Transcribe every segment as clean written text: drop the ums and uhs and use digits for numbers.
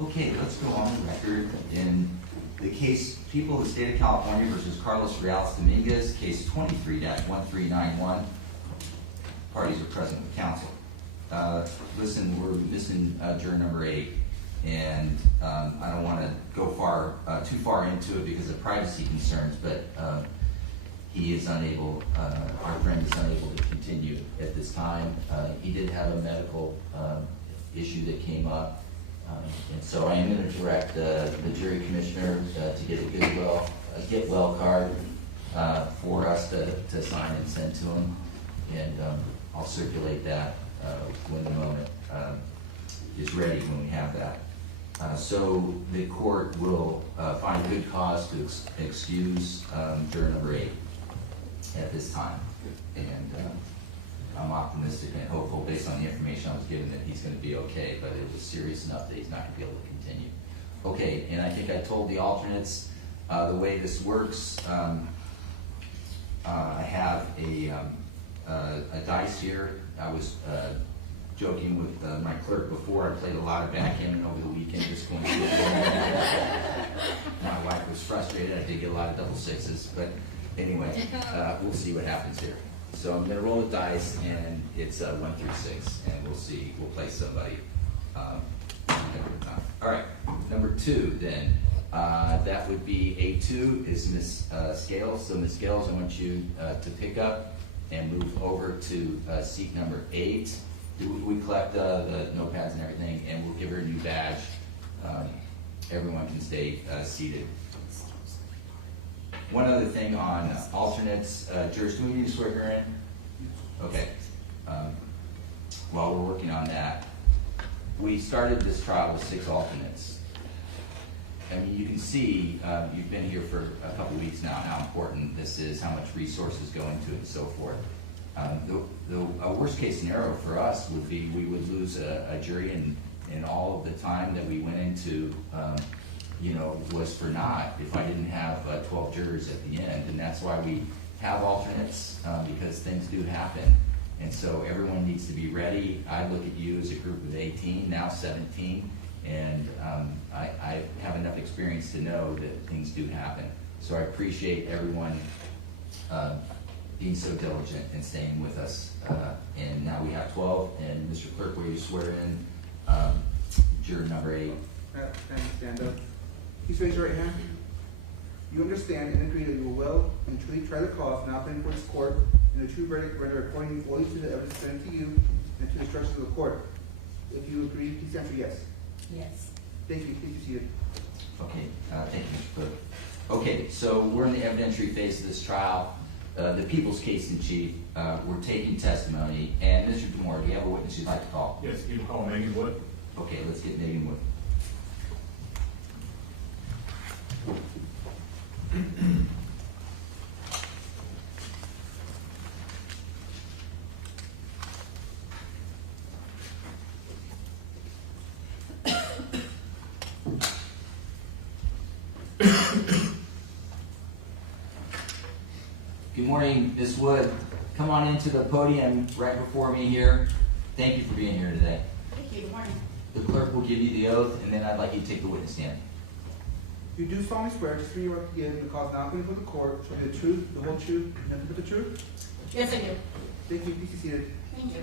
Okay, let's go on the record in the case People of the State of California versus Carlos Reales Dominguez, case 23-1391. Parties are present with counsel. Listen, we're missing juror number 8, and I don't want to go too far into it because of privacy concerns, but he is unable, our friend is unable to continue at this time. He did have a medical issue that came up. And so I am going to direct the jury commissioner to get a get well card for us to sign and send to him, and I'll circulate that when the moment is ready, when we have that. So the court will find good cause to excuse juror number 8 at this time, and I'm optimistic and hopeful based on the information I was given that he's going to be okay, but it was serious enough that he's not going to be able to continue. Okay, and I think I told the alternates the way this works. I have a dice here. I was joking with my clerk before. I played a lot of backgammon over the weekend, just going through my wife was frustrated. I did get a lot of double sixes, but anyway, we'll see what happens here. So I'm going to roll the dice, and it's 1 through 6, and we'll see. We'll play somebody every time. All right, number 2 then. That would be A2 is Miss Scales. So Miss Scales, I want you to pick up and move over to seat number 8. We collect the notepads and everything, and we'll give her a new badge. Everyone can stay seated. One other thing on alternates, jurors, do we need to swear her in? Okay. While we're working on that, we started this trial with 6 alternates. I mean, you can see, you've been here for a couple weeks now, how important this is, how much resources go into it, and so forth. The worst case scenario for us would be we would lose a jury, and all of the time that we went into was for naught if I didn't have 12 jurors at the end. And that's why we have alternates, because things do happen. And so everyone needs to be ready. I look at you as a group of 18, now 17, and I have enough experience to know that things do happen. So I appreciate everyone being so diligent and staying with us. And now we have 12, and Mr. Clerk, will you swear in juror number 8? Stand up. Please raise your right hand. You understand and agree that you will well and truly try the cause now pending before this court, and the true verdict render according fully to the evidence presented to you and to the instructions of the court. If you agree, please answer yes. Yes. Thank you. Please be seated. Okay, thank you, Mr. Clerk. Okay, so we're in the evidentiary phase of this trial. The people's case in chief, we're taking testimony, and Mr. Demore, do you have a witness you'd like to call? Yes, you can call Megan Wood. Okay, let's get Megan Wood. Good morning, Ms. Wood. Come on into the podium right before me here. Thank you for being here today. Thank you. Good morning. The clerk will give you the oath, and then I'd like you to take the witness stand. You do solemnly swear to swear you are to give the cause now pending before the court, show you the truth, the whole truth, and nothing but the truth. Yes, I do. Thank you. Please be seated. Thank you.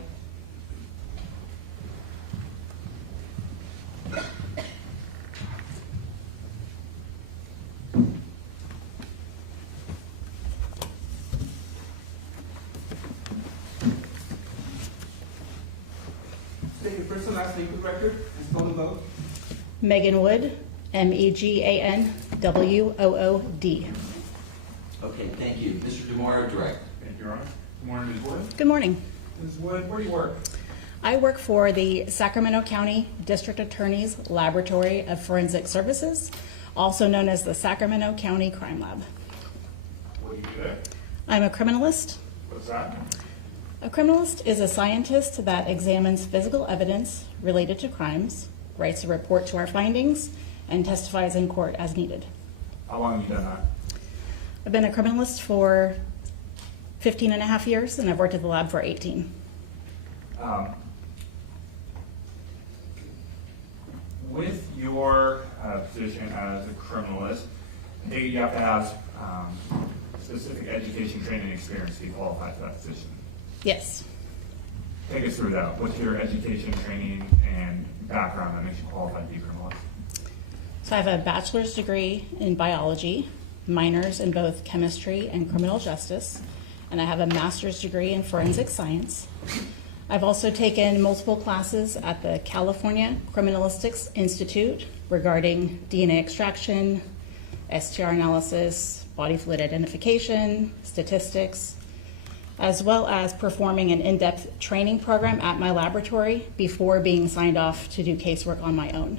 State your first and last name for the record and spell the vote. Megan Wood, MEGANWOOD. Okay, thank you. Mr. DeMora, direct. Thank you, Your Honor. Good morning, Ms. Wood. Good morning. Ms. Wood, where do you work? I work for the Sacramento County District Attorney's Laboratory of Forensic Services, also known as the Sacramento County Crime Lab. What do you do there? I'm a criminalist. What's that? A criminalist is a scientist that examines physical evidence related to crimes, writes a report to our findings, and testifies in court as needed. How long have you done that? I've been a criminalist for 15 and a half years, and I've worked at the lab for 18. With your position as a criminalist, you have to have specific education, training, and experience to be qualified for that position. Yes. Take us through that. What's your education, training, and background that makes you qualified to be a criminalist? So I have a bachelor's degree in biology, minors in both chemistry and criminal justice, and I have a master's degree in forensic science. I've also taken multiple classes at the California Criminalistics Institute regarding DNA extraction, STR analysis, body fluid identification, statistics, as well as performing an in-depth training program at my laboratory before being signed off to do casework on my own.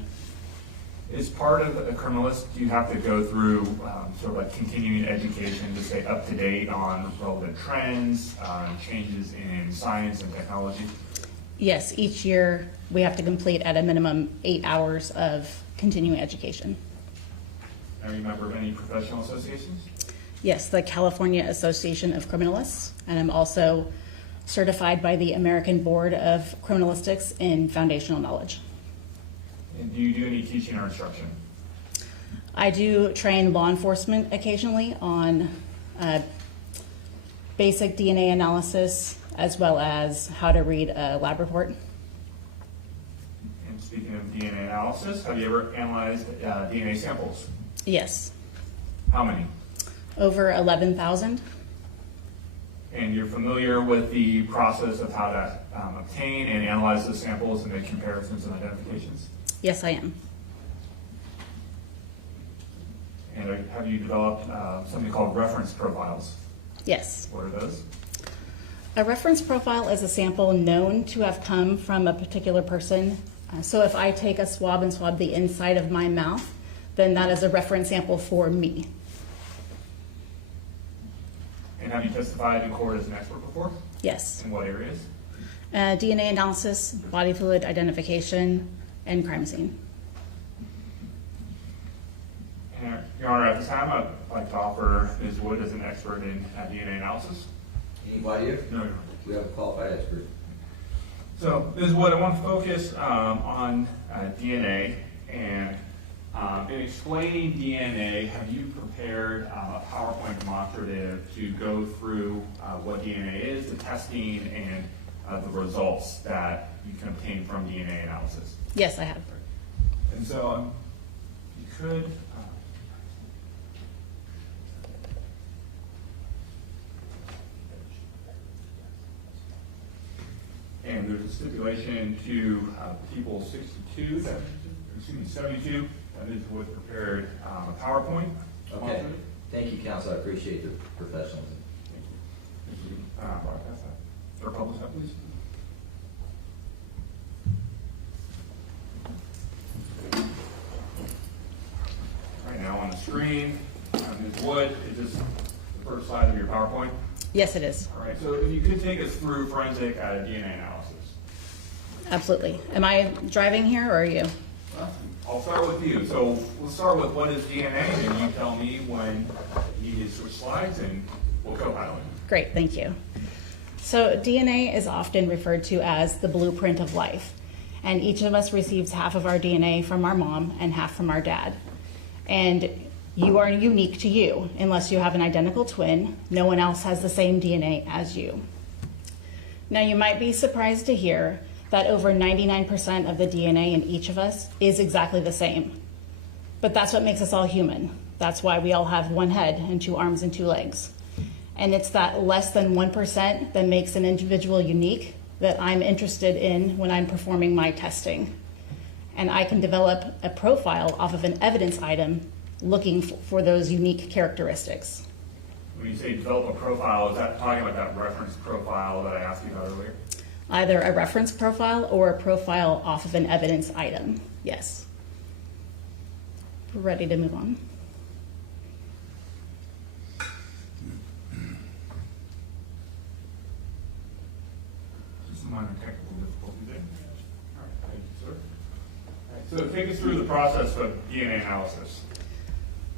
As part of a criminalist, do you have to go through sort of like continuing education to stay up to date on relevant trends, changes in science and technology? Yes, each year we have to complete at a minimum 8 hours of continuing education. Are you a member of any professional associations? Yes, the California Association of Criminalists, and I'm also certified by the American Board of Criminalistics in foundational knowledge. And do you do any teaching or instruction? I do train law enforcement occasionally on basic DNA analysis as well as how to read a lab report. And speaking of DNA analysis, have you ever analyzed DNA samples? Yes, How many? over 11,000. And you're familiar with the process of how to obtain and analyze those samples and make comparisons and identifications? Yes, I am. And have you developed something called reference profiles? Yes. What are those? A reference profile is a sample known to have come from a particular person. So if I take a swab and swab the inside of my mouth, then that is a reference sample for me. And have you testified in court as an expert before? Yes. In what areas? DNA analysis, body fluid identification, and crime scene. And Your Honor, at this time, I'd like to offer Ms. Wood as an expert in DNA analysis. Anybody here? No, Your Honor. We have a qualified expert. So, Ms. Wood, I want to focus on DNA, and in explaining DNA, have you prepared a PowerPoint demonstrative to go through what DNA is, the testing, and the results that you can obtain from DNA analysis? Yes, I have. And so, you could. And there's a stipulation to people 72, 72, that is what prepared a PowerPoint. Okay. Thank you, counsel. I appreciate the professionalism. Thank you. Broadcast that. Or publish that, please. Right now on the screen, Ms. Wood, is this the first slide of your PowerPoint? Yes, it is. All right, so if you could take us through forensic DNA analysis. Absolutely. Am I driving here or are you? Well, I'll start with you. So we'll start with what is DNA, and you tell me when you need to switch slides, and we'll co-pilot. Great, thank you. So DNA is often referred to as the blueprint of life, and each of us receives half of our DNA from our mom and half from our dad. And you are unique to you. Unless you have an identical twin, no one else has the same DNA as you. Now, you might be surprised to hear that over 99% of the DNA in each of us is exactly the same. But that's what makes us all human. That's why we all have one head and 2 arms and 2 legs. And it's that less than 1% that makes an individual unique that I'm interested in when I'm performing my testing. And I can develop a profile off of an evidence item looking for those unique characteristics. When you say develop a profile, is that talking about that reference profile that I asked you about earlier? Either a reference profile or a profile off of an evidence item, yes. Ready to move on. Just a minor technical difficulty there. All right, thank you, sir. All right, so take us through the process of DNA analysis.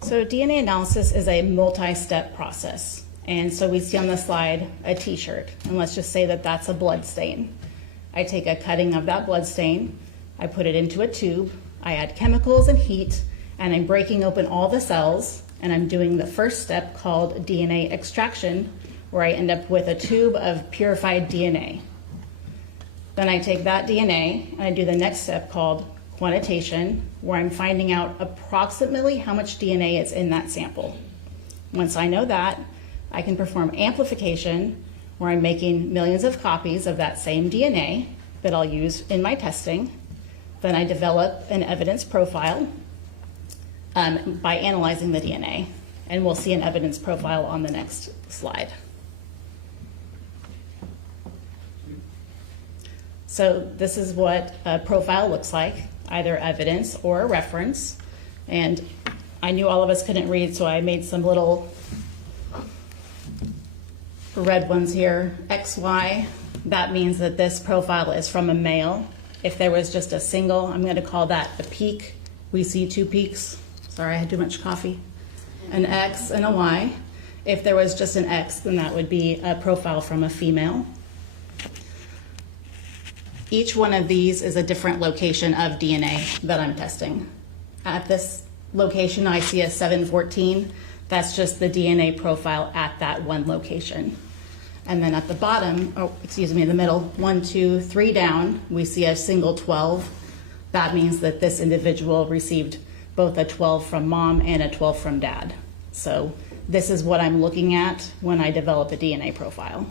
So DNA analysis is a multi-step process. And so we see on the slide a t-shirt, and let's just say that that's a blood stain. I take a cutting of that blood stain, I put it into a tube, I add chemicals and heat, and I'm breaking open all the cells, and I'm doing the first step called DNA extraction, where I end up with a tube of purified DNA. Then I take that DNA and I do the next step called quantitation, where I'm finding out approximately how much DNA is in that sample. Once I know that, I can perform amplification, where I'm making millions of copies of that same DNA that I'll use in my testing. Then I develop an evidence profile by analyzing the DNA, and we'll see an evidence profile on the next slide. So this is what a profile looks like, either evidence or a reference. And I knew all of us couldn't read, so I made some little red ones here. XY, that means that this profile is from a male. If there was just a single, I'm going to call that a peak. We see two peaks. Sorry, I had too much coffee. An X and a Y. If there was just an X, then that would be a profile from a female. Each one of these is a different location of DNA that I'm testing. At this location, I see a 714. That's just the DNA profile at that one location. And then at the bottom, in the middle, 1, 2, 3 down, we see a single 12. That means that this individual received both a 12 from mom and a 12 from dad. So this is what I'm looking at when I develop a DNA profile.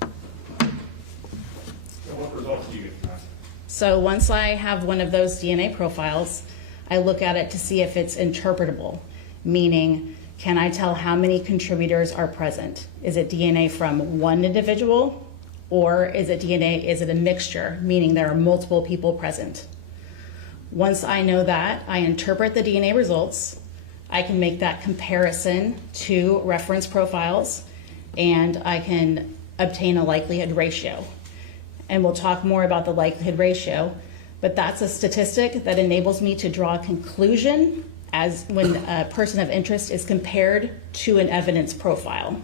So what results do you get from that? So once I have one of those DNA profiles, I look at it to see if it's interpretable, meaning, can I tell how many contributors are present? Is it DNA from one individual, or is it a mixture, meaning there are multiple people present? Once I know that, I interpret the DNA results. I can make that comparison to reference profiles, and I can obtain a likelihood ratio. And we'll talk more about the likelihood ratio, but that's a statistic that enables me to draw a conclusion as when a person of interest is compared to an evidence profile.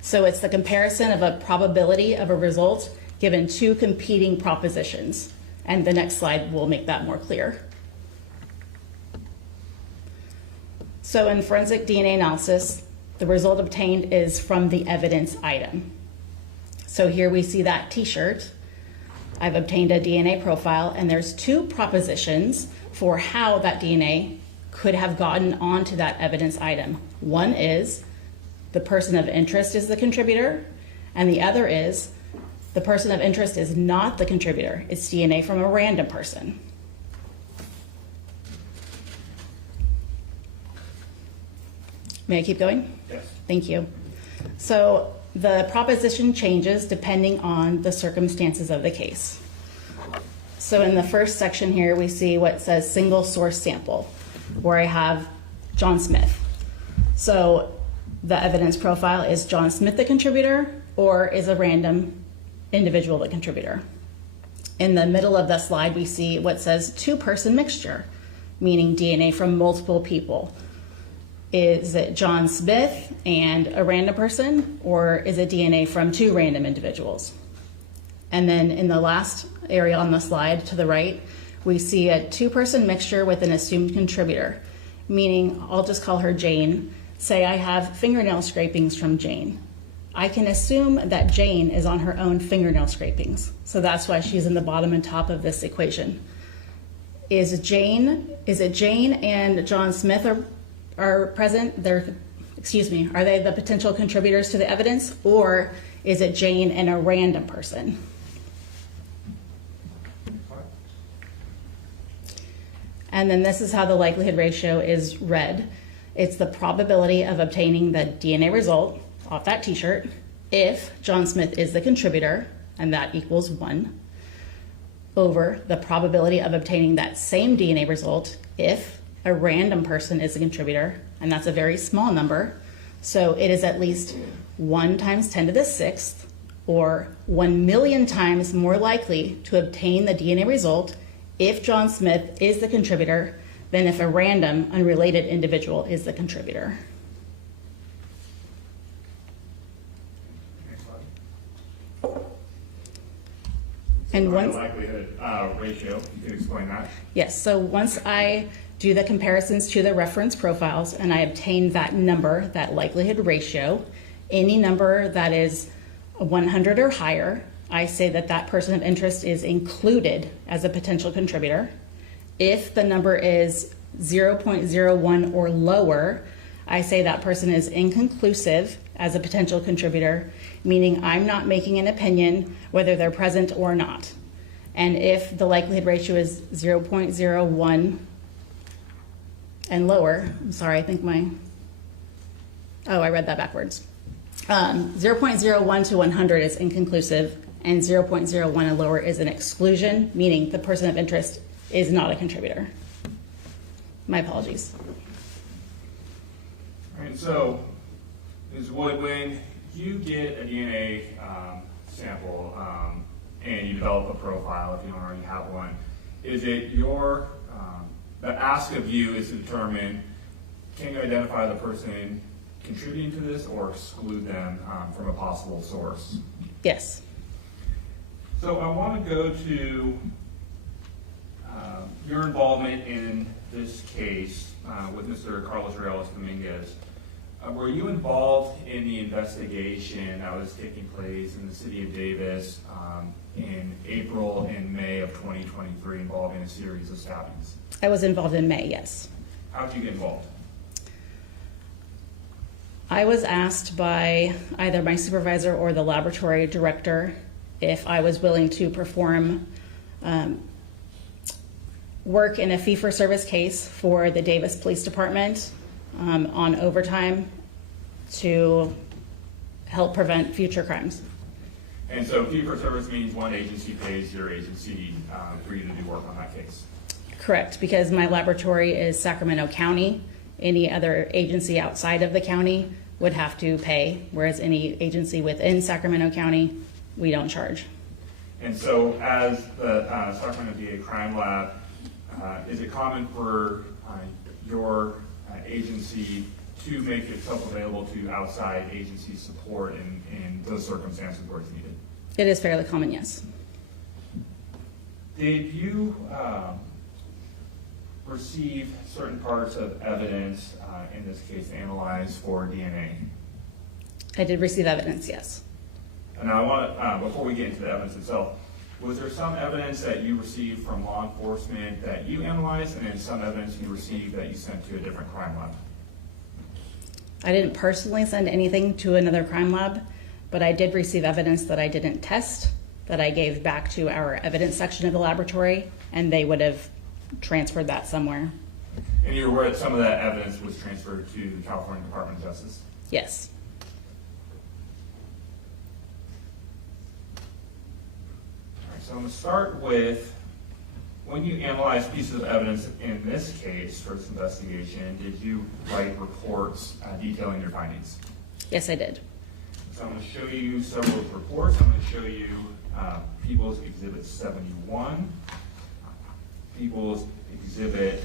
So it's the comparison of a probability of a result given two competing propositions. And the next slide will make that more clear. So in forensic DNA analysis, the result obtained is from the evidence item. So here we see that t-shirt. I've obtained a DNA profile, and there's two propositions for how that DNA could have gotten onto that evidence item. One is the person of interest is the contributor, and the other is the person of interest is not the contributor. It's DNA from a random person. May I keep going? Yes. Thank you. So the proposition changes depending on the circumstances of the case. So in the first section here, we see what says single source sample, where I have John Smith. So the evidence profile, is John Smith the contributor, or is a random individual the contributor? In the middle of the slide, we see what says two-person mixture, meaning DNA from multiple people. Is it John Smith and a random person, or is it DNA from two random individuals? And then in the last area on the slide to the right, we see a two-person mixture with an assumed contributor, meaning I'll just call her Jane. Say I have fingernail scrapings from Jane. I can assume that Jane is on her own fingernail scrapings. So that's why she's in the bottom and top of this equation. Is it Jane and John Smith are present? Are they the potential contributors to the evidence, or is it Jane and a random person? And then this is how the likelihood ratio is read. It's the probability of obtaining the DNA result off that t-shirt if John Smith is the contributor, and that equals 1, over the probability of obtaining that same DNA result if a random person is the contributor, and that's a very small number. So it is at least 1 times 10 to the 6th, or 1 million times more likely to obtain the DNA result if John Smith is the contributor than if a random, unrelated individual is the contributor. And So once, the likelihood ratio, you can explain that? yes, so once I do the comparisons to the reference profiles and I obtain that number, that likelihood ratio, any number that is 100 or higher, I say that that person of interest is included as a potential contributor. If the number is 0.01 or lower, I say that person is inconclusive as a potential contributor, meaning I'm not making an opinion whether they're present or not. And if the likelihood ratio is 0.01 and lower, I'm sorry, I think I read that backwards. 0.01 to 100 is inconclusive, and 0.01 and lower is an exclusion, meaning the person of interest is not a contributor. My apologies. All right, so, Ms. Wood, when you get a DNA sample and you develop a profile, if you don't already have one, is it your, the ask of you is to determine, can you identify the person contributing to this or exclude them from a possible source? Yes. So I want to go to your involvement in this case with Mr. Carlos Reales Dominguez. Were you involved in the investigation that was taking place in the city of Davis in April and May of 2023 involving a series of stabbings? I was involved in May, yes. How did you get involved? I was asked by either my supervisor or the laboratory director if I was willing to perform work in a fee-for-service case for the Davis Police Department on overtime to help prevent future crimes. And so fee-for-service means one agency pays your agency for you to do work on that case? Correct, because my laboratory is Sacramento County. Any other agency outside of the county would have to pay, whereas any agency within Sacramento County, we don't charge. And so as the Sacramento DA Crime Lab, is it common for your agency to make itself available to outside agency support in those circumstances where it's needed? It is fairly common, yes. Did you receive certain parts of evidence in this case analyzed for DNA? I did receive evidence, yes. And I want to, before we get into the evidence itself, was there some evidence that you received from law enforcement that you analyzed, and then some evidence you received that you sent to a different crime lab? I didn't personally send anything to another crime lab, but I did receive evidence that I didn't test, that I gave back to our evidence section of the laboratory, and they would have transferred that somewhere. And you're aware that some of that evidence was transferred to the California Department of Justice? Yes. All right, so I'm going to start with, when you analyze pieces of evidence in this case for this investigation, did you write reports detailing your findings? Yes, I did. So I'm going to show you several reports. I'm going to show you People's Exhibit 71, People's Exhibit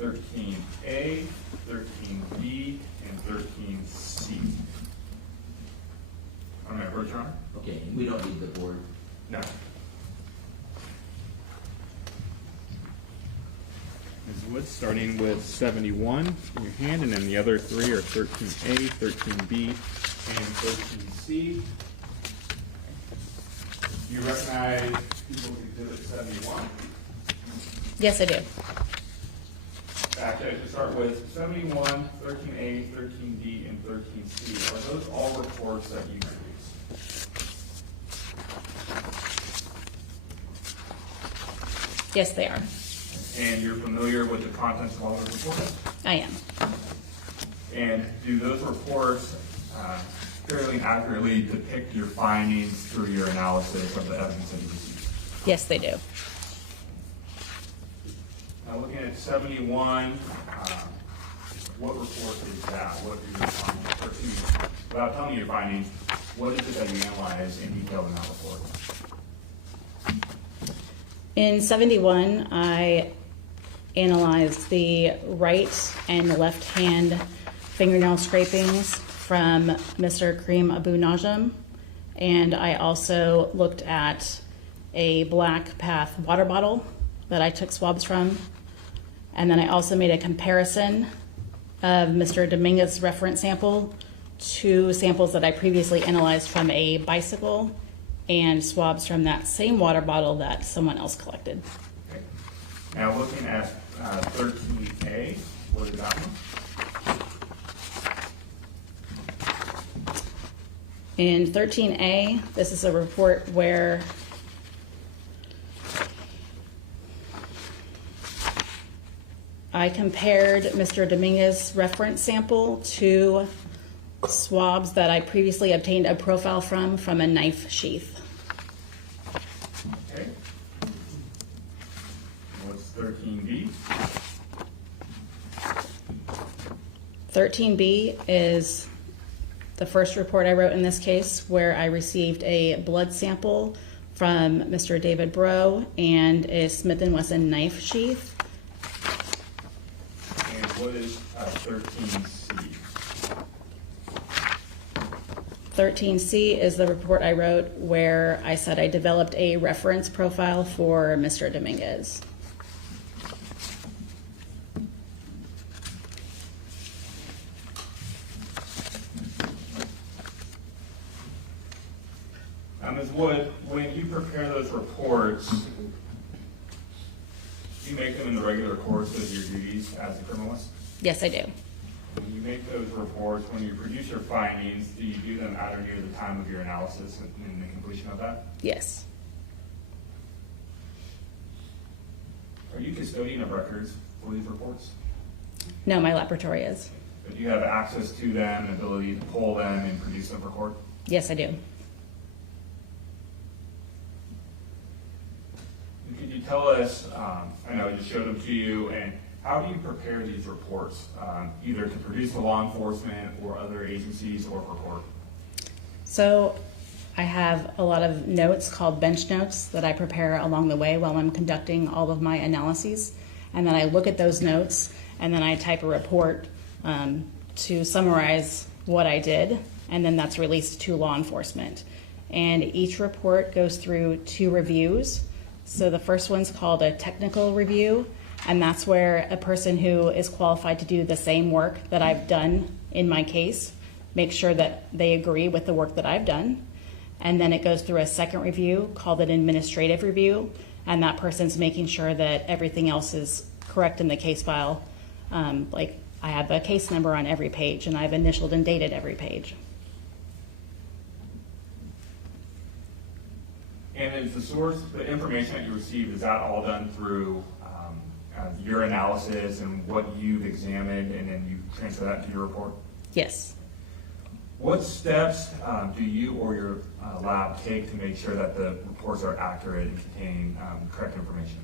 13A, 13B, and 13C. All right, Your Honor? Okay, we don't need the board. No. Ms. Wood, starting with 71 in your hand, and then the other three are 13A, 13B, And 13C. You recognize People's Exhibit 71? Yes, I do. Actually, to start with 71, 13A, 13B, and 13C. Are those all reports that you produced? Yes, they are. And you're familiar with the contents of all those reports? I am. And do those reports fairly accurately depict your findings through your analysis of the evidence that you received? Yes, they do. Now, looking at 71, what report is that? What is your findings? Or excuse me, without telling me your findings, what is it that you analyze in detail in that report? In 71, I analyzed the right and left hand fingernail scrapings from Mr. Karim Najm, And I also looked at a Black Path water bottle that I took swabs from. And then I also made a comparison of Mr. Dominguez's reference sample to samples that I previously analyzed from a bicycle and swabs from that same water bottle that someone else collected. Okay. Now looking at 13A, what is that one? In 13A, this is a report where I compared Mr. Dominguez's reference sample to swabs that I previously obtained a profile from a knife sheath. Okay. What's 13B? 13B is the first report I wrote in this case, where I received a blood sample from Mr. David Breaux and a Smith & Wesson knife sheath. And what is 13C? 13C is the report I wrote where I said I developed a reference profile for Mr. Dominguez. Ms. Wood, when you prepare those reports, do you make them in the regular course of your duties as a criminalist? Yes, I do. When you make those reports, when you produce your findings, do you do them at or near the time of your analysis and the completion of that? Yes. Are you custodian of records for these reports? No, my laboratory is. Do you have access to them and ability to pull them and produce them for court? Yes, I do. Could you tell us, I know I just showed them to you, and how do you prepare these reports, either to produce to law enforcement or other agencies or for court? So I have a lot of notes called bench notes that I prepare along the way while I'm conducting all of my analyses. And then I look at those notes and then I type a report to summarize what I did, and then that's released to law enforcement. And each report goes through 2 reviews. So the first one's called a technical review, and that's where a person who is qualified to do the same work that I've done in my case makes sure that they agree with the work that I've done. And then it goes through a second review called an administrative review, and that person's making sure that everything else is correct in the case file. Like I have a case number on every page, and I've initialed and dated every page. And is the source, the information that you receive, is that all done through your analysis and what you've examined, and then you transfer that to your report? Yes. What steps do you or your lab take to make sure that the reports are accurate and contain correct information?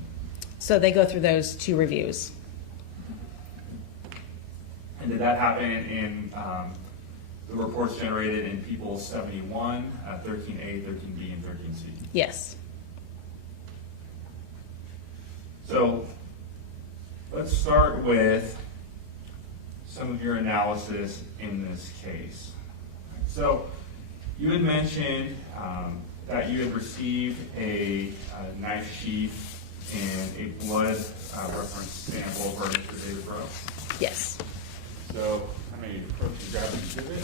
So they go through those 2 reviews. And did that happen in the reports generated in People 71, 13A, 13B, and 13C? Yes. So let's start with some of your analysis in this case. So you had mentioned that you had received a knife sheath and a blood reference sample for Mr. David Breaux. Yes. So I'm going to approach the grab an exhibit.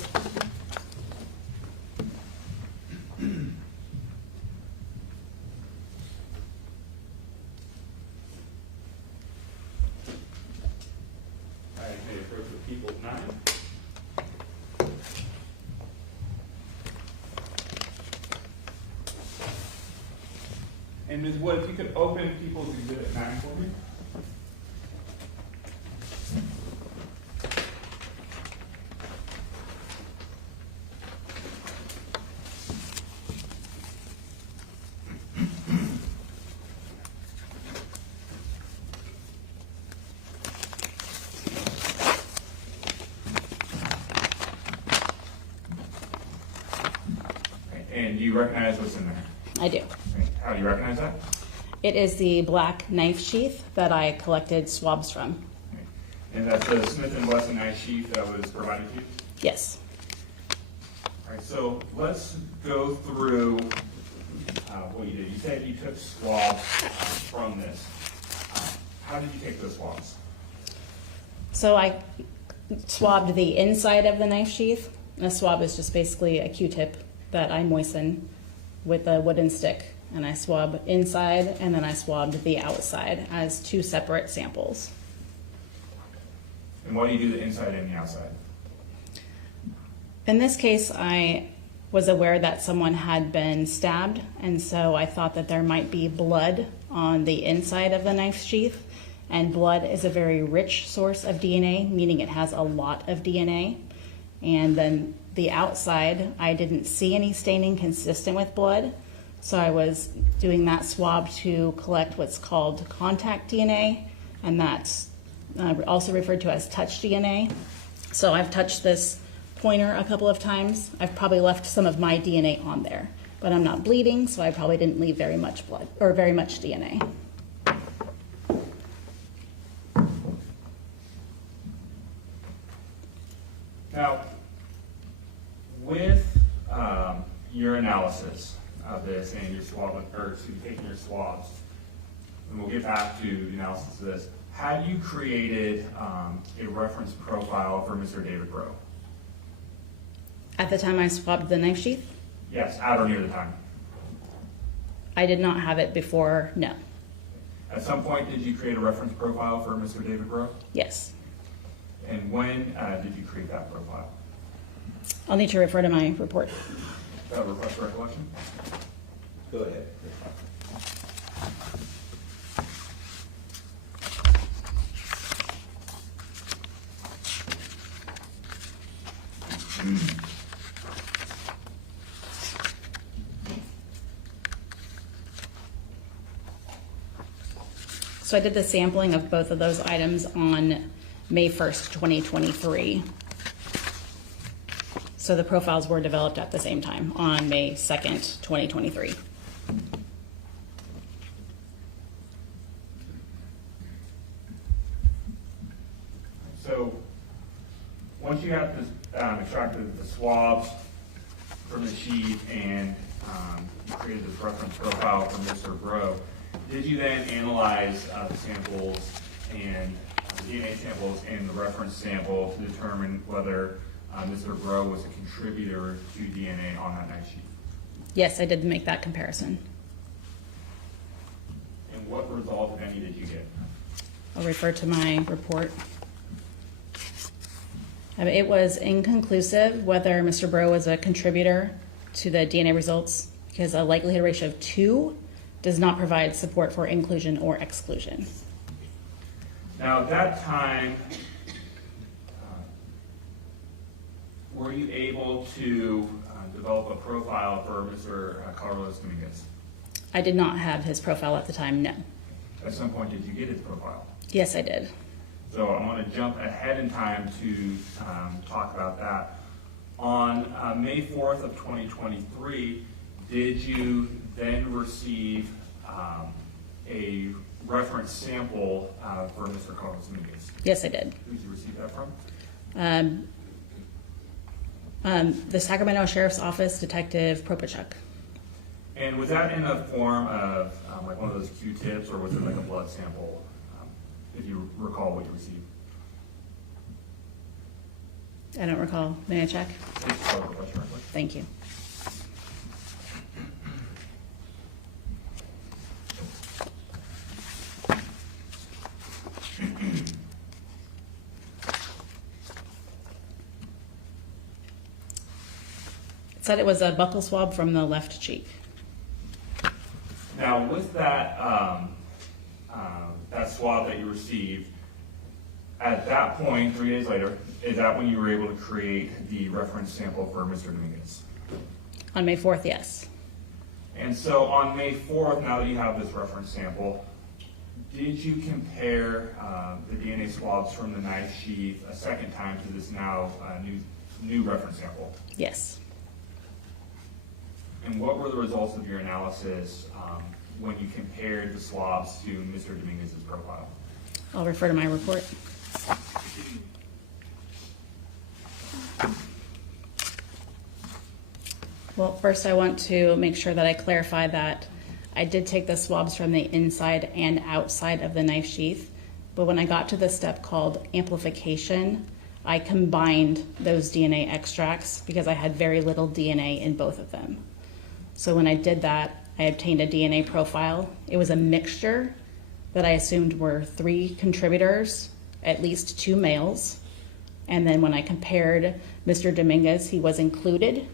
I may approach with People's 9. And Ms. Wood, if you could open People's Exhibit 9 for me. And do you recognize what's in there? I do. How do you recognize that? It is the black knife sheath that I collected swabs from. And that's the Smith & Wesson knife sheath that was provided to you? Yes. All right, so let's go through what you did. You said you took swabs from this. How did you take those swabs? So I swabbed the inside of the knife sheath. And a swab is just basically a Q-tip that I moisten with a wooden stick. And I swab inside, and then I swabbed the outside as 2 separate samples. And why do you do the inside and the outside? In this case, I was aware that someone had been stabbed, and so I thought that there might be blood on the inside of the knife sheath. And blood is a very rich source of DNA, meaning it has a lot of DNA. And then the outside, I didn't see any staining consistent with blood. So I was doing that swab to collect what's called contact DNA, and that's also referred to as touch DNA. So I've touched this pointer a couple of times. I've probably left some of my DNA on there, but I'm not bleeding, so I probably didn't leave very much blood or very much DNA. Now, with your analysis of this and your swab, or taking your swabs, and we'll get back to the analysis of this, have you created a reference profile for Mr. David Breaux? At the time I swabbed the knife sheath, Yes, at or near the time. I did not have it before, no. At some point, did you create a reference profile for Mr. David Breaux? Yes. And when did you create that profile? I'll need to refer to my report. That request for recollection? Go ahead. So I did the sampling of both of those items on May 1st, 2023. So the profiles were developed at the same time on May 2nd, 2023. So once you have this, extracted the swabs from the sheath and you created this reference profile for Mr. Breaux, did you then analyze the samples and the DNA samples and the reference sample to determine whether Mr. Breaux was a contributor to DNA on that knife sheath? Yes, I did make that comparison. And what result, if any, did you get? I'll refer to my report. It was inconclusive whether Mr. Breaux was a contributor to the DNA results because a likelihood ratio of 2 does not provide support for inclusion or exclusion. Now, at that time, were you able to develop a profile for Mr. Carlos Dominguez? I did not have his profile at the time, no. At some point, did you get his profile? Yes, I did. So I want to jump ahead in time to talk about that. On May 4th of 2023, did you then receive a reference sample for Mr. Carlos Dominguez? Yes, I did. Who did you receive that from? The Sacramento Sheriff's Office Detective Propachuk. And was that in the form of like one of those Q-tips, or was it like a blood sample, if you recall what you received? I don't recall. May I check? Please call the question real quick. Thank you. It said it was a buccal swab from the left cheek. Now, with that that swab that you received, at that point, 3 days later, is that when you were able to create the reference sample for Mr. Dominguez? On May 4th, yes. And so on May 4th, now that you have this reference sample, did you compare the DNA swabs from the knife sheath a second time to this now new reference sample? Yes. And what were the results of your analysis when you compared the swabs to Mr. Dominguez's profile? I'll refer to my report. first I want to make sure that I clarify that I did take the swabs from the inside and outside of the knife sheath, but when I got to the step called amplification, I combined those DNA extracts because I had very little DNA in both of them. So when I did that, I obtained a DNA profile. It was a mixture that I assumed were 3 contributors, at least 2 males. And then when I compared Mr. Dominguez, he was included,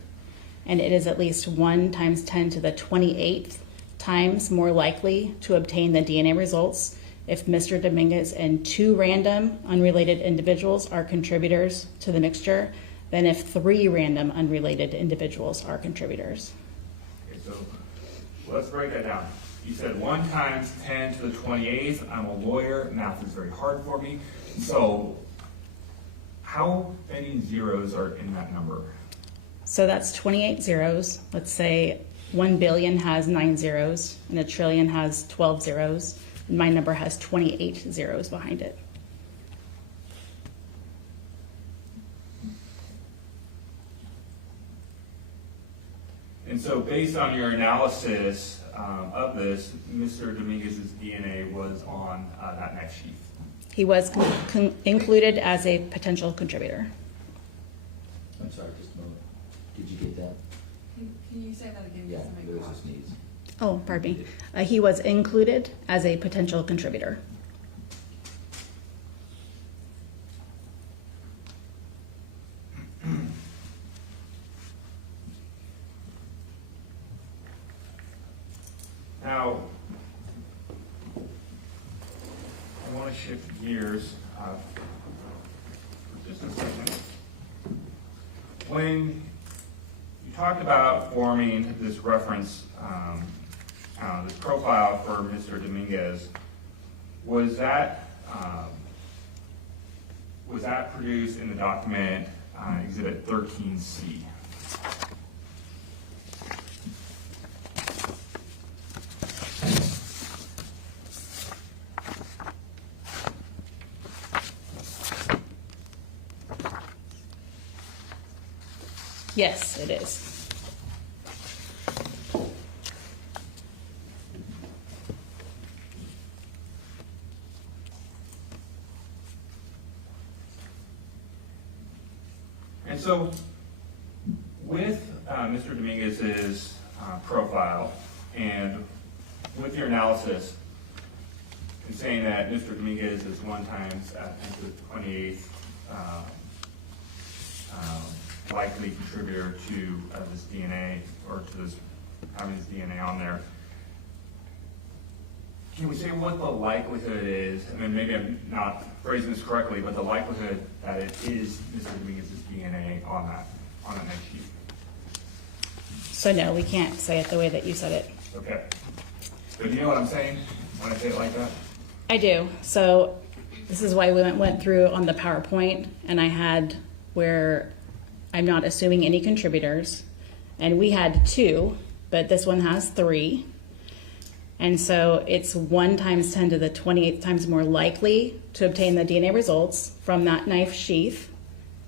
and it is at least 1 times 10 to the 28th times more likely to obtain the DNA results if Mr. Dominguez and 2 random unrelated individuals are contributors to the mixture than if 3 random unrelated individuals are contributors. Okay, so let's break that down. You said 1 times 10 to the 28th. I'm a lawyer. Math is very hard for me. So how many zeros are in that number? So that's 28 zeros. Let's say 1 billion has 9 zeros and a trillion has 12 zeros. My number has 28 zeros behind it. And so based on your analysis of this, Mr. Dominguez's DNA was on that knife sheath. He was included as a potential contributor. I'm sorry, just a moment. Did you get that? Can you say that again? Yeah, Because I there might was a cough. sneeze. Oh, pardon me. He was included as a potential contributor. Now, I want to shift gears for just a second. When you talked about forming this reference, this profile for Mr. Dominguez, was that produced in the document Exhibit 13C? Yes, it is. And so, with Mr. Dominguez's profile and with your analysis, and saying that Mr. Dominguez is 1 times 10 to the 28th likely contributor to this DNA, or to this having this DNA on there, can we say what the likelihood is? I mean, maybe I'm not phrasing this correctly, but the likelihood that it is Mr. Dominguez's DNA on that knife sheath. So no, we can't say it the way that you said it. Okay. So do you know what I'm saying when I say it like that? I do. So this is why we went through on the PowerPoint, and I had where I'm not assuming any contributors, and we had 2, but this one has 3. And so it's 1 times 10 to the 28th times more likely to obtain the DNA results from that knife sheath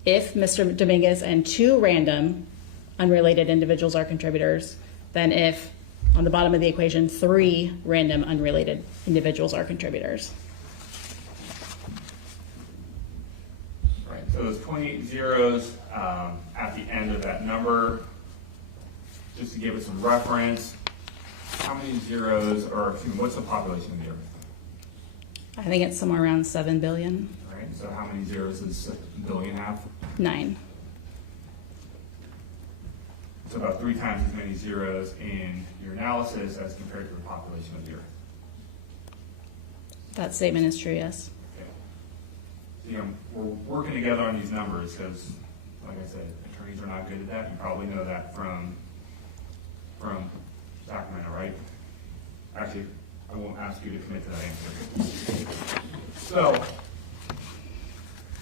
if Mr. Dominguez and 2 random unrelated individuals are contributors than if, on the bottom of the equation, 3 random unrelated individuals are contributors. Right, so those 28 zeros at the end of that number, just to give it some reference, how many zeros, or what's the population of the Earth? I think it's somewhere around 7 billion. All right, so how many zeros does a billion have? 9. So about 3 times as many zeros in your analysis as compared to the population of the Earth. That statement is true, yes. Okay. So, we're working together on these numbers because, like I said, attorneys are not good at that. You probably know that from Sacramento, right? Actually, I won't ask you to commit to that answer. So,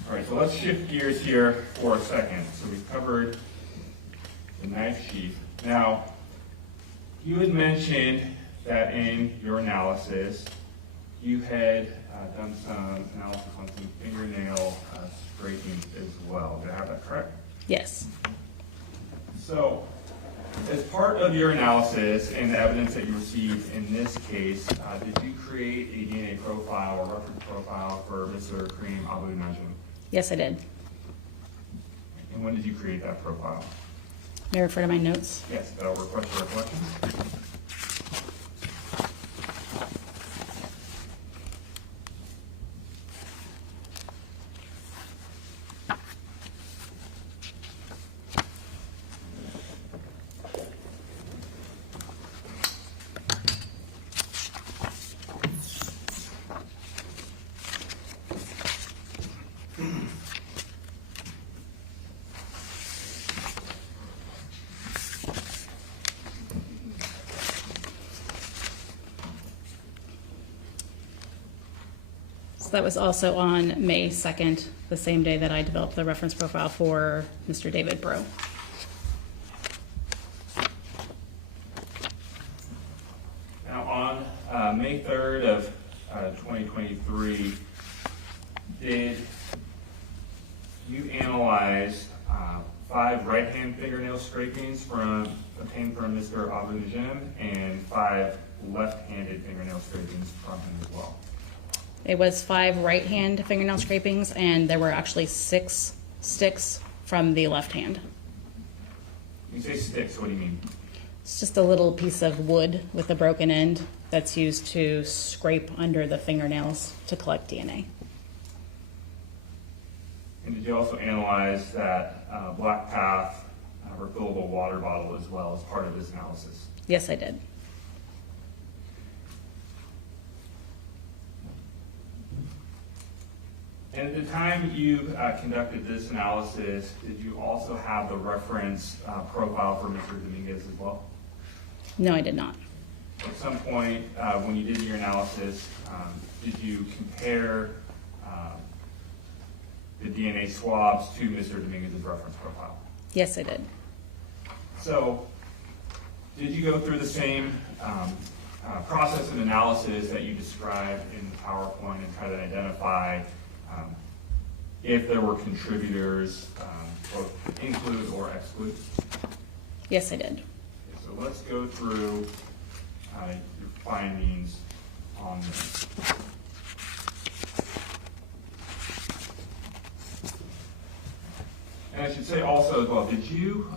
all right, so let's shift gears here for a second. So we've covered the knife sheath. Now, you had mentioned that in your analysis, you had done some analysis on some fingernail scraping as well. Did I have that correct? Yes. So, As part of your analysis and the evidence that you received in this case, did you create a DNA profile or reference profile for Mr. Karim Abu Najm? Yes, I did. And when did you create that profile? May I refer to my notes? Yes, that'll request a reflection. So that was also on May 2nd, the same day that I developed the reference profile for Mr. David Breaux. Now, on May 3rd of 2023, did you analyze 5 right-hand fingernail scrapings obtained from Mr. Abu Najm and 5 left-handed fingernail scrapings from him as well? It was 5 right-hand fingernail scrapings, and there were actually 6 sticks from the left hand. When you say sticks, what do you mean? It's just a little piece of wood with a broken end that's used to scrape under the fingernails to collect DNA. And did you also analyze that black path refillable water bottle as well as part of this analysis? Yes, I did. And at the time you conducted this analysis, did you also have the reference profile for Mr. Dominguez as well? No, I did not. At some point when you did your analysis, did you compare the DNA swabs to Mr. Dominguez's reference profile? Yes, I did. So, did you go through the same process and analysis that you described in the PowerPoint and try to identify if there were contributors, both include or exclude? Yes, I did. Okay, so let's go through your findings on this. And I should say also as well, did you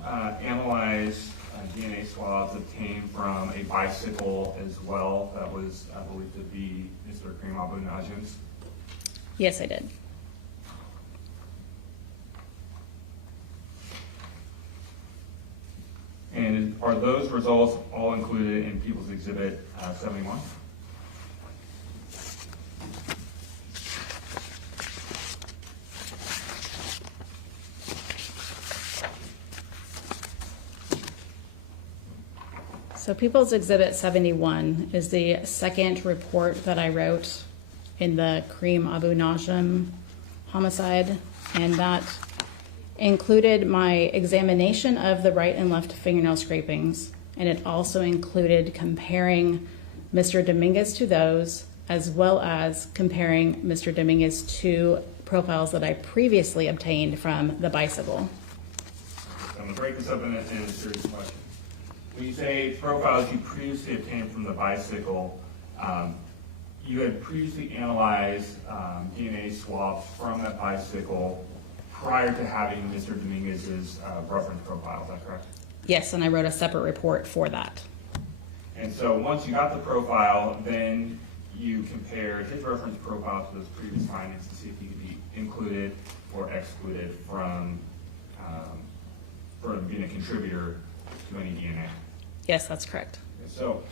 analyze DNA swabs obtained from a bicycle as well that was believed to be Mr. Karim Abu Najm's? Yes, I did. And are those results all included in People's Exhibit 71? So People's Exhibit 71 is the second report that I wrote in the Karim Abu Najm homicide, and that included my examination of the right and left fingernail scrapings, and it also included comparing Mr. Dominguez to those, as well as comparing Mr. Dominguez to profiles that I previously obtained from the bicycle. I'm going to break this up into a series of questions. When you say profiles you previously obtained from the bicycle, you had previously analyzed DNA swabs from that bicycle prior to having Mr. Dominguez's reference profile, is that correct? Yes, and I wrote a separate report for that. And so once you got the profile, then you compared his reference profile to those previous findings to see if he could be included or excluded from being a contributor to any DNA. Yes, that's correct. So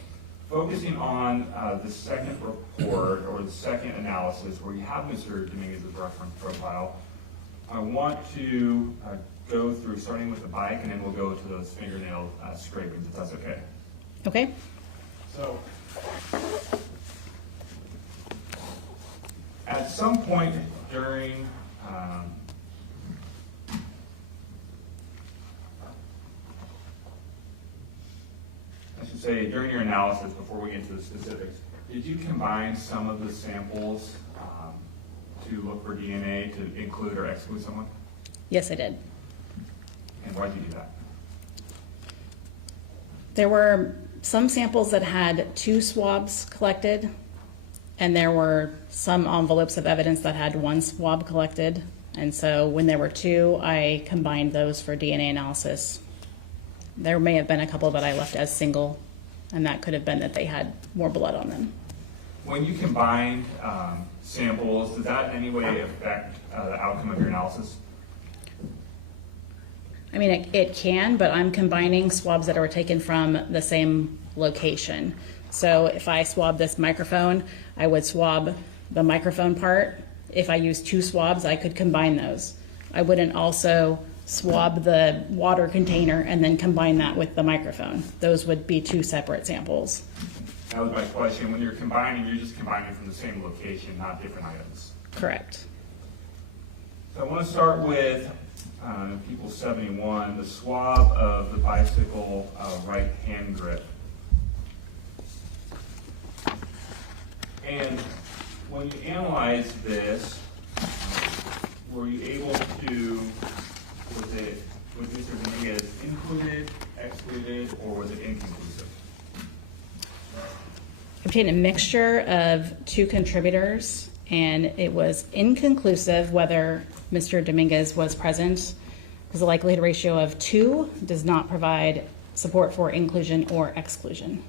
focusing on the second report or the second analysis where you have Mr. Dominguez's reference profile, I want to go through starting with the bike and then we'll go to those fingernail scrapings, if that's okay. Okay? So at some point during I should say during your analysis, before we get into the specifics, did you combine some of the samples to look for DNA to include or exclude someone? Yes, I did. And why did you do that? There were some samples that had 2 swabs collected, and there were some envelopes of evidence that had 1 swab collected. And so when there were 2, I combined those for DNA analysis. There may have been a couple that I left as single, and that could have been that they had more blood on them. When you combine samples, does that in any way affect the outcome of your analysis? I mean, it can, but I'm combining swabs that were taken from the same location. So if I swab this microphone, I would swab the microphone part. If I use 2 swabs, I could combine those. I wouldn't also swab the water container and then combine that with the microphone. Those would be 2 separate samples. That was my question. When you're combining, you're just combining from the same location, not different items. Correct. So I want to start with People 71, the swab of the bicycle right hand grip. And when you analyze this, were you able to, was Mr. Dominguez included, excluded, or was it inconclusive? Obtained a mixture of 2 contributors, and it was inconclusive whether Mr. Dominguez was present, because the likelihood ratio of 2 does not provide support for inclusion or exclusion.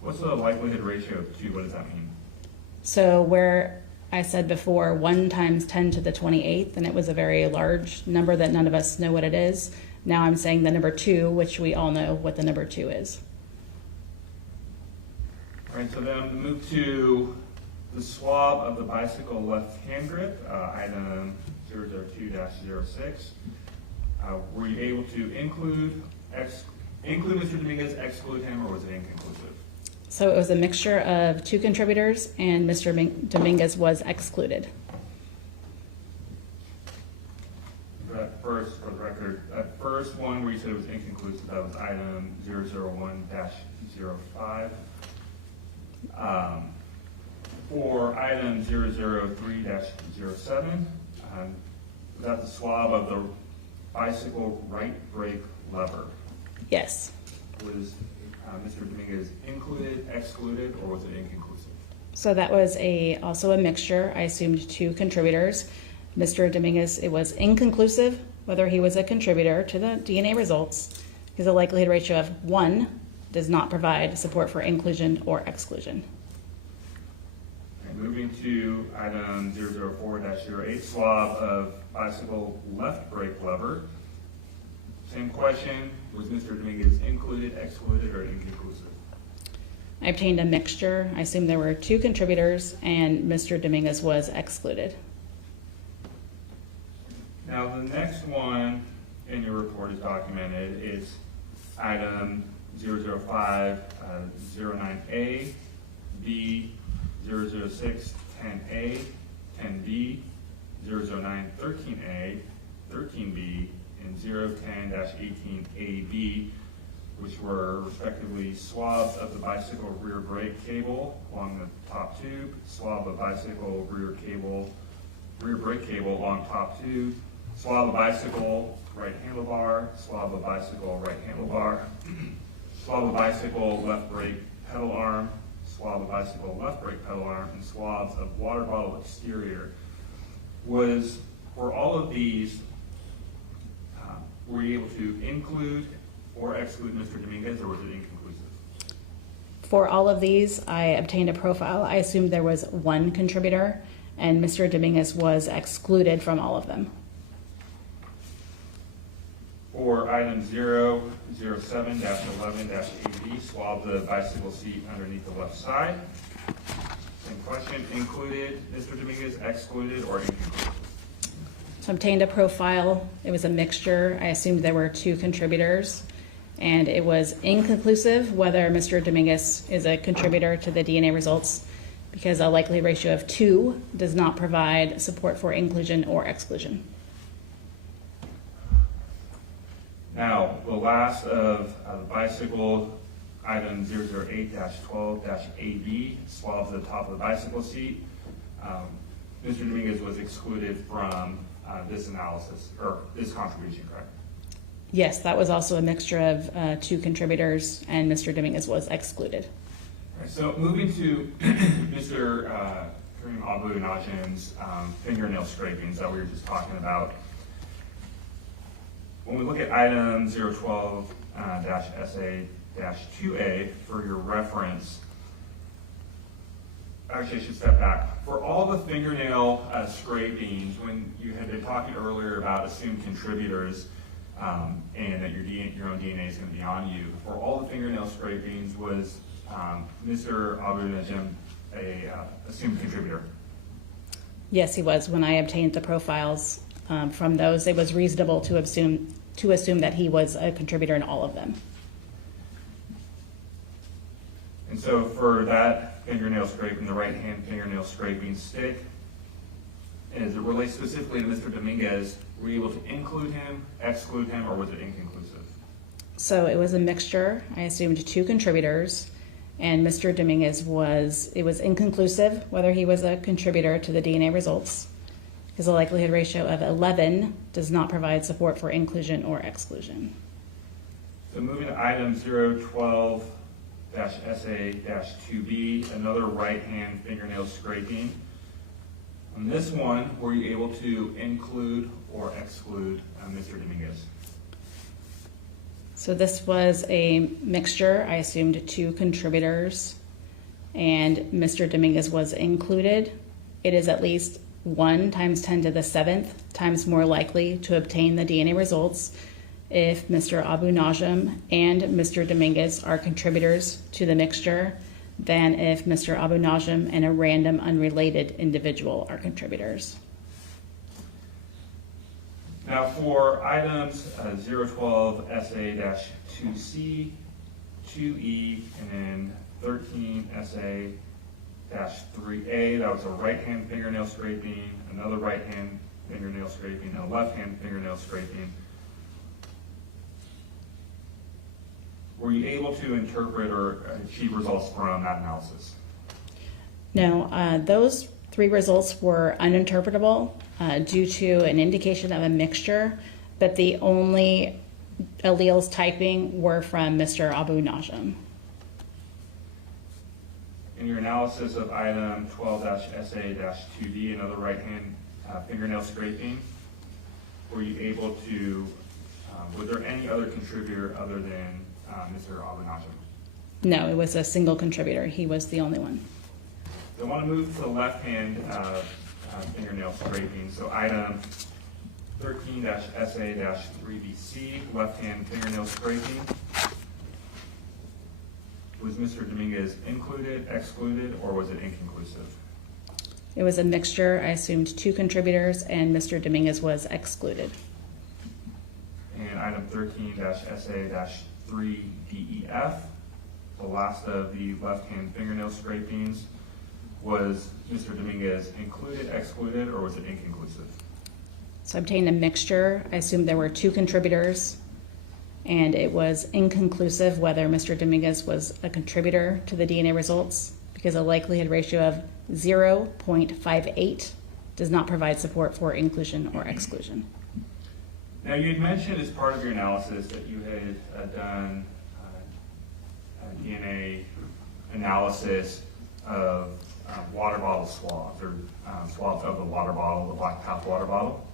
What's the likelihood ratio of 2? What does that mean? So where I said before 1 times 10 to the 28th, and it was a very large number that none of us know what it is. Now I'm saying the number 2, which we all know what the number 2 is. All right, so then I'm going to move to the swab of the bicycle left hand grip, item 002-06. Were you able to include Mr. Dominguez, exclude him, or was it inconclusive? So it was a mixture of 2 contributors, and Mr. Dominguez was excluded. That first, for the record, that first one where you said it was inconclusive, that was item 001-05. For item 003-07, was that the swab of the bicycle right brake lever? Yes. Was Mr. Dominguez included, excluded, or was it inconclusive? So that was also a mixture. I assumed 2 contributors. Mr. Dominguez, it was inconclusive whether he was a contributor to the DNA results, because the likelihood ratio of 1 does not provide support for inclusion or exclusion. And moving to item 004-08, swab of bicycle left brake lever. Same question, was Mr. Dominguez included, excluded, or inconclusive? I obtained a mixture. I assumed there were 2 contributors, and Mr. Dominguez was excluded. Now, the next one in your report is documented. It's item 005-09A, B, 006-10A, 10B, 009-13A, 13B, and 010-18AB, which were respectively swabs of the bicycle rear brake cable along the top tube, swab of bicycle rear brake cable along top tube, swab of bicycle right handlebar, swab of bicycle right handlebar, swab of bicycle left brake pedal arm, swab of bicycle left brake pedal arm, and swabs of water bottle exterior. Were all of these, were you able to include or exclude Mr. Dominguez, or was it inconclusive? For all of these, I obtained a profile. I assumed there was 1 contributor, and Mr. Dominguez was excluded from all of them. For item 007-11-AB, swab the bicycle seat underneath the left side. Same question, included Mr. Dominguez, excluded, or inconclusive? So I obtained a profile. It was a mixture. I assumed there were 2 contributors, and it was inconclusive whether Mr. Dominguez is a contributor to the DNA results, because a likelihood ratio of 2 does not provide support for inclusion or exclusion. Now, the last of the bicycle, item 008-12-AB, swabs the top of the bicycle seat. Mr. Dominguez was excluded from this analysis, or this contribution, correct? Yes, that was also a mixture of 2 contributors, and Mr. Dominguez was excluded. All right, so moving to Mr. Karim Abu Najm's fingernail scrapings that we were just talking about. When we look at item 012-SA-2A for your reference, actually I should step back. For all the fingernail scrapings, when you had been talking earlier about assumed contributors and that your own DNA is going to be on you, for all the fingernail scrapings, was Mr. Abu Najm a assumed contributor? Yes, he was. When I obtained the profiles from those, it was reasonable to assume that he was a contributor in all of them. And so for that fingernail scraping, the right hand fingernail scraping stick, as it relates specifically to Mr. Dominguez, were you able to include him, exclude him, or was it inconclusive? So it was a mixture. I assumed 2 contributors, and Mr. Dominguez it was inconclusive whether he was a contributor to the DNA results, because the likelihood ratio of 11 does not provide support for inclusion or exclusion. So moving to item 012-SA-2B, another right hand fingernail scraping. On this one, were you able to include or exclude Mr. Dominguez? So this was a mixture. I assumed 2 contributors, and Mr. Dominguez was included. It is at least 1 times 10 to the 7th times more likely to obtain the DNA results if Mr. Abu Najm and Mr. Dominguez are contributors to the mixture than if Mr. Abu Najm and a random unrelated individual are contributors. Now for items 012-SA-2C, 2E, and then 13-SA-3A, that was a right-hand fingernail scraping, another right-hand fingernail scraping, and a left-hand fingernail scraping. Were you able to interpret or achieve results from that analysis? No, those 3 results were uninterpretable due to an indication of a mixture, but the only alleles typing were from Mr. Abu Najm. In your analysis of item 12-SA-2D, another right-hand fingernail scraping, were you able to, was there any other contributor other than Mr. Abu Najm? No, it was a single contributor. He was the only one. I want to move to the left-hand fingernail scraping. So item 13-SA-3BC, left-hand fingernail scraping. Was Mr. Dominguez included, excluded, or was it inconclusive? It was a mixture. I assumed 2 contributors, and Mr. Dominguez was excluded. And item 13-SA-3DEF, the last of the left-hand fingernail scrapings. Was Mr. Dominguez included, excluded, or was it inconclusive? So I obtained a mixture. I assumed there were 2 contributors, and it was inconclusive whether Mr. Dominguez was a contributor to the DNA results because a likelihood ratio of 0.58 does not provide support for inclusion or exclusion. Now, you had mentioned as part of your analysis that you had done DNA analysis of water bottle swabs, or swabs of the water bottle, the black top water bottle.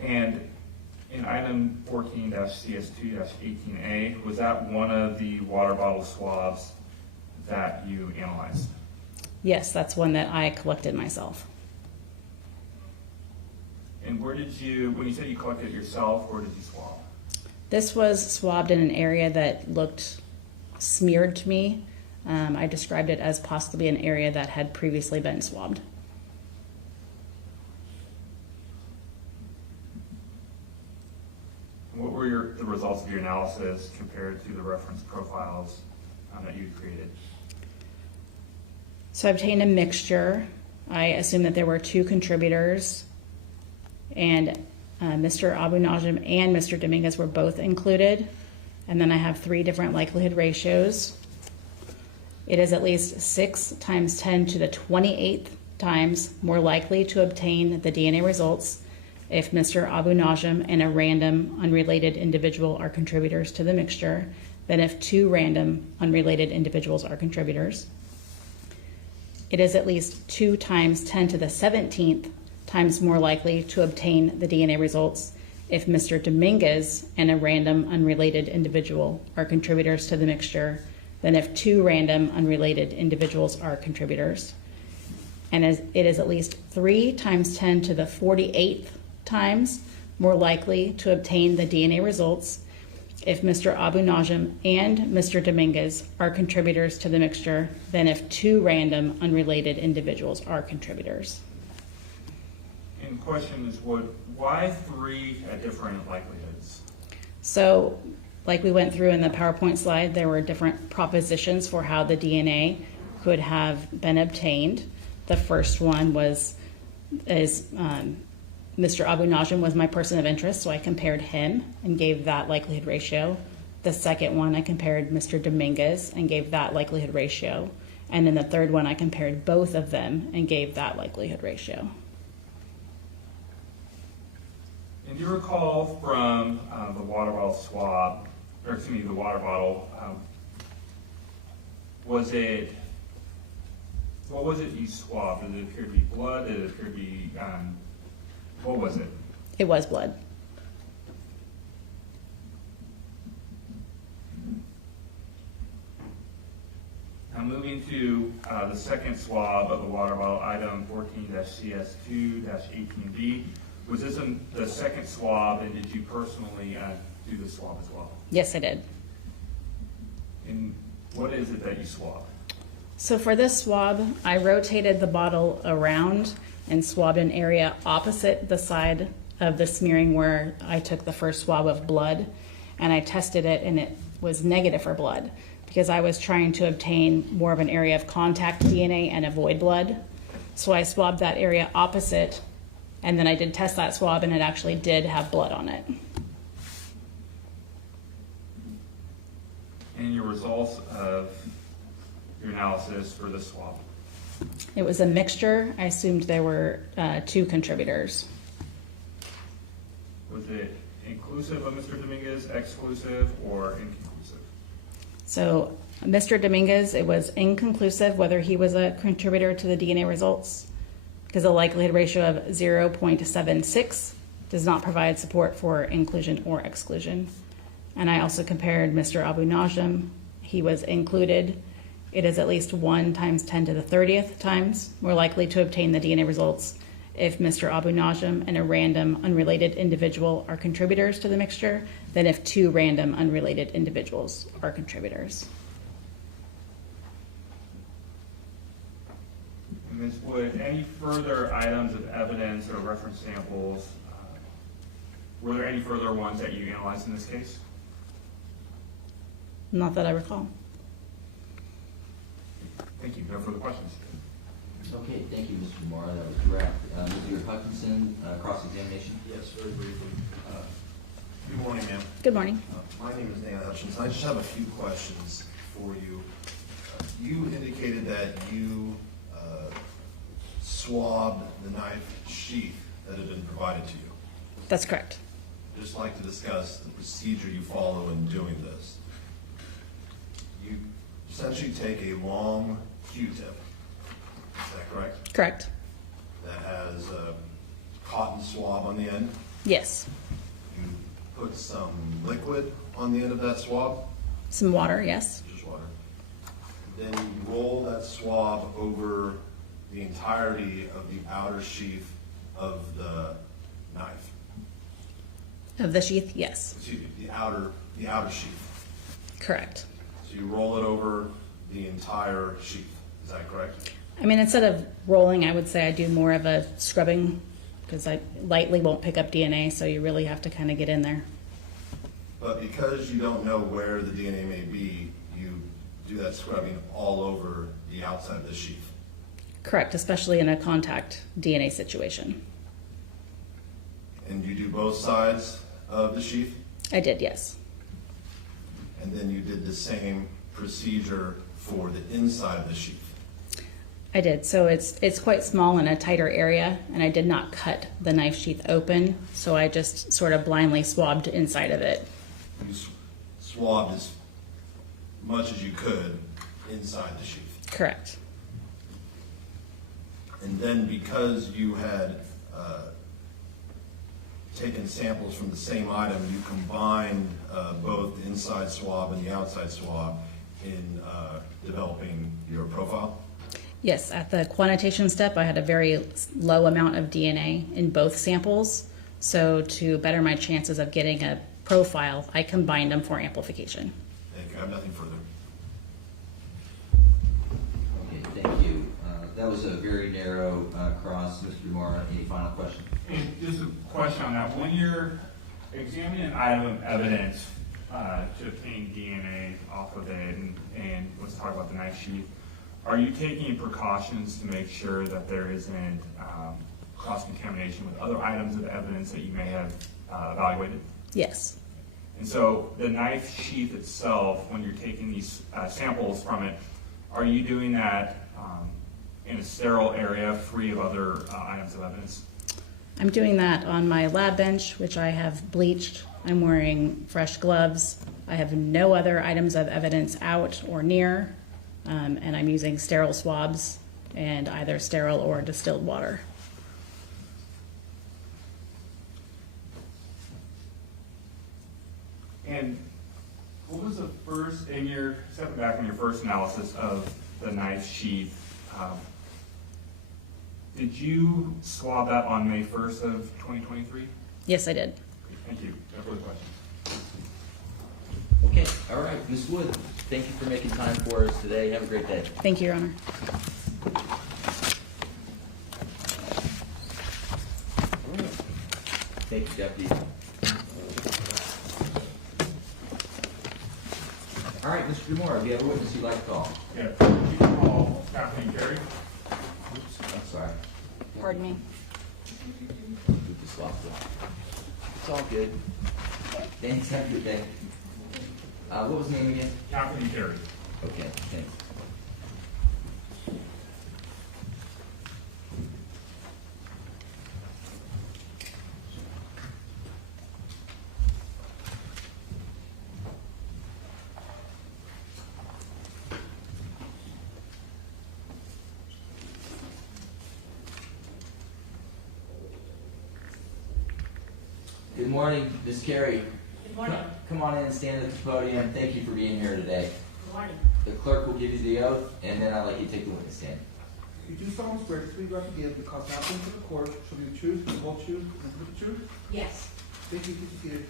And in item 14-CS2-18A, was that one of the water bottle swabs that you analyzed? Yes, that's one that I collected myself. And where did you, when you said you collected it yourself, where did you swab? This was swabbed in an area that looked smeared to me. I described it as possibly an area that had previously been swabbed. What were the results of your analysis compared to the reference profiles that you created? So I obtained a mixture. I assumed that there were 2 contributors, and Mr. Abu Najm and Mr. Dominguez were both included. And then I have 3 different likelihood ratios. It is at least 6 times 10 to the 28th times more likely to obtain the DNA results if Mr. Abu Najm and a random unrelated individual are contributors to the mixture than if 2 random unrelated individuals are contributors. It is at least 2 times 10 to the 17th times more likely to obtain the DNA results if Mr. Dominguez and a random unrelated individual are contributors to the mixture than if 2 random unrelated individuals are contributors. And it is at least 3 times 10 to the 48th times more likely to obtain the DNA results if Mr. Abu Najm and Mr. Dominguez are contributors to the mixture than if 2 random unrelated individuals are contributors. And the question is, why 3 different likelihoods? So, like we went through in the PowerPoint slide, there were different propositions for how the DNA could have been obtained. The first one is Mr. Abu Najm was my person of interest, so I compared him and gave that likelihood ratio. The second one, I compared Mr. Dominguez and gave that likelihood ratio. And then the third one, I compared both of them and gave that likelihood ratio. And do you recall from the water bottle swab, or excuse me, the water bottle, what was it you swabbed? Did it appear to be blood? Did it appear to be, what was it? It was blood. Now moving to the second swab of the water bottle, item 14-CS2-18B. Was this the second swab, and did you personally do the swab as well? Yes, I did. And what is it that you swabbed? So for this swab, I rotated the bottle around and swabbed an area opposite the side of the smearing where I took the first swab of blood, and I tested it, and it was negative for blood because I was trying to obtain more of an area of contact DNA and avoid blood. So I swabbed that area opposite, and then I did test that swab, and it actually did have blood on it. And your results of your analysis for the swab? It was a mixture. I assumed there were 2 contributors. Was it inclusive of Mr. Dominguez, exclusive, or inconclusive? So Mr. Dominguez, it was inconclusive whether he was a contributor to the DNA results because a likelihood ratio of 0.76 does not provide support for inclusion or exclusion. And I also compared Mr. Abu Najm. He was included. It is at least 1 times 10 to the 30th times more likely to obtain the DNA results if Mr. Abu Najm and a random unrelated individual are contributors to the mixture than if 2 random unrelated individuals are contributors. And Ms. Wood, any further items of evidence or reference samples, were there any further ones that you analyzed in this case? Not that I recall. Thank you. No further questions. Okay, thank you, Mr. Mora, that was correct. Mr. Hutchinson, cross-examination? Yes, very briefly. Good morning, ma'am. Good morning. My name is Dan Hutchinson. I just have a few questions for you. You indicated that you swabbed the knife sheath that had been provided to you. That's correct. I'd just like to discuss the procedure you follow in doing this. You essentially take a long Q-tip, is that correct? Correct. That has a cotton swab on the end. Yes. You put some liquid on the end of that swab, Some water, yes. just water. Then you roll that swab over the entirety of the outer sheath of the knife. Of the sheath, yes. Excuse me, the outer sheath. Correct. So you roll it over the entire sheath. Is that correct? I mean, instead of rolling, I would say I do more of a scrubbing because I lightly won't pick up DNA, so you really have to kind of get in there. But because you don't know where the DNA may be, you do that scrubbing all over the outside of the sheath. Correct, especially in a contact DNA situation. And you do both sides of the sheath? I did, yes. And then you did the same procedure for the inside of the sheath. I did. So it's quite small in a tighter area, and I did not cut the knife sheath open, so I just sort of blindly swabbed inside of it. You swabbed as much as you could inside the sheath. Correct. And then because you had taken samples from the same item, you combined both the inside swab and the outside swab in developing your profile? Yes, at the quantitation step, I had a very low amount of DNA in both samples. So to better my chances of getting a profile, I combined them for amplification. Thank you. I have nothing further. Okay, thank you. That was a very narrow cross. Mr. Dumar, any final questions? And just a question on that. When you're examining an item of evidence to obtain DNA off of it, and let's talk about the knife sheath, are you taking precautions to make sure that there isn't cross-contamination with other items of evidence that you may have evaluated? Yes. And so the knife sheath itself, when you're taking these samples from it, are you doing that in a sterile area free of other items of evidence? I'm doing that on my lab bench, which I have bleached. I'm wearing fresh gloves. I have no other items of evidence out or near, and I'm using sterile swabs and either sterile or distilled water. And what was the first, in your, stepping back on your first analysis of the knife sheath, did you swab that on May 1st of 2023? Yes, I did. Thank you. No further questions. Okay, all right, Ms. Wood, thank you for making time for us today. Have a great day. Thank you, Your Honor. Thank you, Deputy. All right, Mr. Dumar, do you have a witness you'd like to call? Yeah, could you call Kathleen Carey? Oops, I'm sorry. Pardon me. We just lost it. It's all good. Thanks, have a good day. What was the name again? Kathleen Carey. Okay, thanks. Good morning, Ms. Carey. Good morning. Come on in and stand at the podium. Thank you for being here today. Good morning. The clerk will give you the oath, and then I'll let you take the witness stand. You do solemnly swear to speak about to give the cause not to the court, shall be the truth, the whole truth, and nothing but the truth? Yes. Thank you, please be seated.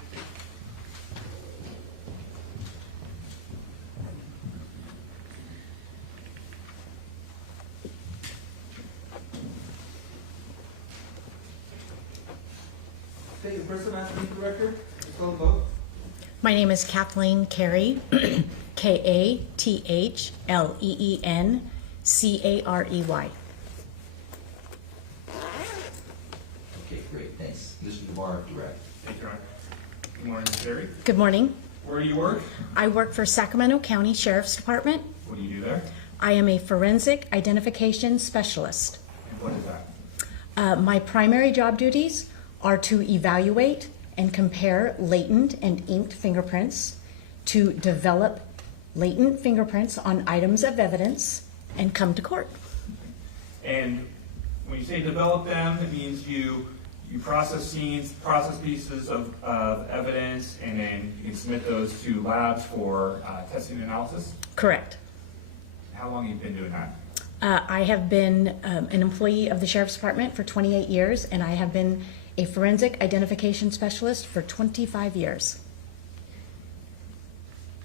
State your first and last name for the record, spell the vote. My name is Kathleen Carey, Kathleencarey. Okay, great, thanks. Mr. DeMar, direct. Thank you, Your Honor. Good morning, Ms. Carey. Good morning. Where do you work? I work for Sacramento County Sheriff's Department. What do you do there? I am a forensic identification specialist. And what is that? My primary job duties are to evaluate and compare latent and inked fingerprints, to develop latent fingerprints on items of evidence, and come to court. And when you say develop them, it means you process scenes, process pieces of evidence, and then you can submit those to labs for testing and analysis? Correct. How long have you been doing that? I have been an employee of the Sheriff's Department for 28 years, and I have been a forensic identification specialist for 25 years.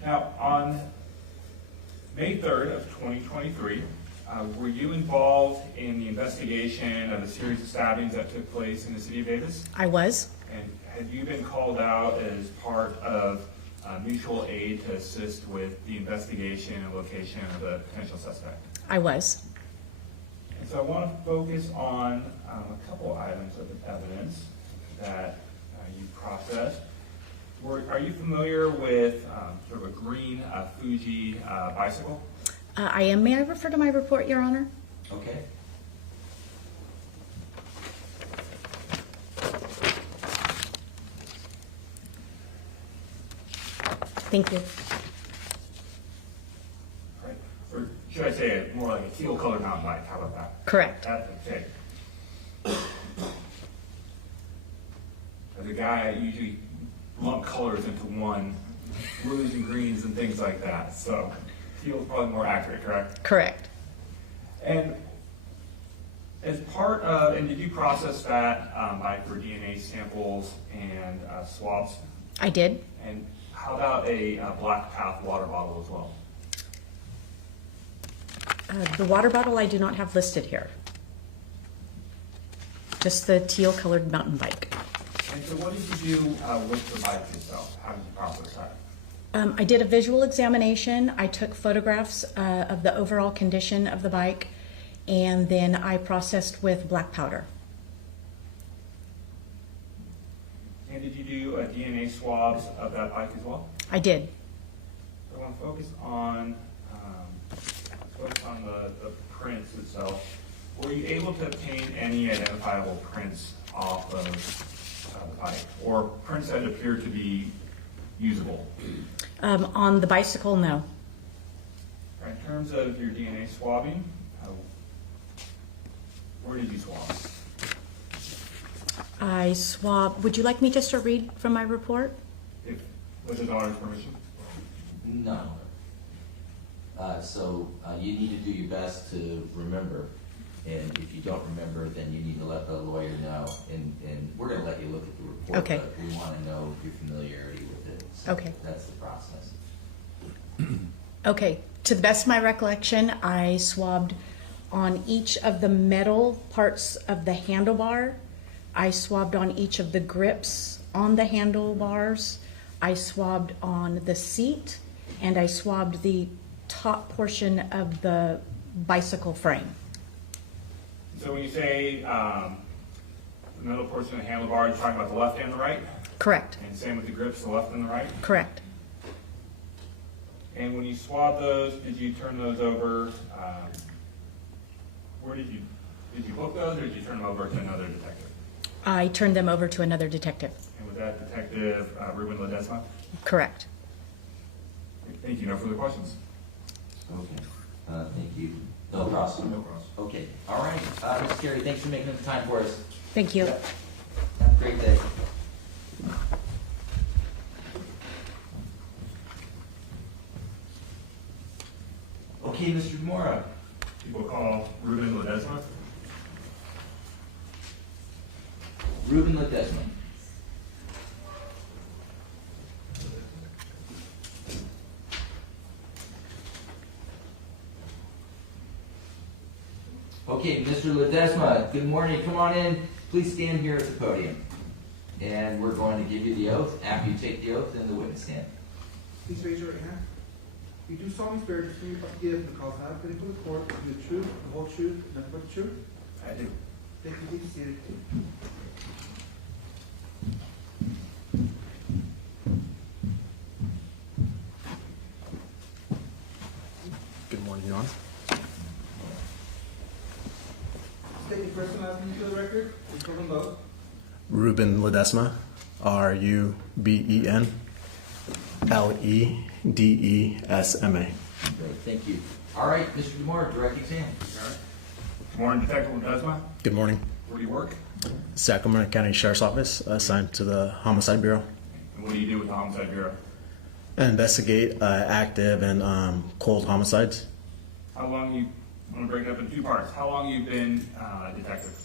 Now, on May 3rd of 2023, were you involved in the investigation of a series of stabbings that took place in the city of Davis? I was. And had you been called out as part of mutual aid to assist with the investigation and location of a potential suspect? I was. And so I want to focus on a couple items of evidence that you processed. Are you familiar with sort of a green Fuji bicycle? I am. May I refer to my report, Your Honor? Okay. Thank you. Right. Or should I say it more like a teal colored mountain bike? How about that? Correct. That's okay. As a guy, I usually lump colors into one, blues and greens and things like that. So teal is probably more accurate, correct? Correct. And as part of, and did you process that for DNA samples and swabs? I did. And how about a black path water bottle as well? The water bottle I do not have listed here. Just the teal colored mountain bike. And so what did you do with the bike itself? How did you process that? I did a visual examination. I took photographs of the overall condition of the bike, and then I processed with black powder. And did you do DNA swabs of that bike as well? I did. I want to focus on the prints itself. Were you able to obtain any identifiable prints off of the bike, or prints that appear to be usable? On the bicycle, no. In terms of your DNA swabbing, where did you swab? I swab. Would you like me just to read from my report? With the daughter's permission? No. So you need to do your best to remember, and if you don't remember, then you need to let the lawyer know, and we're going to let you look at the report, Okay. but we want to know your familiarity with it. So Okay. That's the process. Okay. To the best of my recollection, I swabbed on each of the metal parts of the handlebar. I swabbed on each of the grips on the handlebars. I swabbed on the seat, and I swabbed the top portion of the bicycle frame. So when you say the middle portion of the handlebar, you're talking about the left and the right? Correct. And same with the grips, the left and the right? Correct. And when you swab those, did you turn those over? Where did you hook those, or did you turn them over to another detective? I turned them over to another detective. And was that Detective Ruben Ledesma? Correct. Thank you. No further questions. Okay. Thank you. No problem. No problem. Okay. All right. Ms. Carey, thanks for making the time for us. Thank you. Have a great day. Okay, Mr. Demora. People call Ruben Ledesma. Ruben Ledesma. Okay, Mr. Ledesma, good morning. Come on in. Please stand here at the podium. And we're going to give you the oath. After you take the oath, then the witness stand. Please raise your right hand. You do solemnly swear to give the cause not putting for the court, the truth, the whole truth, and nothing but the truth? I do. Thank you. Please be seated. Good morning, Your Honor. State your first and last name for the record. Please call them both. Ruben Ledesma, RUBEN LEDESMA. Great, thank you. All right, Mr. Demora, direct exam. All right. Good morning, Detective Ledesma. Good morning. Where do you work? Sacramento County Sheriff's Office, assigned to the Homicide Bureau. And what do you do with the Homicide Bureau? I investigate active and cold homicides. How long I'm going to break it up in two parts. How long you been a detective?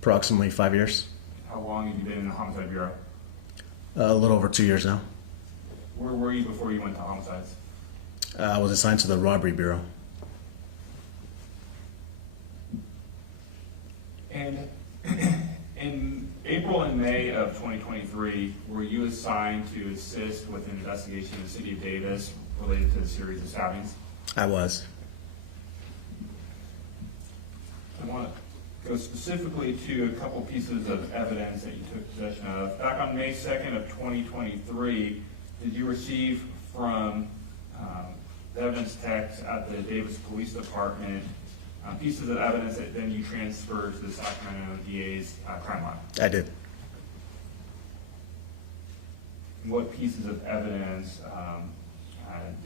Approximately 5 years. How long have you been in the Homicide Bureau? A little over 2 years now. Where were you before you went to homicides? I was assigned to the Robbery Bureau. And in April and May of 2023, were you assigned to assist with an investigation in the city of Davis related to a series of stabbings? I was. I want to go specifically to a couple pieces of evidence that you took possession of. Back on May 2nd of 2023, did you receive from the evidence techs at the Davis Police Department pieces of evidence that then you transfer to the Sacramento DA's crime lab? I did. What pieces of evidence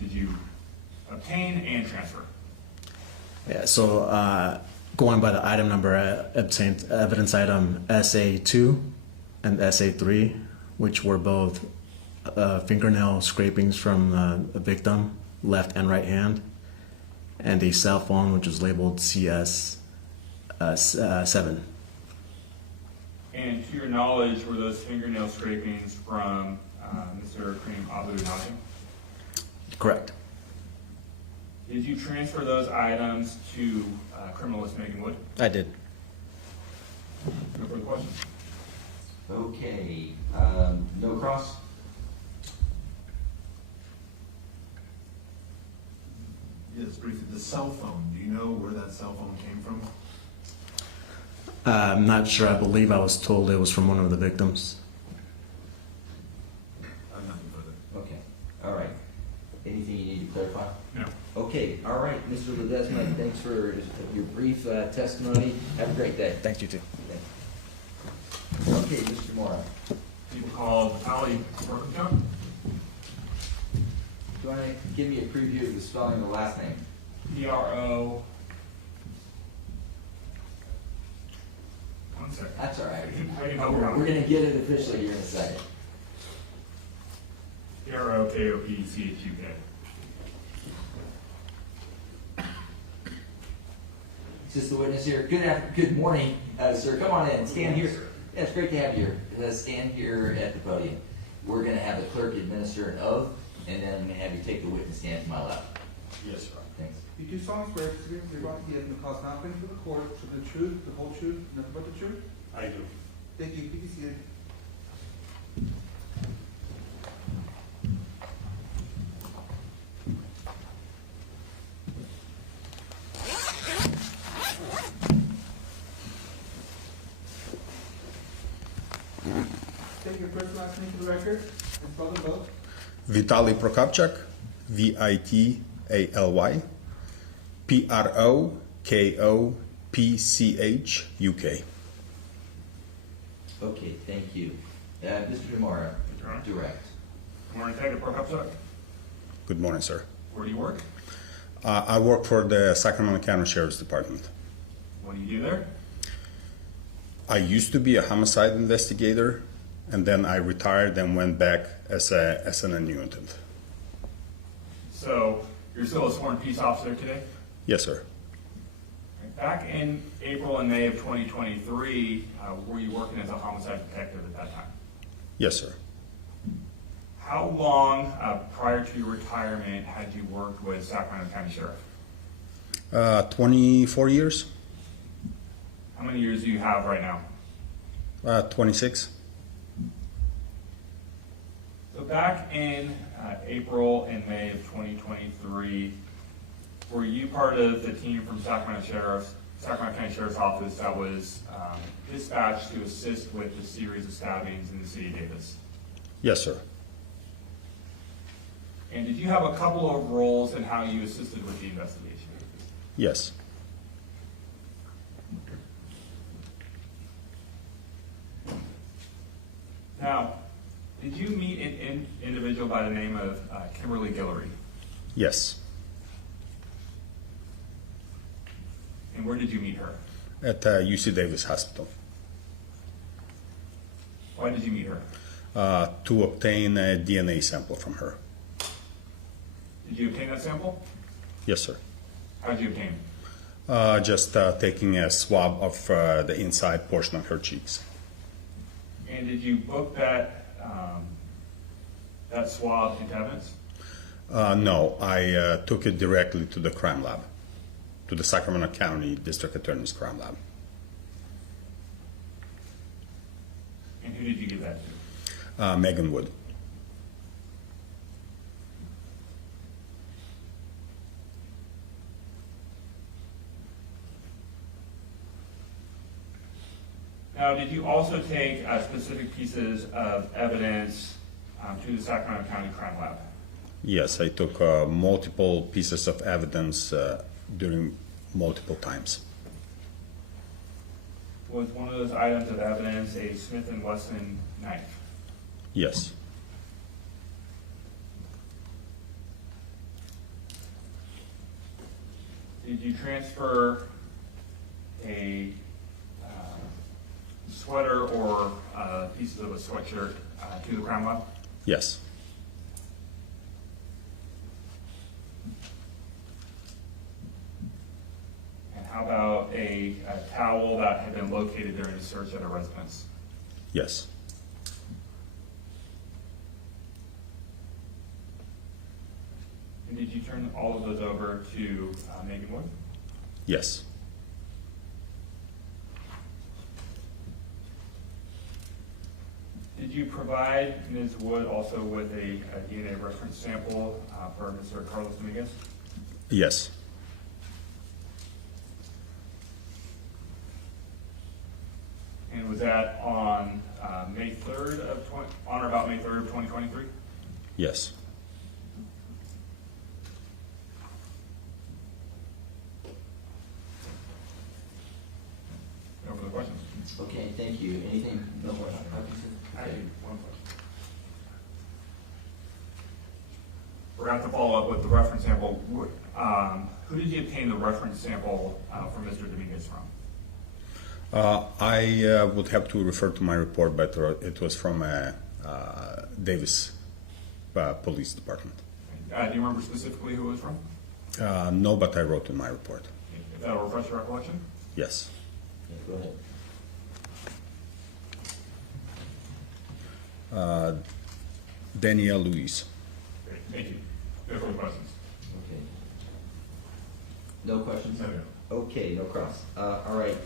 did you obtain and transfer? Yeah, so going by the item number, I obtained evidence item SA2 and SA3, which were both fingernail scrapings from the victim, left and right hand, and a cell phone which was labeled CS7. And to your knowledge, were those fingernail scrapings from Mr. Karim Najm? Correct. Did you transfer those items to criminalist Megan Wood? I did. No further questions? Okay, no cross? Yes, briefly, the cell phone, do you know where that cell phone came from? I'm not sure. I believe I was told it was from one of the victims. I'm nothing further. Okay, all right. Anything you need to clarify? No. Okay, all right, Mr. Ledesma, thanks for your brief testimony. Have a great day. Thank you too. Okay, Mr. Mora. People called Ali Workup. Do you want to give me a preview of the spelling of the last name? PRO. One second. That's all right. I can help you We're out. going to get it officially here in a second. PROKOPCHUK. Is this the witness here? Good morning, sir. Come on in. Stand here. Yeah, it's great to have you here. Stand here at the podium. We're going to have the clerk administer an oath, and then I'm going to have you take the witness stand to my left. Yes, sir. Thanks. You do solemnly swear to speak the right hand and cause nothing for the court, so the truth, the whole truth, nothing but the truth? I do. Thank you. Please be seated. Take your first and last name for the record and spell them both. Vitaly Prokopchak, Vitaly, Prokopchuk. Okay, thank you. Mr. Demora, direct. Morning, Detective Workup. Good morning, sir. Where do you work? I work for the Sacramento County Sheriff's Department. What do you do there? I used to be a homicide investigator, and then I retired and went back as an annuitant. So, you're still a sworn peace officer today? Yes, sir. Back in April and May of 2023, were you working as a homicide detective at that time? Yes, sir. How long prior to your retirement had you worked with Sacramento County Sheriff? 24 years, How many years do you have right now? 26. So back in April and May of 2023, were you part of the team from Sacramento County Sheriff's Office that was dispatched to assist with the series of stabbings in the city of Davis? Yes, sir. And did you have a couple of roles in how you assisted with the investigation? Yes. Now, did you meet an individual by the name of Kimberlee Guillory? Yes. And where did you meet her? At UC Davis Hospital. Why did you meet her? To obtain a DNA sample from her. Did you obtain that sample? Yes, sir. How did you obtain it? Just taking a swab of the inside portion of her cheeks. And did you book that that swab into evidence? No, I took it directly to the crime lab, to the Sacramento County District Attorney's crime lab. And who did you give that to? Megan Wood. Now, did you also take specific pieces of evidence to the Sacramento County Crime Lab? Yes, I took multiple pieces of evidence during multiple times. Was one of those items of evidence a Smith & Wesson knife? Yes. Did you transfer a sweater or pieces of a sweatshirt to the crime lab? Yes. And how about a towel that had been located during the search at a residence? Yes. And did you turn all of those over to Megan Wood? Yes. Did you provide Ms. Wood also with a DNA reference sample for Mr. Carlos Dominguez? Yes. And was that on May 3rd on or about May 3rd of 2023? Yes. No further questions? Okay, thank you. Anything? No more. I Okay. have one question. We're going to have to follow up with the reference sample. Who did you obtain the reference sample from Mr. Dominguez from? I would have to refer to my report, but it was from Davis Police Department. Do you remember specifically who it was from? No, but I wrote in my report. If that'll refresh your recollection? Yes. Yeah, go ahead. Danielle Louise. Great, thank you. No further questions? Okay. No questions? No, no. Okay, no cross. All right.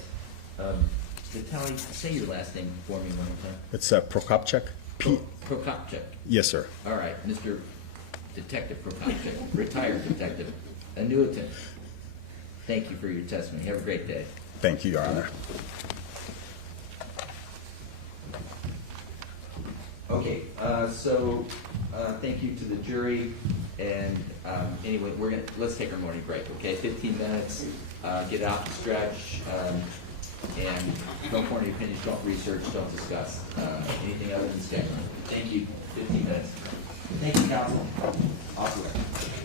Vitaly, say your last name for me one more time. It's Prokopchak. Prokopchak. Yes, sir. All right, Mr. Detective Prokopchak, retired detective, annuitant. Thank you for your testimony. Have a great day. Thank you, Your Honor. Okay, thank you to the jury, and anyway, let's take our morning break, okay? 15 minutes, get out and stretch, and don't form any opinions, don't research, don't discuss anything other than stay. Thank you, 15 minutes. Thank you, counsel. Off the record.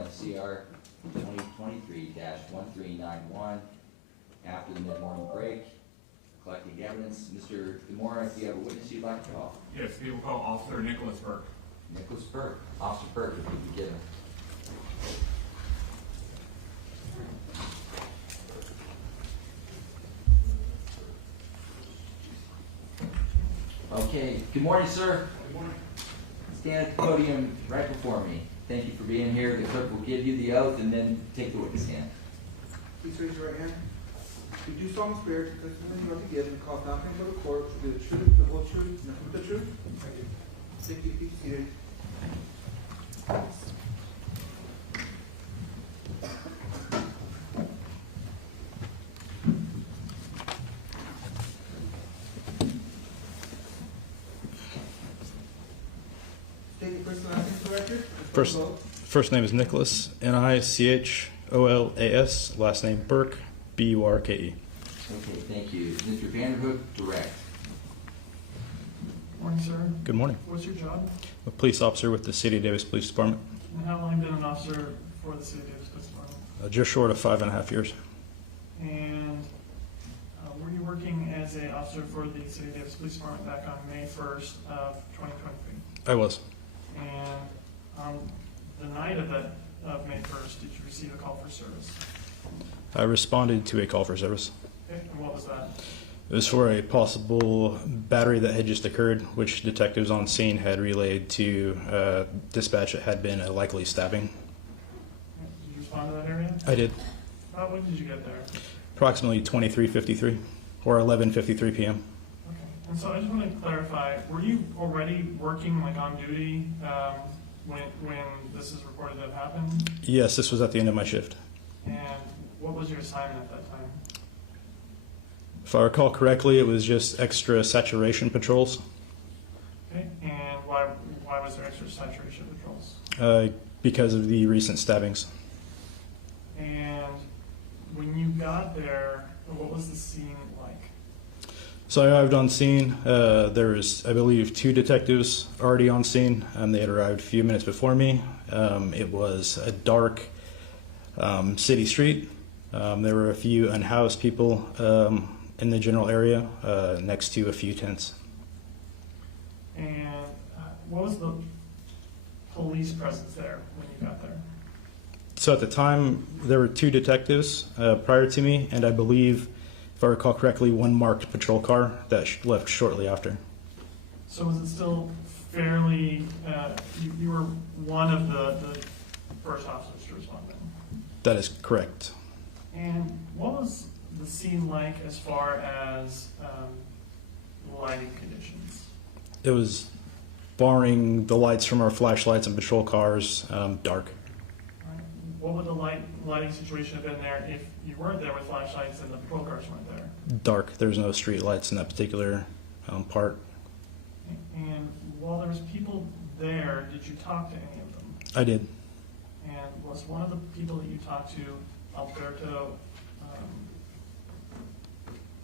CR 2023-1391 after the mid-morning break, collecting evidence. Mr. Demora, if you have a witness you'd like to call. Yes, we will call Officer Nicholas Burke. Nicholas Burke. Officer Burke, if you can get him. Okay, good morning, sir. Good morning. Stand at the podium right before me. Thank you for being here. The clerk will give you the oath and then take the witness stand. Please raise your right hand. You do solemnly swear to the testimony you have to give and cause nothing but the court to be the truth, the whole truth, and nothing but the truth? Thank you. Thank you. Please be seated. State your first and last name for the record. First name is Nicholas, Nicholas, last name Burke, Burke. Okay, thank you. Mr. Vanderhook, direct. Morning, sir. Good morning. What's your job? I'm a police officer with the City of Davis Police Department. And how long have you been an officer for the City of Davis Police Department? Just short of 5.5 years. And were you working as an officer for the City of Davis Police Department back on May 1st of 2023? I was. And on the night of May 1st, did you receive a call for service? I responded to a call for service. Okay, and what was that? It was for a possible battery that had just occurred, which detectives on scene had relayed to dispatch. It had been a likely stabbing. Did you respond to that area? I did. About when did you get there? Approximately 23:53 or 11:53 p.m. Okay, and so I just want to clarify, were you already working like on duty when this is reported to have happened? Yes, this was at the end of my shift. And what was your assignment at that time? If I recall correctly, it was just extra saturation patrols. Okay, and why was there extra saturation patrols? Because of the recent stabbings. And when you got there, what was the scene like? So I arrived on scene. There was, I believe, 2 detectives already on scene. They had arrived a few minutes before me. It was a dark city street. There were a few unhoused people in the general area next to a few tents. And what was the police presence there when you got there? So at the time, there were 2 detectives prior to me, and I believe, if I recall correctly, 1 marked patrol car that left shortly after. So was it still fairly, you were one of the first officers to respond then? That is correct. And what was the scene like as far as lighting conditions? It was, barring the lights from our flashlights and patrol cars, dark. Right. What would the lighting situation have been there if you weren't there with flashlights and the patrol cars weren't there? Dark. There's no street lights in that particular part. And while there was people there, did you talk to any of them? I did. And was one of the people that you talked to Alberto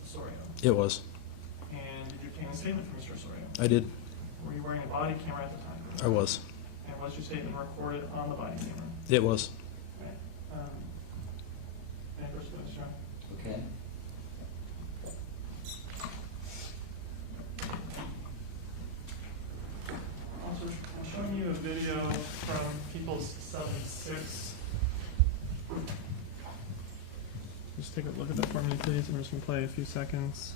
Osorio? It was. And did you obtain a statement from Mr. Osorio? I did. Were you wearing a body camera at the time? I was. And was your statement recorded on the body camera? It was. Okay. Any first witness, John? Okay. Also, I'm showing you a video from People's 76. Just take a look at that for me, please. I'm just going to play a few seconds.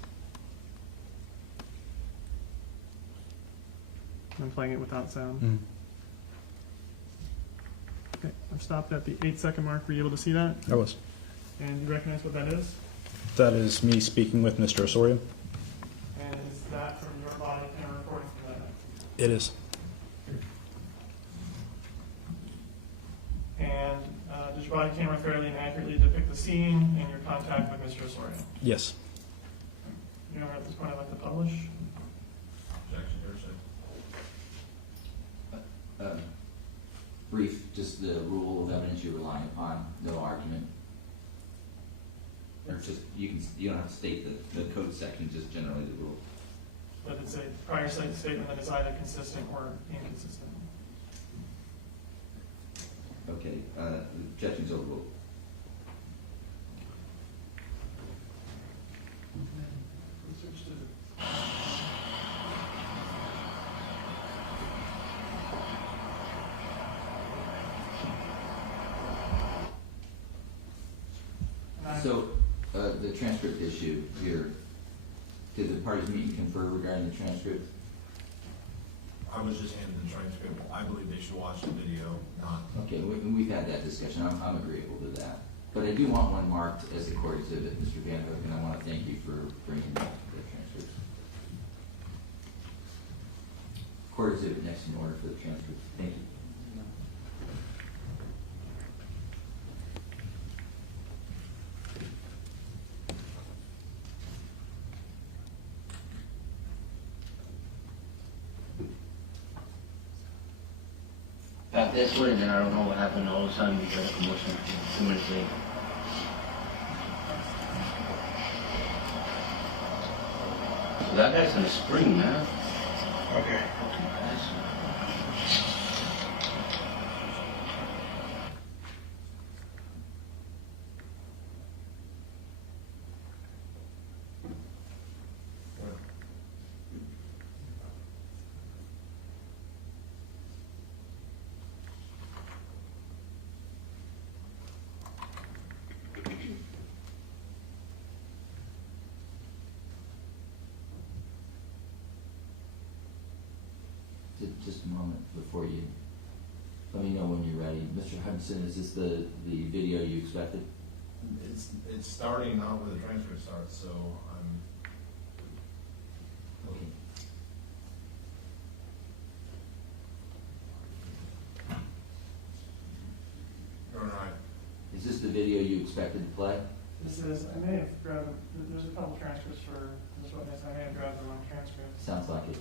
I'm playing it without sound. Okay, I've stopped at the 8-second mark. Were you able to see that? I was. And you recognize what that is? That is me speaking with Mr. Osorio. And is that from your body camera recording from that? It is. And does your body camera fairly and accurately depict the scene and your contact with Mr. Osorio? Yes. You know, at this point, I'd like to publish. Objection, hearsay. Brief, just the rule of evidence you're relying upon, no argument. Or just, you don't have to state the code section, just generally the rule. But it's a prior statement that is either consistent or inconsistent. Okay, objections overruled. So, the transcript issue here, did the parties meet and confer regarding the transcript? I was just handed the transcript. I believe they should watch the video, not. Okay, we've had that discussion, I'm agreeable to that. But I do want one marked as a court exhibit, Mr. Van Hook, and I want to thank you for bringing the transcripts. Court exhibit next in order for the transcript. Thank you. Back this way, then I don't know what happened all of a sudden because of commotion 2 minutes later. So that guy's in the spring, man. Okay. Just a moment before you, let me know when you're ready. Mr. Hudson, is this the video you expected? It's starting not where the transcript starts, so I'm. Okay. You're right. Is this the video you expected to play? This is, I may have grabbed, there's a couple transcripts for this witness, I may have grabbed the wrong transcript. Sounds like it.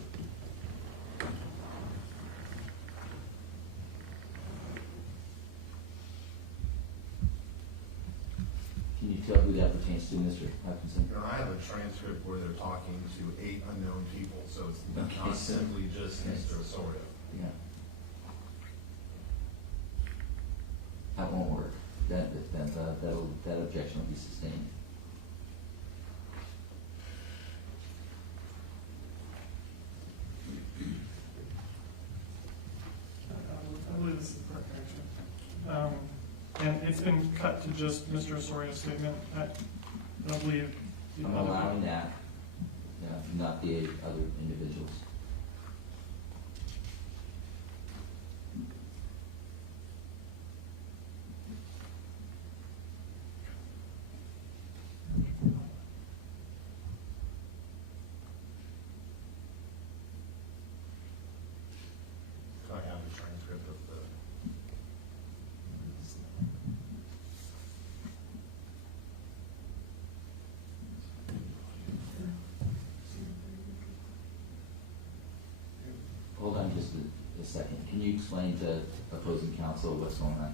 Can you tell who that pertains to, Mr. Hutchinson? I have a transcript where they're talking to 8 unknown people, so it's Okay, not so- simply just yes. Mr. Osorio. Yeah. That won't work. That objection will be sustained. I believe this is the correct action. And it's been cut to just Mr. Osorio's statement. I don't believe. the I'm other- allowing that, not the 8 other individuals. So I have the transcript of the. Hold on just a second. Can you explain to opposing counsel what's going on?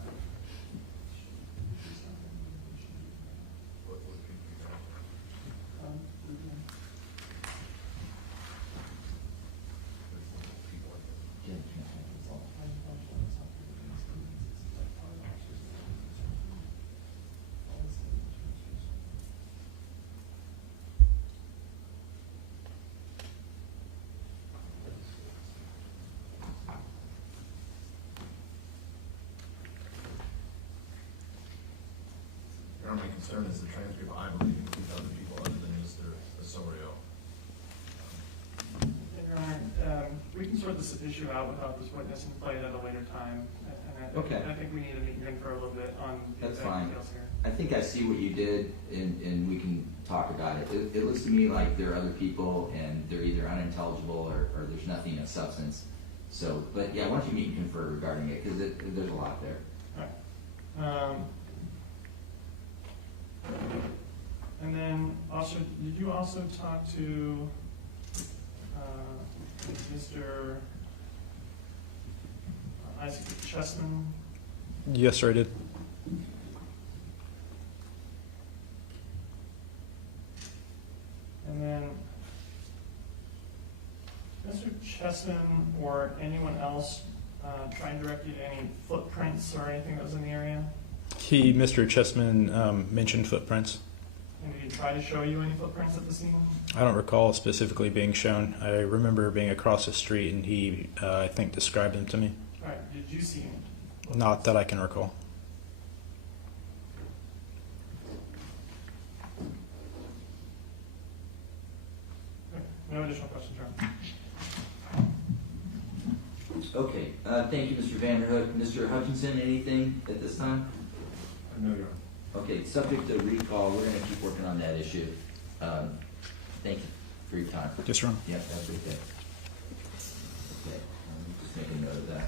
What would be the Yeah, that's all. My concern is the transcript, I believe, includes other people other than Mr. Osorio. Your Honor, we can sort this issue out without this witness and play it at a later time. Okay. I think we need to meet and confer a little bit on the That's exact fine. details here. I think I see what you did, and we can talk about it. It looks to me like there are other people, and they're either unintelligible or there's nothing of substance. So, but yeah, why don't you meet and confer regarding it, because there's a lot there. All right. And then also, did you also talk to Mr. Isaac Chessman? Yes, sir, I did. And then Mr. Chessman or anyone else try and direct you to any footprints or anything that was in the area? Mr. Chessman, mentioned footprints. And did he try to show you any footprints at the scene? I don't recall specifically being shown. I remember being across the street and he, I think, described them to me. All right, did you see him? Not that I can recall. Okay, no additional questions, Your Honor. Okay, thank you, Mr. Vanderhook. Mr. Hutchinson, anything at this time? No, Your Honor. Okay, subject to recall, we're gonna keep working on that issue. Thank you for your time. Yes, Your Honor. Yep, that's okay. Okay, just make a note of that.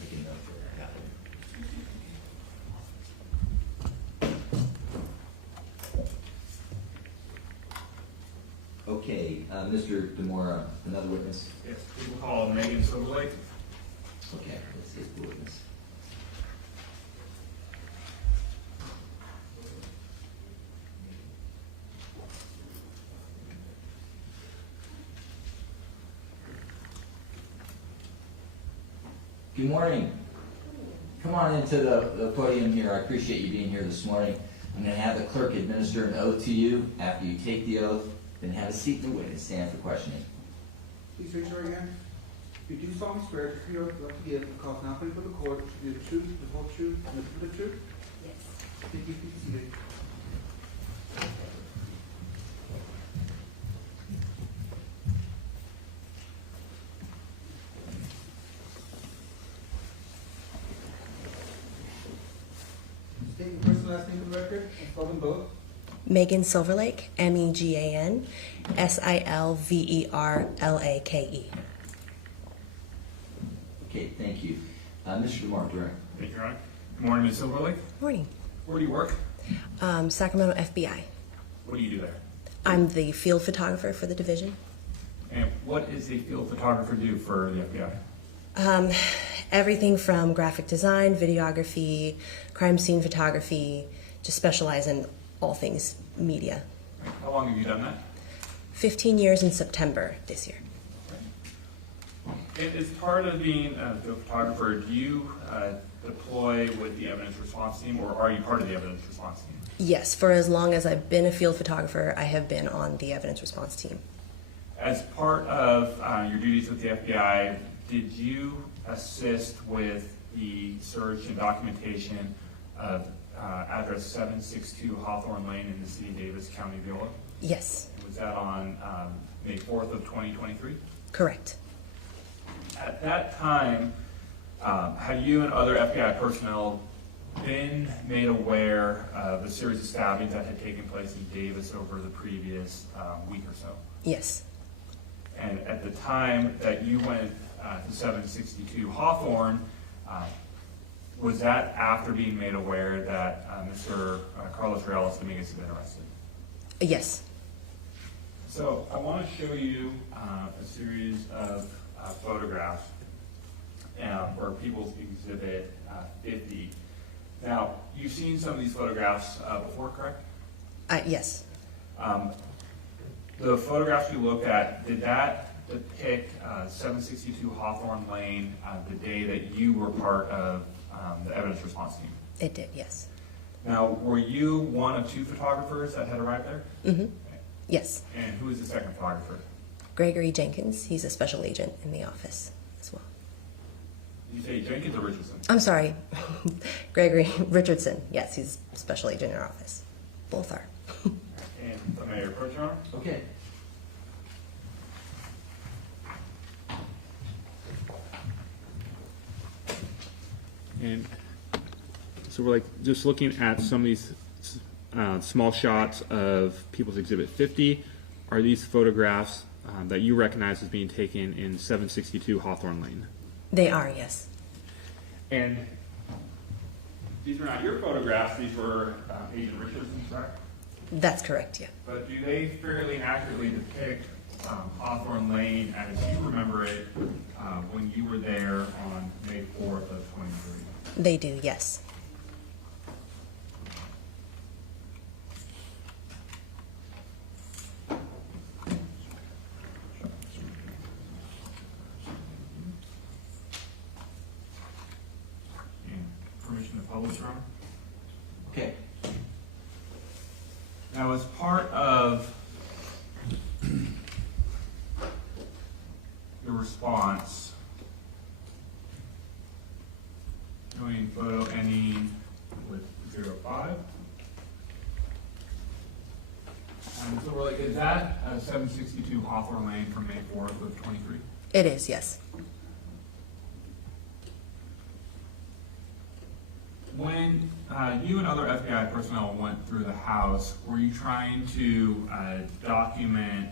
Make a note for that. Okay, Mr. Demora, another witness? Yes, people call Megan Silverlake. Okay, let's see the witness. Good morning. Come on into the podium here. I appreciate you being here this morning. I'm going to have the clerk administer an oath to you. After you take the oath, then have a seat in the witness stand for questioning. Please raise your right hand. You do solemnly swear to the oath about to give the cause not for the court, to do the truth, the whole truth, and nothing but the truth? Yes. Thank you. Please be seated. State your first and last name for the record, and spell them both. Megan Silverlake, Megan Silverlake. Okay, thank you. Mr. DeMar, during. Thank you, Your Honor. Good morning, Ms. Silverlake. Morning. Where do you work? Sacramento FBI. What do you do there? I'm the field photographer for the division. And what does a field photographer do for the FBI? Everything from graphic design, videography, crime scene photography, just specialize in all things media. How long have you done that? 15 years in September this year. And as part of being a field photographer, do you deploy with the evidence response team, or are you part of the evidence response team? Yes, for as long as I've been a field photographer, I have been on the evidence response team. As part of your duties with the FBI, did you assist with the search and documentation of address 762 Hawthorne Lane in the city of Davis, County of Viola? Yes. Was that on May 4th of 2023? Correct. At that time, had you and other FBI personnel been made aware of a series of stabbings that had taken place in Davis over the previous week or so? Yes. And at the time that you went to 762 Hawthorne, was that after being made aware that Mr. Carlos Reales Dominguez had been arrested? Yes. So I want to show you a series of photographs for People's Exhibit 50. Now, you've seen some of these photographs before, correct? Yes. The photographs you looked at, did that depict 762 Hawthorne Lane the day that you were part of the evidence response team? It did, yes. Now, were you one of two photographers that had arrived there? Mm-hmm. Yes. And who is the second photographer? Gregory Jenkins. He's a special agent in the office as well. Did you say Jenkins or Richardson? I'm sorry. Gregory Richardson. Yes, he's a special agent in our office. Both are. And the mayor, approach, Your Honor? Okay. And so we're like just looking at some of these small shots of People's Exhibit 50. are these photographs that you recognize as being taken in 762 Hawthorne Lane? They are, yes. And these were not your photographs, these were Agent Richardson's, right? That's correct, yeah. But do they fairly accurately depict Hawthorne Lane as you remember it when you were there on May 4th of 23? They do, yes. Permission to publish, Ron? Okay. Now, as part of your response, showing photo ending with 05. So we're like, is that 762 Hawthorne Lane from May 4th of 23? It is, yes. When you and other FBI personnel went through the house, were you trying to document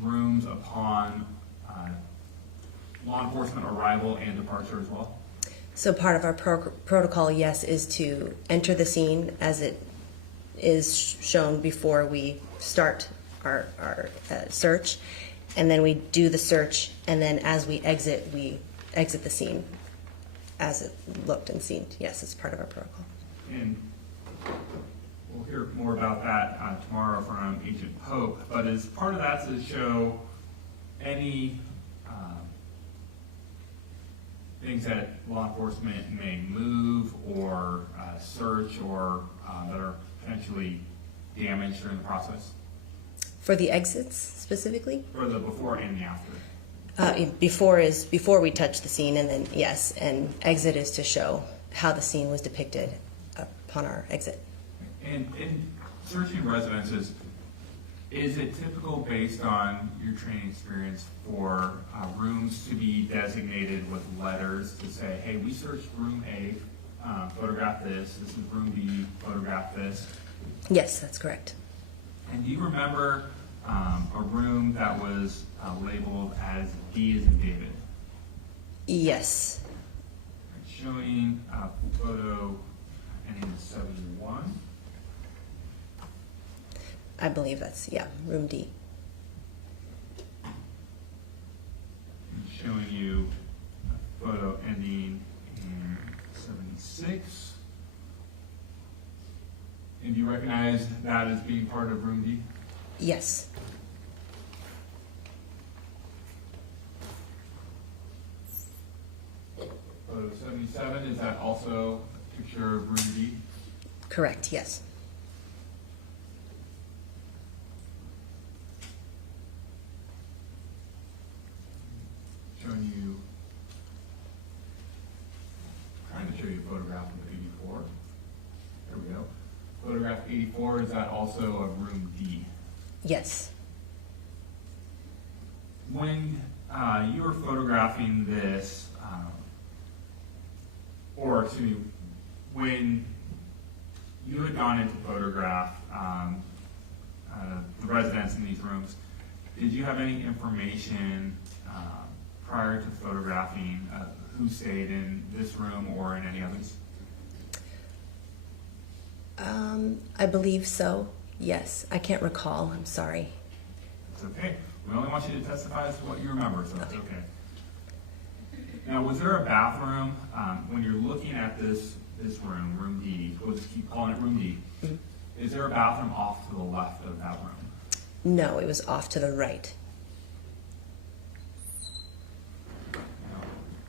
rooms upon law enforcement arrival and departure as well? So part of our protocol, yes, is to enter the scene as it is shown before we start our search, and then we do the search, and then as we exit the scene as it looked and seemed. Yes, it's part of our protocol. And we'll hear more about that tomorrow from Agent Pope, but as part of that to show any things that law enforcement may move or search or that are potentially damaged during the process? For the exits specifically? For the before and the after? Before we touch the scene, and then yes, and exit is to show how the scene was depicted upon our exit. And in searching residences, is it typical based on your training experience for rooms to be designated with letters to say, hey, we searched room A, photograph this is room B, photograph this? Yes, that's correct. And do you remember a room that was labeled as D as in David? Yes. Showing photo ending 71. I believe that's, yeah, room D. And showing you a photo ending in 76. And do you recognize that as being part of room D? Yes. Photo 77, is that also a picture of room D? Correct, yes. Showing you, trying to show you a photograph of 84. There we go. Photograph 84, is that also a room D? Yes. When you were photographing this, or excuse me, when you had gone in to photograph the residents in these rooms, did you have any information prior to photographing who stayed in this room or in any others? I believe so, yes. I can't recall, I'm sorry. It's okay. We only want you to testify as to what you remember, so it's okay. Now, was there a bathroom, when you're looking at this room, room D, we'll just keep calling it room D, is there a bathroom off to the left of that room? No, it was off to the right.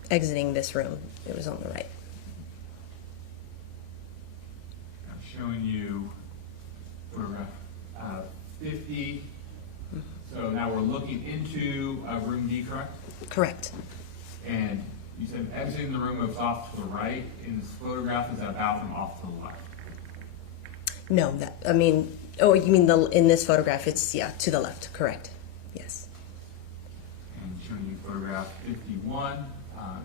Exiting this room, it was on the right. I'm showing you photograph 50. So now we're looking into room D, correct? Correct. And you said exiting the room was off to the right. In this photograph, is that bathroom off to the left? No, you mean in this photograph, it's, yeah, to the left, correct, yes. And showing you photograph 51.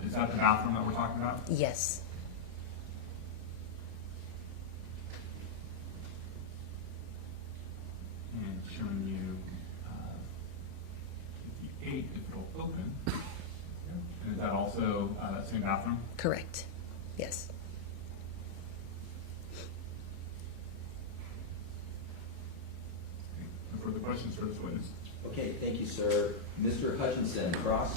Is that the bathroom that we're talking about? Yes. And showing you same bathroom? Correct. Yes. No further questions for this witness? Okay, thank you, sir. Mr. Hutchinson, cross.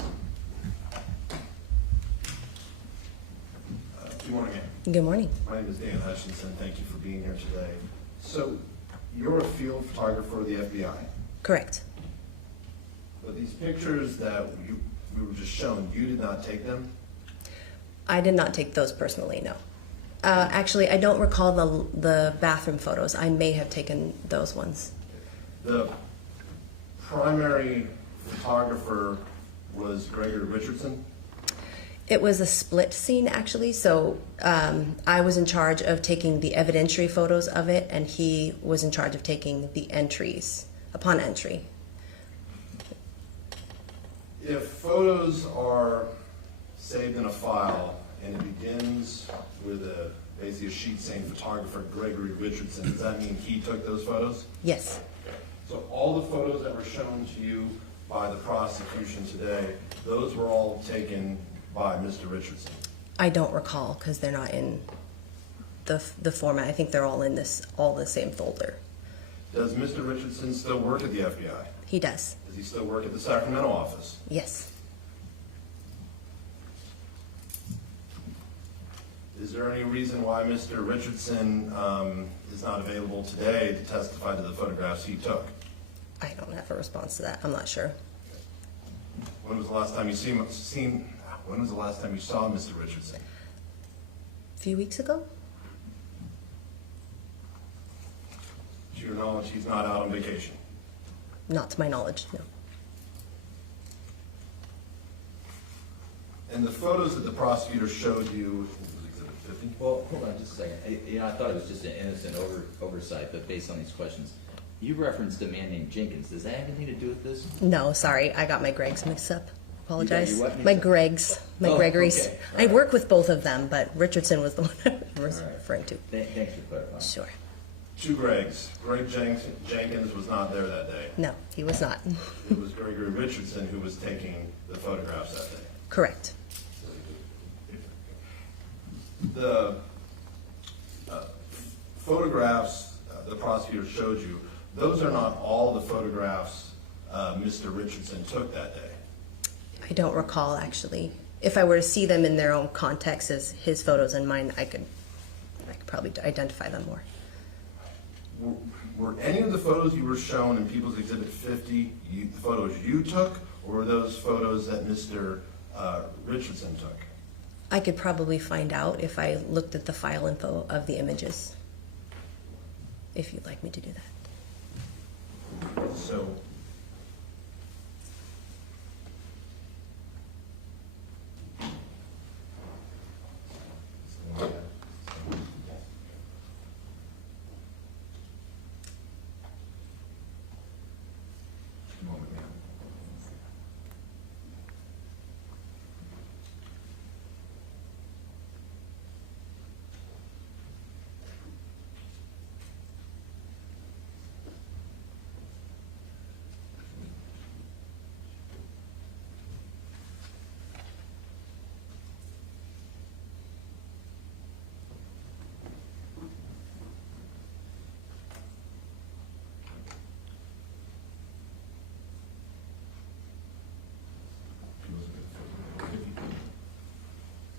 Good morning. Good morning. My name is Dan Hutchinson. Thank you for being here today. So, you're a field photographer of the FBI, Correct. but these pictures that we were just shown, you did not take them? I did not take those personally, no. Actually, I don't recall the bathroom photos. I may have taken those ones. The primary photographer was Gregory Richardson? It was a split scene, actually, so I was in charge of taking the evidentiary photos of it, and he was in charge of taking the entries upon entry. If photos are saved in a file and it begins with basically a sheet saying photographer Gregory Richardson, does that mean he took those photos? Yes. So all the photos that were shown to you by the prosecution today, those were all taken by Mr. Richardson? I don't recall because they're not in the format. I think they're all in all the same folder. Does Mr. Richardson still work at the FBI? He does. Does he still work at the Sacramento office? Yes. Is there any reason why Mr. Richardson is not available today to testify to the photographs he took? I don't have a response to that. I'm not sure. When was the last time you when was the last time you saw Mr. Richardson? A few weeks ago? To your knowledge, he's not out on vacation. Not to my knowledge, no. And the photos that the prosecutor showed you, was Exhibit 50? Well, hold on just a second. I thought it was just an innocent oversight, but based on these questions, you referenced a man named Jenkins. Does that have anything to do with this? No, sorry. I got my Gregs mixed up. Apologize. You got your what My mixed up? Gregs. My Oh, Gregories. okay. I work with both of them, but Richardson was the one I was All right. referring to. Thanks for clarifying. Sure. Two Gregs. Greg Jenkins was not there that day. No, he was not. It was Gregory Richardson who was taking the photographs that day. Correct. The photographs the prosecutor showed you, those are not all the photographs Mr. Richardson took that day. I don't recall, actually. If I were to see them in their own context as his photos and mine, I could probably identify them more. Were any of the photos you were shown in People's Exhibit 50 the photos you took, or were those photos that Mr. Richardson took? I could probably find out if I looked at the file info of the images, if you'd like me to do that. So,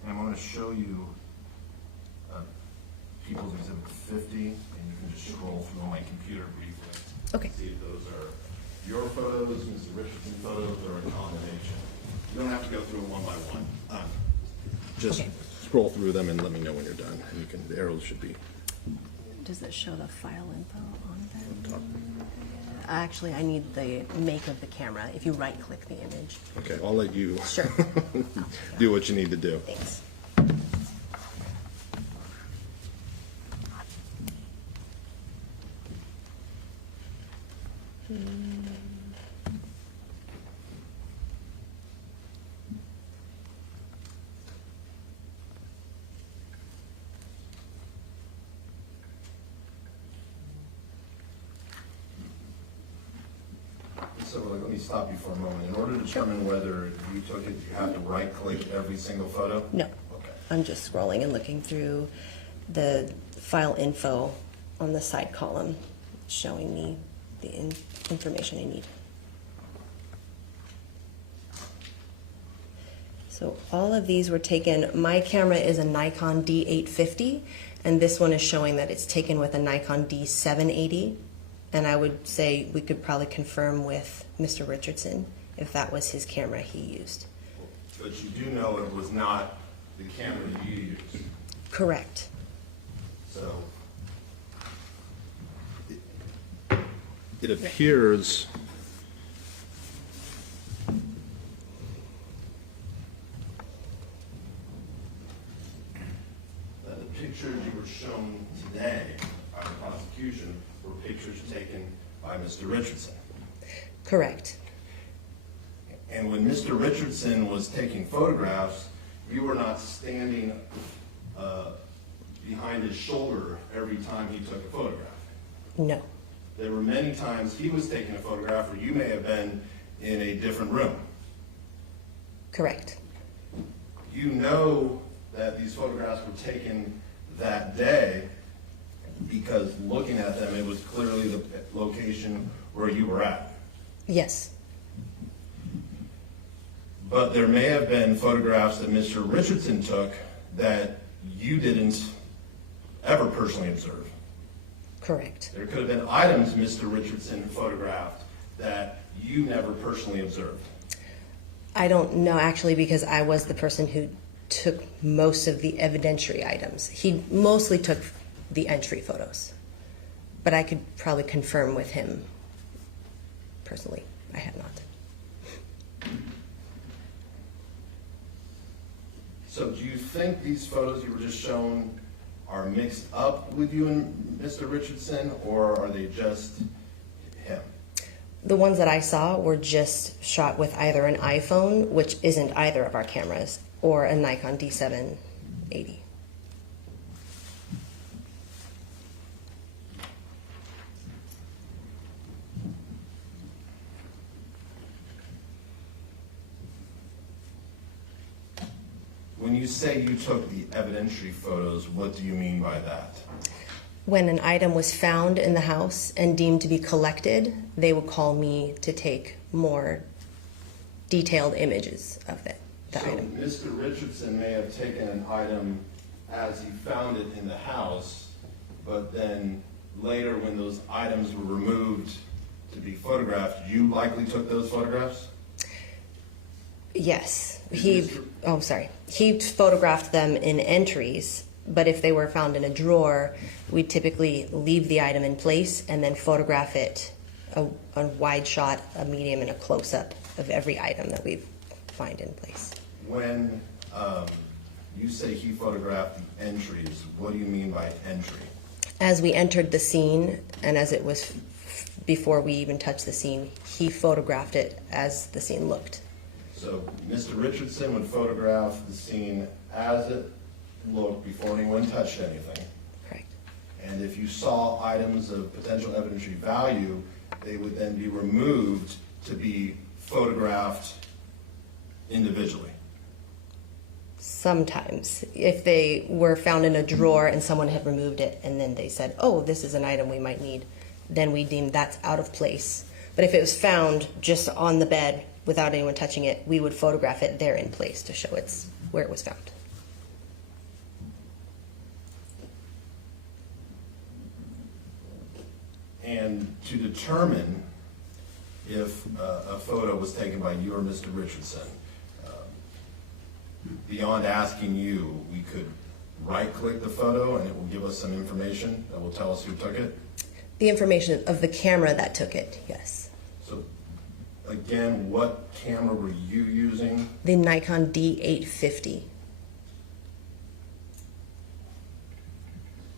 I'm going to show you People's Exhibit 50, and you can just scroll through on my computer briefly. Okay. See if those are your photos, Mr. Richardson photos, or a combination. You don't have to go through them one by one. Just Okay. scroll through them and let me know when you're done. And the arrows should be Does it show the file info on on there? top. Actually, I need the make of the camera. If you right-click the image. Okay, I'll let you Sure. do what you need to do. Thanks. So So let me stop you for a moment. In order to determine whether you took it, you have to right-click every single photo? No. Okay. I'm just scrolling and looking through the file info on the side column, showing me the information I need. So all of these were taken. My camera is a Nikon D850, and this one is showing that it's taken with a Nikon D780. And I would say we could probably confirm with Mr. Richardson if that was his camera he used. But you do know it was not the camera you used. Correct. So It appears that the pictures you were shown today by the prosecution were pictures taken by Mr. Richardson. Correct. And when Mr. Richardson was taking photographs, you were not standing behind his shoulder every time he took a photograph. No. There were many times he was taking a photograph where you may have been in a different room. Correct. You know that these photographs were taken that day because looking at them, it was clearly the location where you were at. Yes. But there may have been photographs that Mr. Richardson took that you didn't ever personally observe. Correct. There could have been items Mr. Richardson photographed that you never personally observed. I don't know actually, because I was the person who took most of the evidentiary items. He mostly took the entry photos, but I could probably confirm with him personally. I have not. So do you think these photos you were just shown are mixed up with you and Mr. Richardson, or are they just him? The ones that I saw were just shot with either an iPhone, which isn't either of our cameras, or a Nikon D780. When you say you took the evidentiary photos, what do you mean by that? When an item was found in the house and deemed to be collected, they would call me to take more detailed images of it, the So item. Mr. Richardson may have taken an item as he found it in the house, but then later when those items were removed to be photographed, you likely took those photographs? Yes. He photographed them in entries, but if they were found in a drawer, we typically leave the item in place and then photograph it, a wide shot, a medium, and a close-up of every item that we find in place. When you say he photographed the entries, what do you mean by entry? As we entered the scene, and as it was before we even touched the scene, he photographed it as the scene looked. So Mr. Richardson would photograph the scene as it looked before anyone touched anything. Correct. And if you saw items of potential evidentiary value, they would then be removed to be photographed individually. Sometimes, if they were found in a drawer and someone had removed it and then they said, oh, this is an item we might need, then we deem that's out of place. But if it was found just on the bed without anyone touching it, we would photograph it there in place to show it's where it was found. And to determine if a photo was taken by you or Mr. Richardson, beyond asking you, we could right-click the photo and it will give us some information that will tell us who took it? The information of the camera that took it, yes. So, again, what camera were you using? The Nikon D850.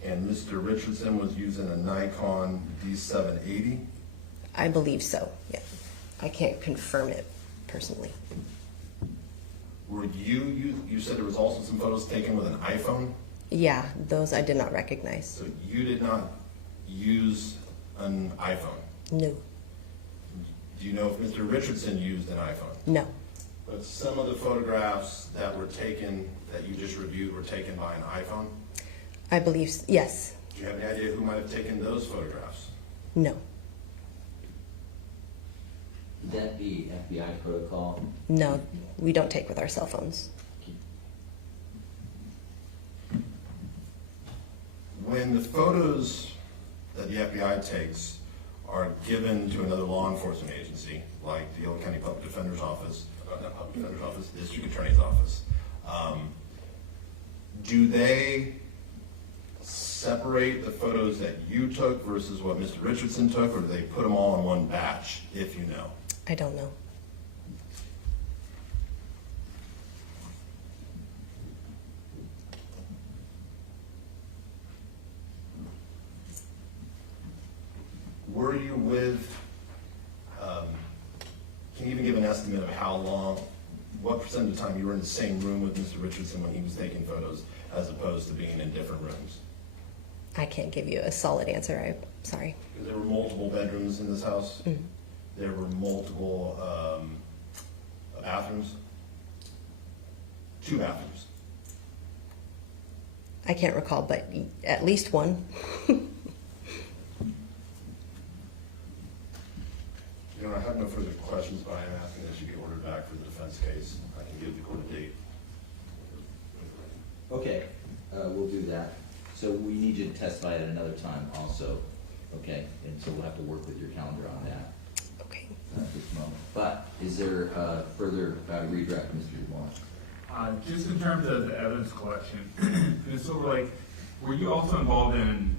And Mr. Richardson was using a Nikon D780? I believe so, yeah. I can't confirm it personally. Were you said there was also some photos taken with an iPhone? Yeah, those I did not recognize. So you did not use an iPhone? No. Do you know if Mr. Richardson used an iPhone? No. But some of the photographs that were taken, that you just reviewed, were taken by an iPhone? I believe, yes. Do you have any idea who might have taken those photographs? No. Would that be FBI protocol? No, we don't take with our cell phones. When the photos that the FBI takes are given to another law enforcement agency, like the Yolo County Public Defender's Office, not Public Defender's Office, District Attorney's Office, do they separate the photos that you took versus what Mr. Richardson took, or do they put them all in one batch, if you know? I don't know. Were you with, can you even give an estimate of how long, what percent of the time you were in the same room with Mr. Richardson when he was taking photos, as opposed to being in different rooms? I can't give you a solid answer. I'm sorry. Because there were multiple bedrooms in this house. Mm. There were multiple bathrooms. 2 bathrooms. I can't recall, but at least one. You know, I have no further questions, but I am asking that you be ordered back for the defense case. I can give the court a date. Okay, we'll do that. So we need you to testify at another time also, okay? And so we'll have to work with your calendar on that. Okay. At this moment. But is there further redirect, Mr. DeMoss? Just in terms of the evidence collection, Ms. Silver Lake, were you also involved in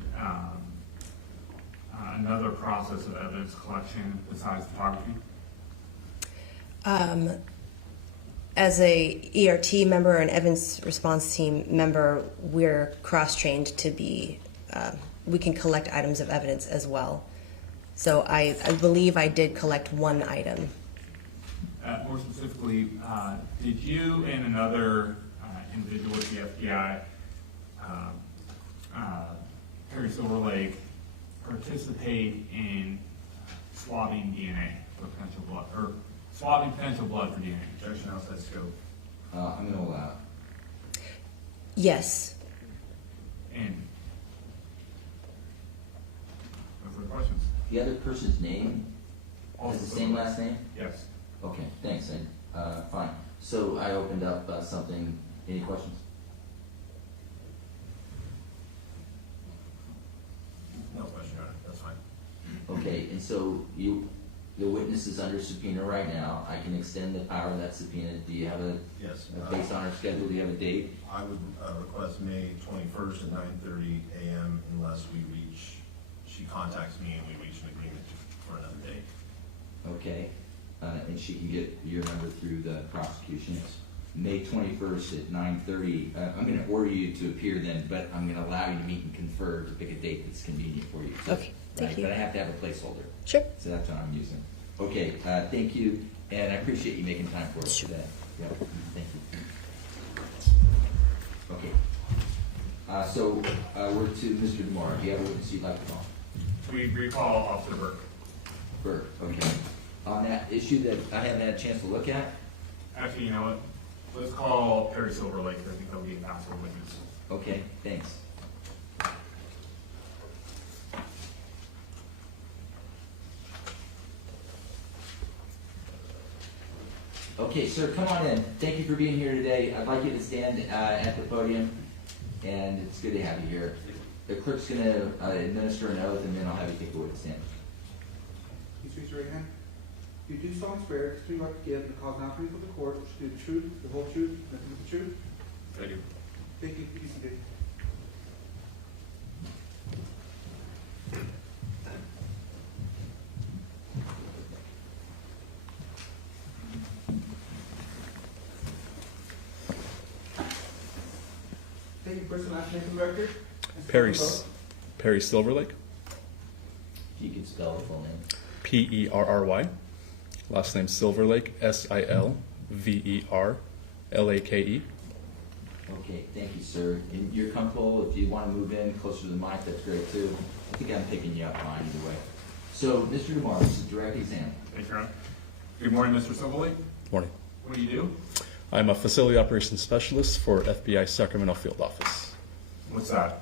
another process of evidence collection besides photography? As a ERT member or an evidence response team member, we're cross-trained to be, we can collect items of evidence as well. So I believe I did collect one item. More specifically, did you and another individual with the FBI, Perry Silver Lake, participate in swabbing DNA for potential blood, or swabbing potential blood for DNA? Objection outside scope. I'm going to allow. Yes. And no further questions? The other person's name has the same last name? Yes. Okay, thanks. Fine. So I opened up something. Any questions? No question, Your Honor. That's fine. Okay, and so the witness is under subpoena right now. I can extend the power of that subpoena. Do you have Yes. based on our schedule, do you have a date? I would request May 21st at 9:30 a.m. unless she contacts me and we reach an agreement for another date. Okay, and she can get your number through the prosecution. May 21st at 9:30. I'm going to order you to appear then, but I'm going to allow you to meet and confer to pick a date that's convenient for you. Okay, thank you. But I have to have a placeholder. Sure. So that's what I'm using. Okay, thank you, and I appreciate you making time for us today. Yep, thank you. Okay, so we're to Mr. DeMar. Do you have a witness you'd like to call? We recall Officer Burke. Burke, okay. On that issue that I haven't had a chance to look at? Actually, you know what? Let's call Perry Silver Lake. I think that'll be a faster witness. Okay, thanks. Okay, sir, come on in. Thank you for being here today. I'd like you to stand at the podium, and it's good to have you here. The clerk's going to administer an oath, and then I'll have you take a witness stand. Please raise your right hand. You do solemnly swear to you about to give the cause not free for the court, which do the truth, the whole truth, nothing but the truth. I do. Thank you. Please be seated. Thank you. First and last name for the record. Perry Silver Lake. If you could spell the full name. Perry. Last name Silver Lake. Silverlake. Okay, thank you, sir. And you're comfortable, if you want to move in closer to the mic, that's great too. I think I'm picking you up fine either way. So, Mr. DeMar, this is direct exam. Thank you, Your Honor. Good morning, Mr. Silverlake. Morning. What do you do? I'm a facility operations specialist for FBI Sacramento Field Office. What's that?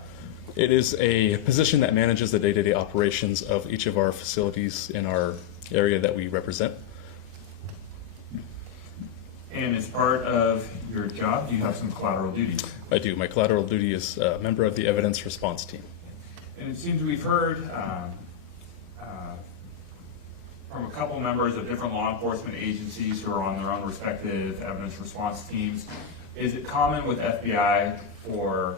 It is a position that manages the day-to-day operations of each of our facilities in our area that we represent. And as part of your job, do you have some collateral duties? I do. My collateral duty is a member of the evidence response team. And it seems we've heard from a couple members of different law enforcement agencies who are on their own respective evidence response teams. Is it common with FBI for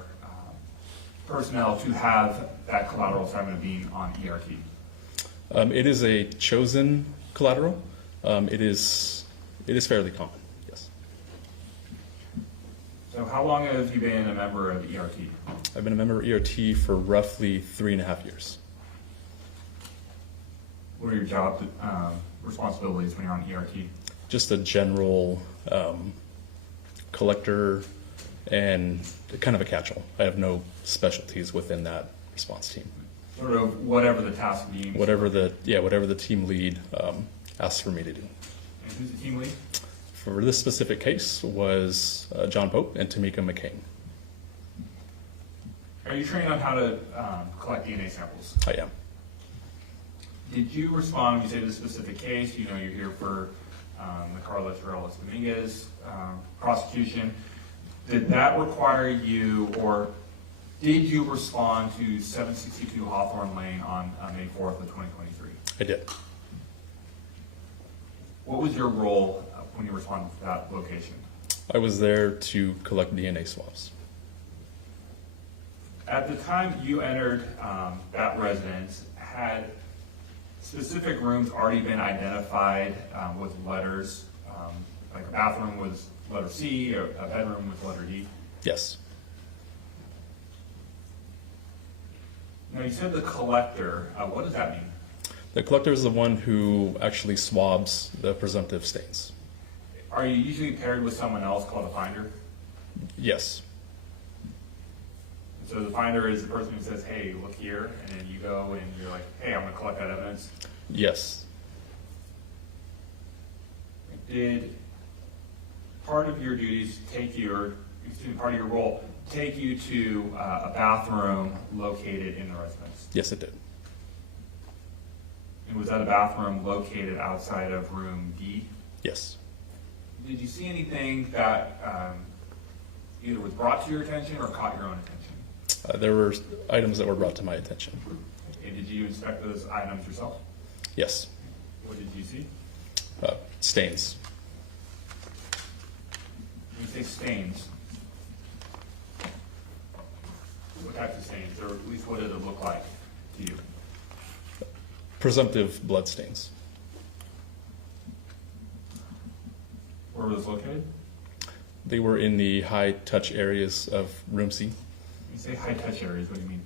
personnel to have that collateral assignment of being on ERT? It is a chosen collateral. It is fairly common, yes. So how long have you been a member of ERT? I've been a member of ERT for roughly 3.5 years. What are your job responsibilities when you're on ERT? Just a general collector and kind of a catch-all. I have no specialties within that response team. Sort of whatever the task means. Whatever the team lead asks for me to do. And who's the team lead? For this specific case was John Pope and Tamika McCain. Are you trained on how to collect DNA samples? I am. Did you respond, you say this specific case, you know you're here for the Carlos Reales Dominguez prosecution. Did that require you, or did you respond to 762 Hawthorne Lane on May 4th of 2023? I did. What was your role when you responded to that location? I was there to collect DNA swabs. At the time you entered that residence, had specific rooms already been identified with letters, like a bathroom was letter C, or a bedroom with letter D? Yes. Now you said the collector, what does that mean? The collector is the one who actually swabs the presumptive stains. Are you usually paired with someone else called a finder? Yes. So the finder is the person who says, hey, look here, and then you go and you're like, hey, I'm going to collect that evidence? Yes. Did part of your duties take you, or part of your role, take you to a bathroom located in the residence? Yes, it did. And was that a bathroom located outside of room D? Yes. Did you see anything that either was brought to your attention or caught your own attention? There were items that were brought to my attention. And did you inspect those items yourself? Yes. What did you see? Stains. When you say stains, what types of stains, or at least what did it look like to you? Presumptive blood stains. Where were those located? They were in the high-touch areas of room C. When you say high-touch areas, what do you mean?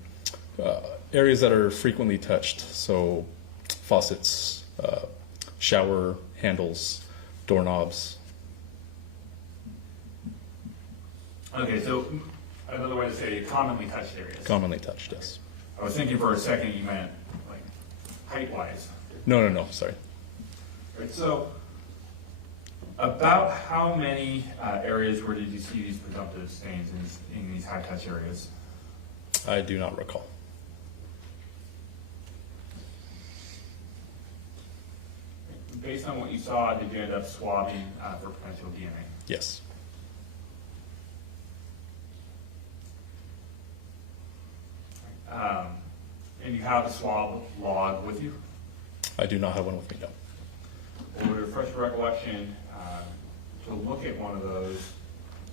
Areas that are frequently touched, so faucets, shower handles, doorknobs. Okay, so another way to say it, commonly touched areas. Commonly touched, yes. I was thinking for a second you meant like height-wise. No, sorry. Right, so about how many areas where did you see these presumptive stains in these high-touch areas? I do not recall. Based on what you saw, did you end up swabbing for potential DNA? Yes. And you have a swab log with you? I do not have one with me, no. Well, would it refresh your recollection to look at one of those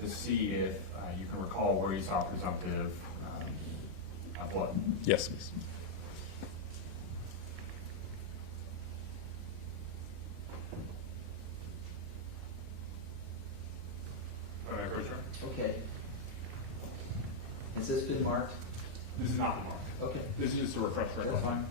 to see if you can recall where you saw presumptive blood? Yes, please. Okay. Has this been marked? This is not marked. Okay. This is just a refresh recollection.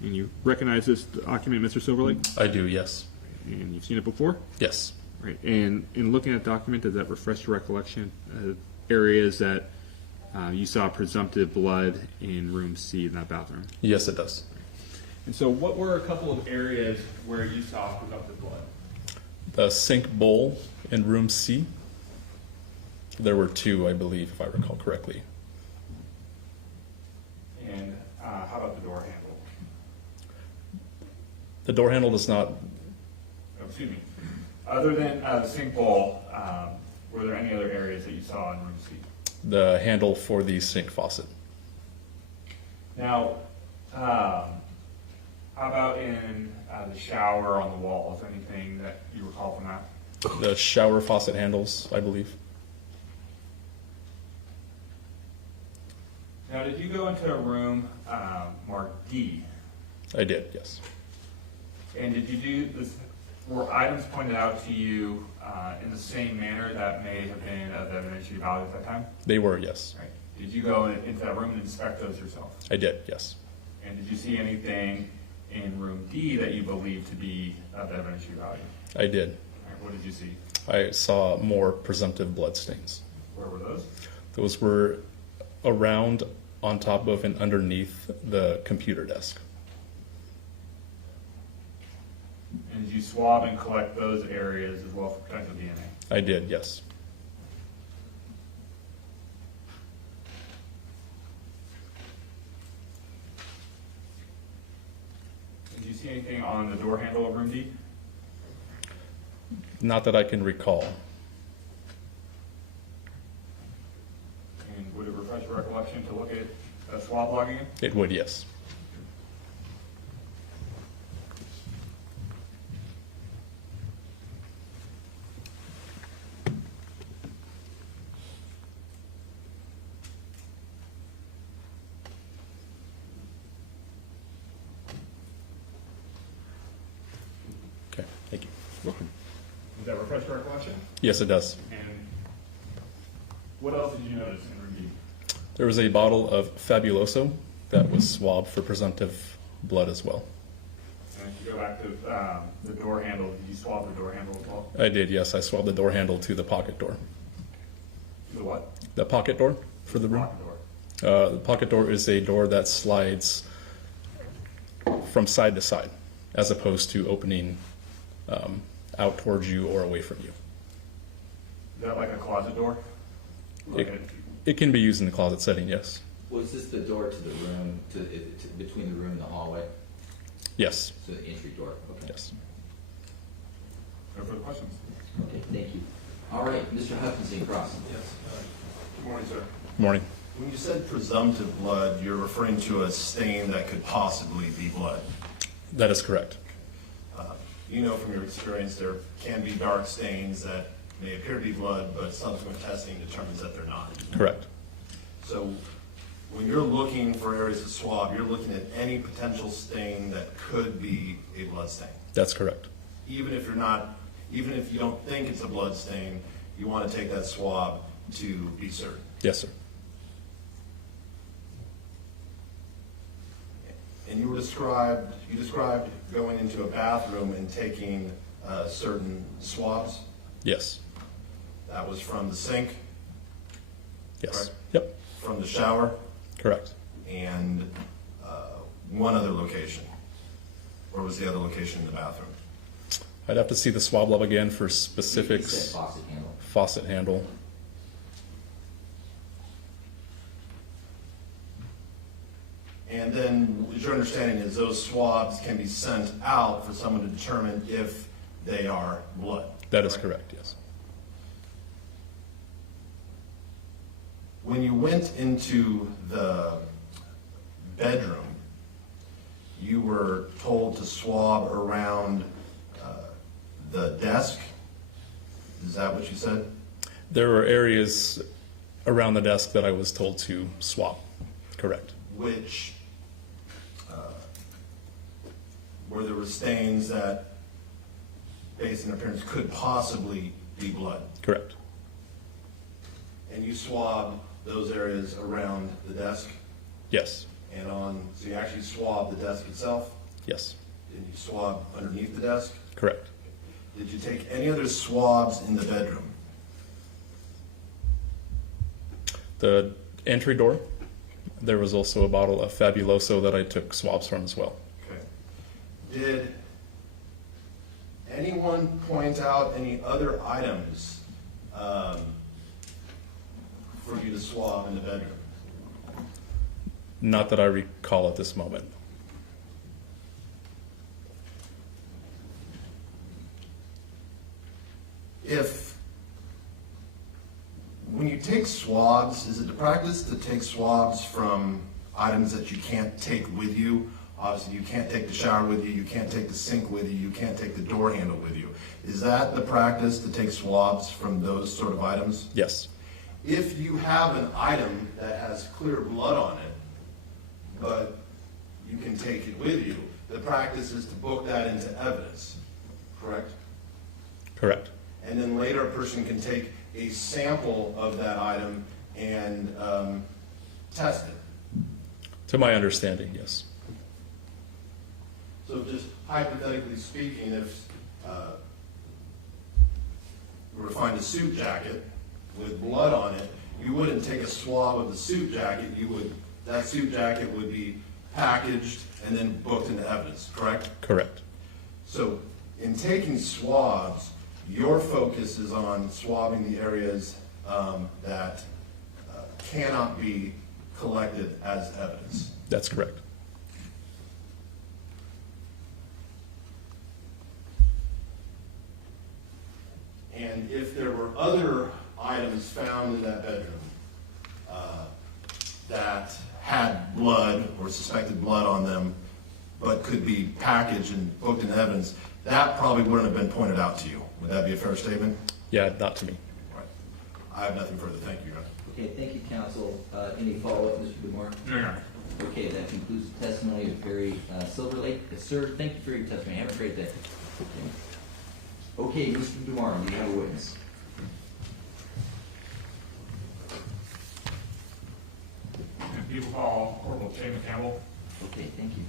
And you recognize this document, Mr. Silverlake? I do, yes. And you've seen it before? Yes. Right. And in looking at the document, does that refresh your recollection areas that you saw presumptive blood in room C in that bathroom. Yes, it does. And so what were a couple of areas where you saw presumptive blood? The sink bowl in room C. There were two, I believe, if I recall correctly. And how about the door handle? The door handle does not. Oh, excuse me. Other than the sink bowl, were there any other areas that you saw in room C? The handle for the sink faucet. Now, how about in the shower on the walls? Anything that you recall from that? The shower faucet handles, I believe. Now, did you go into a room marked D? I did, yes. And did you do this? Were items pointed out to you in the same manner that may have been of evidentiary value at that time? They were, yes. Right. Did you go into that room and inspect those yourself? I did, yes. And did you see anything in room D that you believe to be of evidentiary value? I did. All right, what did you see? I saw more presumptive blood stains. Where were those? Those were around, on top of, and underneath the computer desk. And did you swab and collect those areas as well for potential DNA? I did, yes. Did you see anything on the door handle of room D? Not that I can recall. And would it refresh your recollection to look at that swab log again? It would, yes. Okay, thank you. Welcome. Does that refresh your recollection? Yes, it does. And what else did you notice in room D? There was a bottle of Fabuloso that was swabbed for presumptive blood as well. And if you go back to the door handle, did you swab the door handle as well? I did, yes. I swabbed the door handle to the pocket door. The what? The pocket door for the room? Pocket door. The pocket door is a door that slides from side to side, as opposed to opening out towards you or away from you. Is that like a closet door? It can be used in the closet setting, yes. Was this the door to the room, between the room and the hallway? Yes. So the entry door, okay. Yes. No further questions? Okay, thank you. All right, Mr. Hutchinson Cross. Yes. Good morning, sir. Morning. When you said presumptive blood, you're referring to a stain that could possibly be blood. That is correct. You know from your experience there can be dark stains that may appear to be blood, but subsequent testing determines that they're not. Correct. So when you're looking for areas of swab, you're looking at any potential stain that could be a blood stain. That's correct. Even if you don't think it's a blood stain, you want to take that swab to be certain. Yes, sir. And you described going into a bathroom and taking certain swabs. Yes. That was from the sink. Yes. Correct? Yep. From the shower. Correct. And one other location. Where was the other location in the bathroom? I'd have to see the swab lab again for specifics. You said faucet handle. Faucet handle. And then, your understanding is those swabs can be sent out for someone to determine if they are blood. That is correct, yes. When you went into the bedroom, you were told to swab around the desk. Is that what you said? There were areas around the desk that I was told to swab. Correct. Which where there were stains that, based on appearance, could possibly be blood. Correct. And you swabbed those areas around the desk? Yes. And so you actually swabbed the desk itself? Yes. Did you swab underneath the desk? Correct. Did you take any other swabs in the bedroom? entry door. There was also a bottle of Fabuloso that I took swabs from as well. Okay. Did anyone point out any other items for you to swab in the bedroom? Not that I recall at this moment. When you take swabs, is it the practice to take swabs from items that you can't take with you? Obviously, you can't take the shower with you, you can't take the sink with you, you can't take the door handle with you. Is that the practice to take swabs from those sort of items? Yes. If you have an item that has clear blood on it, but you can take it with you, the practice is to book that into evidence, correct? Correct. And then later a person can take a sample of that item and test it. To my understanding, yes. So just hypothetically speaking, if you were to find a suit jacket with blood on it, you wouldn't take a swab of the suit jacket. That suit jacket would be packaged and then booked into evidence, correct? Correct. So in taking swabs, your focus is on swabbing the areas that cannot be collected as evidence. That's correct. And if there were other items found in that bedroom that had blood or suspected blood on them, but could be packaged and booked into evidence, that probably wouldn't have been pointed out to you. Would that be a fair statement? Yeah, not to me. Right. I have nothing further. Thank you, Your Honor. Okay, thank you, counsel. Any follow-up, Mr. DeMore? No, Your Honor. Okay, that concludes the testimony of Barry Silver Lake. Sir, thank you for your testimony. Have a great day. Okay, Mr. DeMore, do you have a witness? People call Corporal Chaim Campbell. Okay, thank you.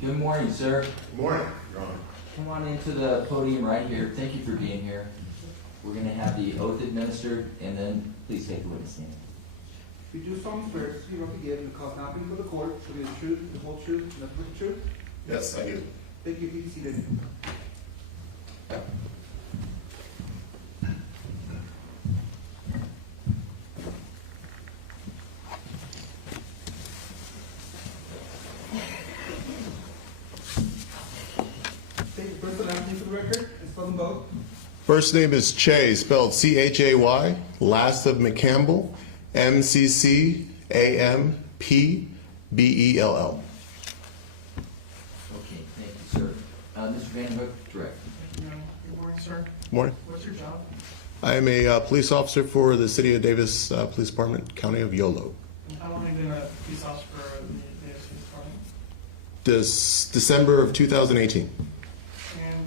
Good morning, sir. Good morning, Your Honor. Come on into the podium right here. Thank you for being here. We're going to have the oath administered, and then please take the witness stand. If you do solemnly swear to speak what you give and cause nothing for the court, to be the truth, the whole truth, and nothing but the truth? Yes, I do. Thank you. Be seated. Take the first and last name for the record and spell them both. First name is Che, spelled C-H-A-Y. Last of McCampbell, M-C-C-A-M-P-B-E-L-L. Okay, thank you, sir. Mr. Van Hook, direct. Thank you. Good morning, sir. Morning. What's your job? I am a police officer for the City of Davis Police Department, County of Yolo. And how long have you been a police officer for the Davis Police Department? December of 2018. And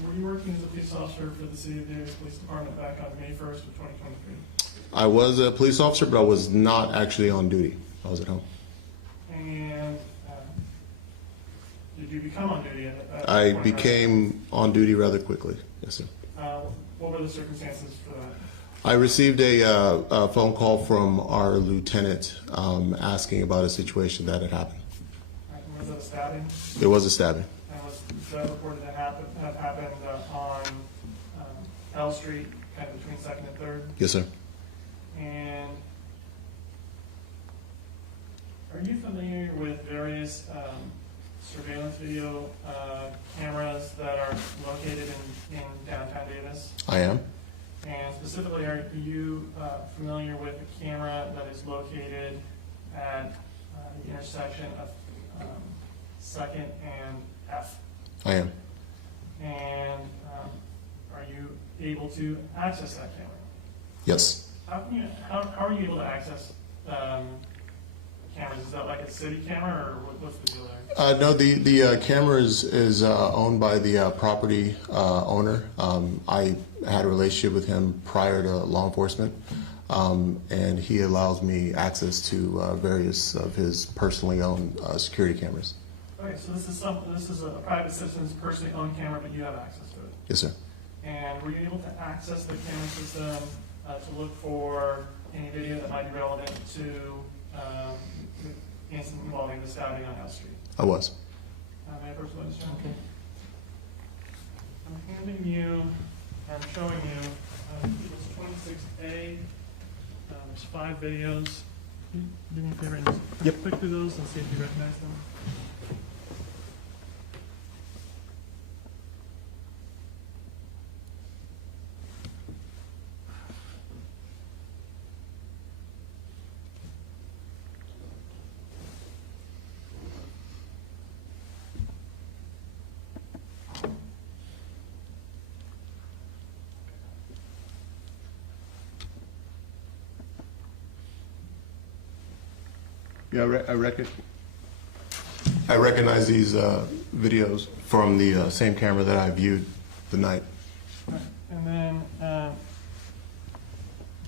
were you working as a police officer for the City of Davis Police Department back on May 1st of 2023? I was a police officer, but I was not actually on duty. I was at home. And did you become on duty at I point, became on duty rather quickly. Yes, sir. What were the circumstances for that? I received a phone call from our lieutenant asking about a situation that had happened. Was it a stabbing? It was a stabbing. And was that reported to have happened on L Street, kind of between 2nd and 3rd? Yes, sir. And are you familiar with various surveillance video cameras that are located in downtown Davis? I am. And specifically, are you familiar with a camera that is located at the intersection of 2nd and F? I am. And are you able to access that camera? Yes. How are you able to access cameras? Is that like a city camera, or what's the deal there? No, the camera is owned by the property owner. I had a relationship with him prior to law enforcement, and he allows me access to various of his personally owned security cameras. Okay, so this is a private citizen's personally owned camera, but you have access to it. Yes, sir. And were you able to access the camera system to look for any video that might be relevant to the incident involving the stabbing on L Street? I was. May I first understand? Okay. I'm handing you, I'm showing you, it's 26A. There's 5 videos. Can you do me a favor and just click through those and see if you recognize them? Yeah, I recognize these videos from the same camera that I viewed the night. And then,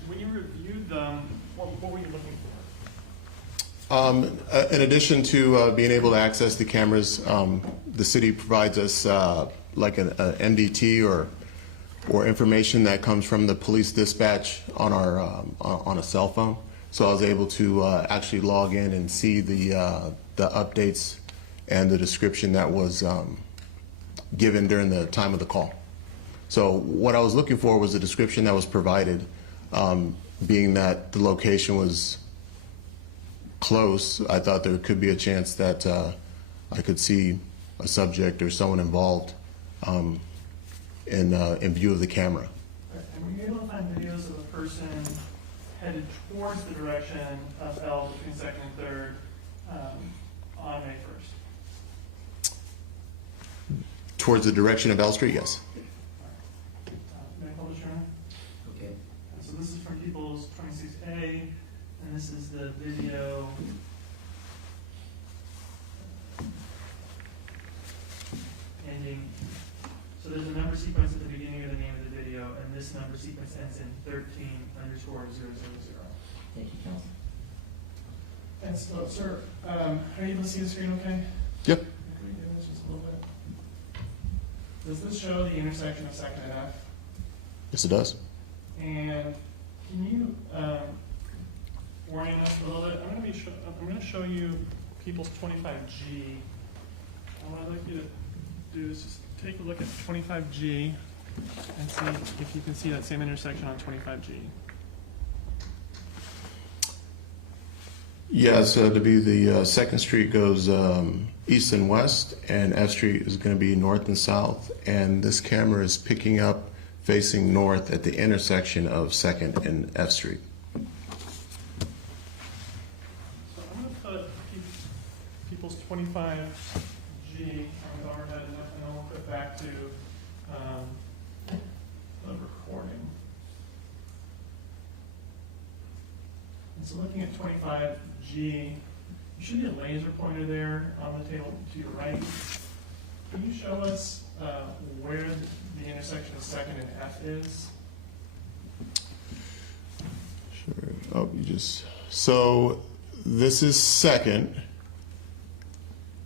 when you reviewed them, what were you looking for? In addition to being able to access the cameras, the city provides us like an MDT or information that comes from the police dispatch on our on a cell phone. So I was able to actually log in and see the updates and the description that was given during the time of the call. So what I was looking for was a description that was provided, being that the location was close. I thought there could be a chance that I could see a subject or someone involved in view of the camera. And were you able to find videos of a person headed towards the direction of L between 2nd and 3rd on May 1st? Towards the direction of L Street, yes. May I publish your name? Okay. So this is from People's 26A, and this is the video. Ending. So there's a number sequence at the beginning of the name of the video, and this number sequence ends in 13_000. Thank you, Counsel. And so, sir, are you able to see the screen okay? Yep. Can we do this just a little bit? Does this show the intersection of 2nd and F? Yes, it does. And can you orient us a little bit? I'm going to show you People's 25G. What I'd like you to do is just take a look at 25G and see if you can see that same intersection on 25G. Yeah, so to be the 2nd Street goes east and west, and F Street is going to be north and south, and this camera is picking up facing north at the intersection of 2nd and F Street. So I'm going to put People's 25G on the overhead, and then we'll put back to the recording. And so looking at 25G, there should be a laser pointer there on the table to your right. Can you show us where the intersection of 2nd and F is? Sure. Oh, so this is 2nd.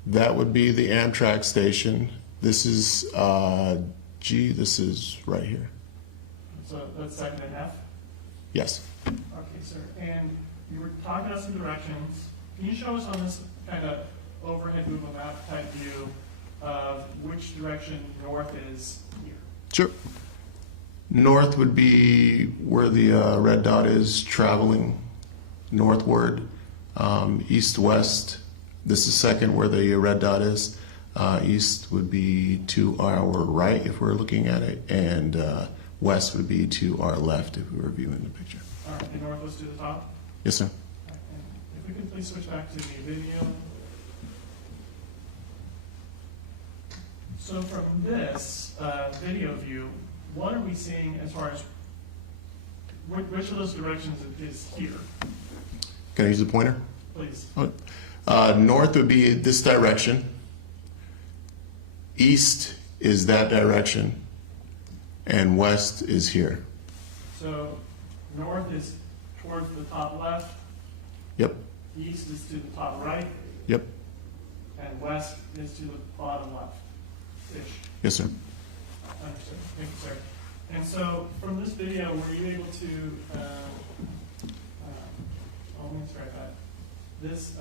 That would be the Amtrak station. This is G. This is right here. So that's 2nd and F? Yes. Okay, sir. And you were talking about some directions. Can you show us on this kind of overhead Google Map type view of which direction north is here? Sure. North would be where the red dot is traveling northward. East-west, this is 2nd where the red dot is. East would be to our right if we're looking at it, and west would be to our left if we were viewing the picture. All right, the northwest to the top? Yes, sir. And if we could please switch back to the video. So from this video view, what are we seeing as far as which of those directions is here? Can I use the pointer? please. North would be this direction. East is that direction. And west is here. So north is towards the top left, Yep, east is to the top right, yep. and west is to the bottom left-ish. Yes, sir. Understood. Thank you, sir. And so from this video, were you able to, let me try that. This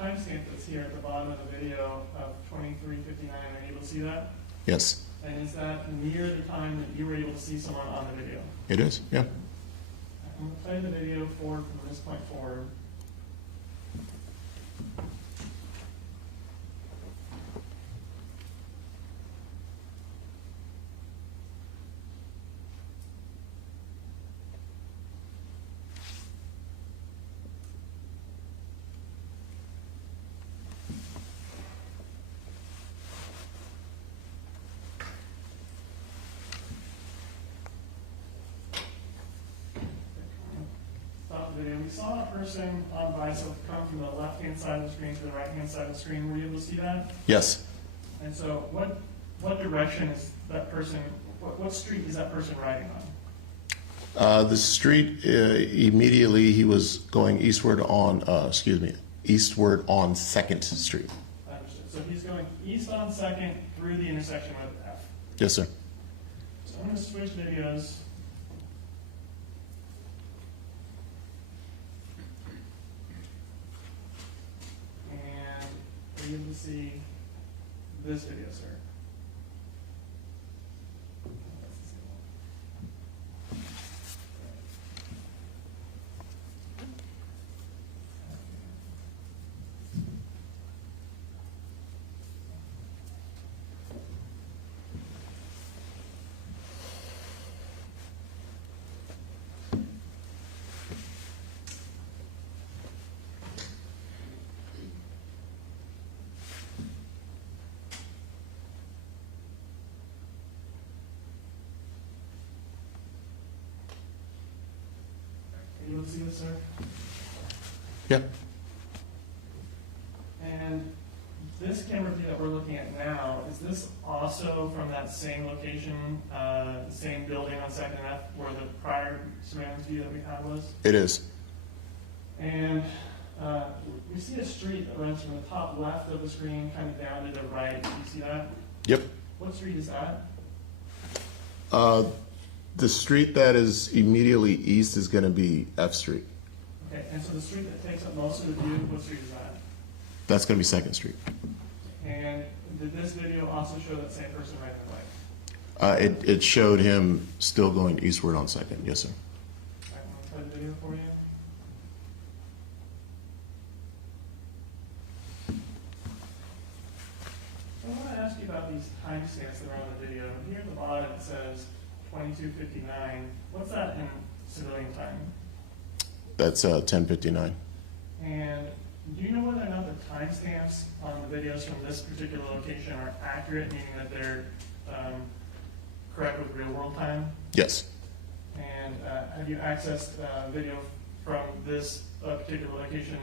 timestamp that's here at the bottom of the video of 23:59, are you able to see that? Yes, And is that near the time that you were able to see someone on the video? it is. Yeah. I'm going to play the video forward from this point forward. We saw a person on bicycle come from the left-hand side of the screen to the right-hand side of the screen. Were you able to see that? Yes. And so what direction is that person, what street is that person riding on? The street, immediately he was going eastward on, eastward on 2nd Street. Understood. So he's going east on 2nd through the intersection with F. Yes, sir. So I'm going to switch videos. Are you able to see this video, sir? Are you able to see this, sir? Yeah. And this camera view that we're looking at now, is this also from that same location, same building on 2nd F where the prior surveillance view that we had was? It is. And we see a street that runs from the top left of the screen kind of down to the right. Do you see that? Yep. What street is that? The street that is immediately east is going to be F Street. Okay, and so the street that takes up most of the view, what street is that? That's going to be 2nd Street. And did this video also show that same person riding the bike? It showed him still going eastward on 2nd. Yes, sir. I want to play the video for you. So I want to ask you about these timestamps that are on the video. Here at the bottom it says 22:59. What's that in civilian time? That's 10:59. And do you know whether or not the timestamps on the videos from this particular location are accurate, meaning that they're correct with real world time? Yes. And have you accessed video from this particular location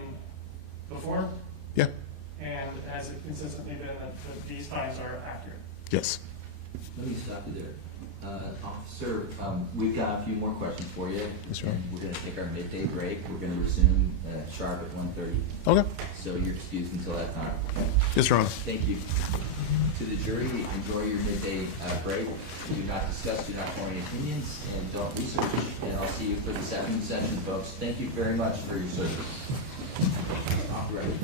before? Yeah. And has it consistently been that these times are accurate? Yes. Let me stop you there. Officer, we've got a few more questions for you. Yes, sir. And we're going to take our midday break. We're going to resume sharp at 1:30. Okay. So you're excused until that time. Yes, Your Honor. Thank you. To the jury, enjoy your midday break. Do not discuss, do not form any opinions, and don't research. And I'll see you for this afternoon session, folks. Thank you very much for your service. Off the record.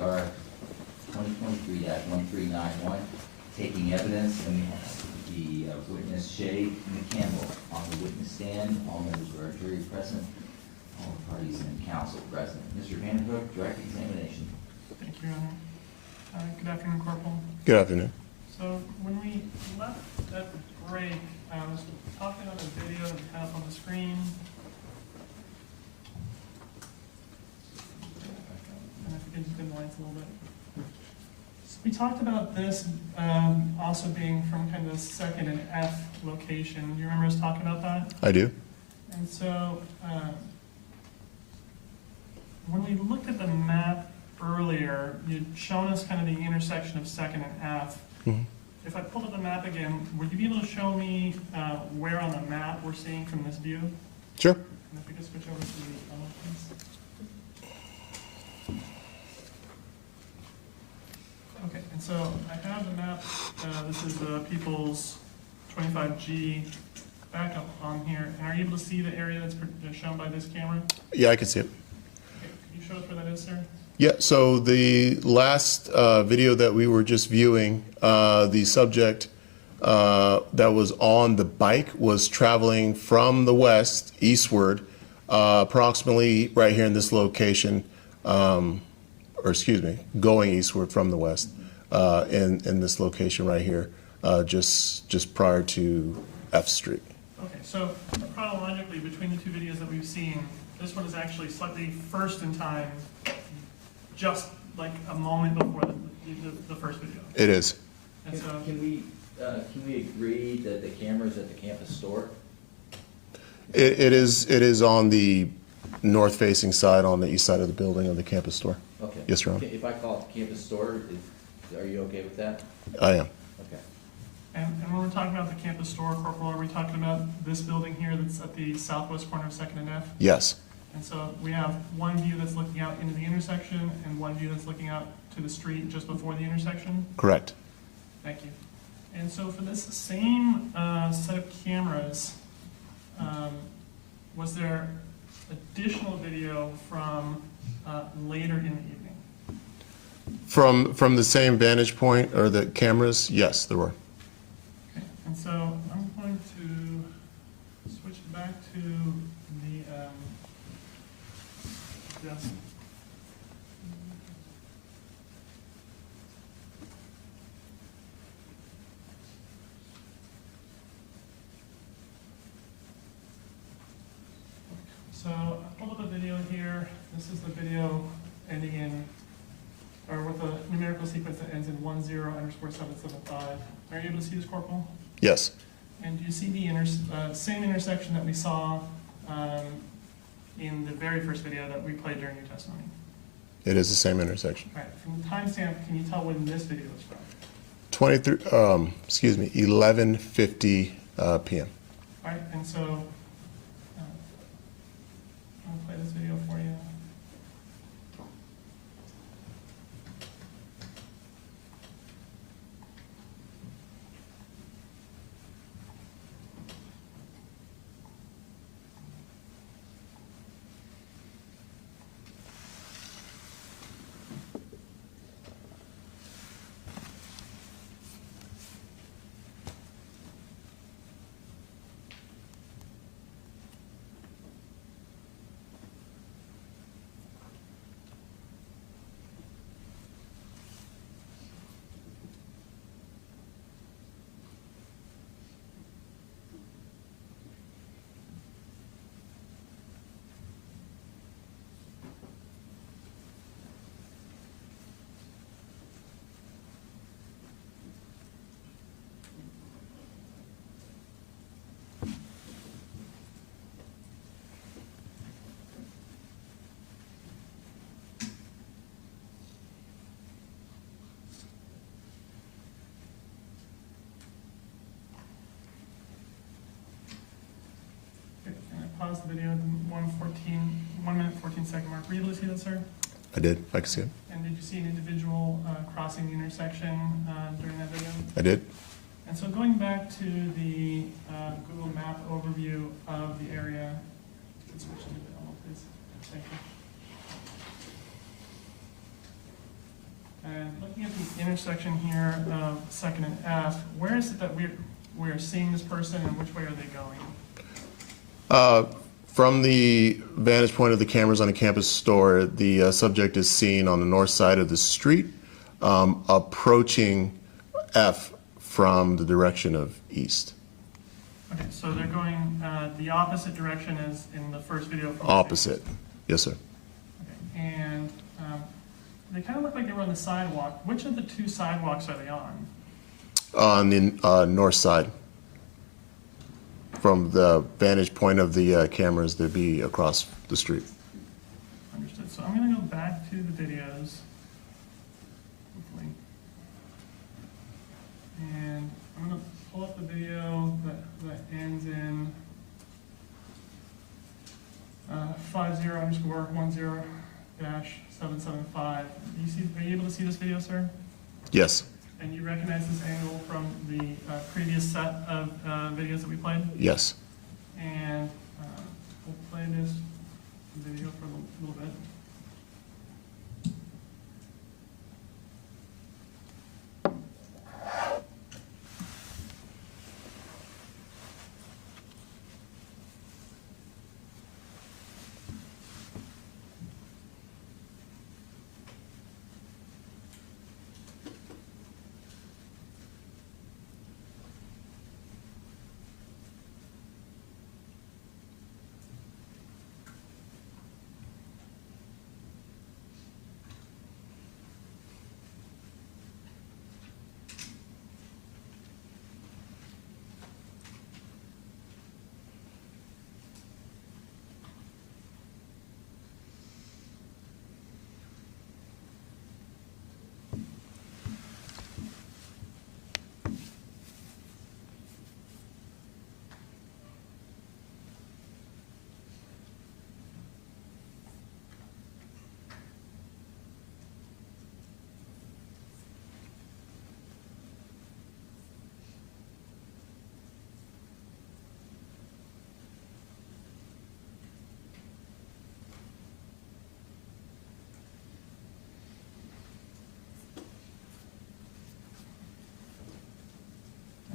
CR 2023-1391, taking evidence, and we have the witness Shay McCampbell on the witness stand. All members of our jury present, all parties and counsel present. Mr. Vanderhook, direct examination. Thank you, Your Honor. Good afternoon, Corporal. Good afternoon. So when we left at break, I was talking about a video that we have on the screen. And if you can just dim the lights a little bit. So we talked about this also being from kind of the second and F location. Do you remember us talking about that? I do. And so when we looked at the map earlier, you'd shown us kind of the intersection of second and F. Mhm. If I pulled up the map again, would you be able to show me where on the map we're seeing from this view? Sure. And if we could switch over to the other, please. Okay, and so I have the map. This is the People's 25G backup on here. And are you able to see the area that's shown by this camera? Yeah, I can see it. Okay, could you show us where that is, sir? Yeah, so the last video that we were just viewing, the subject that was on the bike was traveling from the west eastward, approximately right here in this location, or excuse me, going eastward from the west in this location right here, just prior to F Street. Okay, so chronologically, between the two videos that we've seen, this one is actually slightly first in time, just like a moment before the first video. It is. And so, Can we agree that the camera's at the campus store? It is on the north-facing side, on the east side of the building of the campus store. Okay. Yes, Your Honor. If I call it the campus store, are you okay with that? I am. Okay. and when we're talking about the campus store, Corporal, are we talking about this building here that's at the southwest corner of 2nd and F? Yes. And so we have one view that's looking out into the intersection and one view that's looking out to the street just before the intersection? Correct. Thank you. And so for this same set of cameras, was there additional video from later in the evening? From the same vantage point or the cameras, yes, there were. Okay. And so I'm going to switch back to the desk. So I pulled up a video here. This is the video ending in, or with a numerical sequence that ends in 10_775. Are you able to see this, Corporal? Yes. And do you see the same intersection that we saw in the very first video that we played during your testimony? It is the same intersection. All right. From the timestamp, can you tell when this video is from? 11:50 p.m. All right. And so I'll play this video for you. Pause the video at the 1 minute 14 second mark. Were you able to see that, sir? I did. I can see it. And did you see an individual crossing the intersection during that video? I did. And so going back to the Google Map overview of the area, let's switch to the demo, please. Thank you. intersection here of 2nd and F, where is it that we're seeing this person and which way are they going? From the vantage point of the cameras on the campus store, the subject is seen on the north side of the street, approaching F from the direction of east. Okay, so they're going the opposite direction as in the first video. From Opposite, yes, sir. Okay, and they kind of look like they were on the sidewalk. Which of the two sidewalks are they on? On the north side. From the vantage point of the cameras, they'd be across the street. Understood. So I'm going to go back to the videos, hopefully, and I'm going to pull up the video that ends in 50_10-775. Are you able to see this video, sir? Yes. And you recognize this angle from the previous set of videos that we played? Yes. And we'll play this video for a little bit.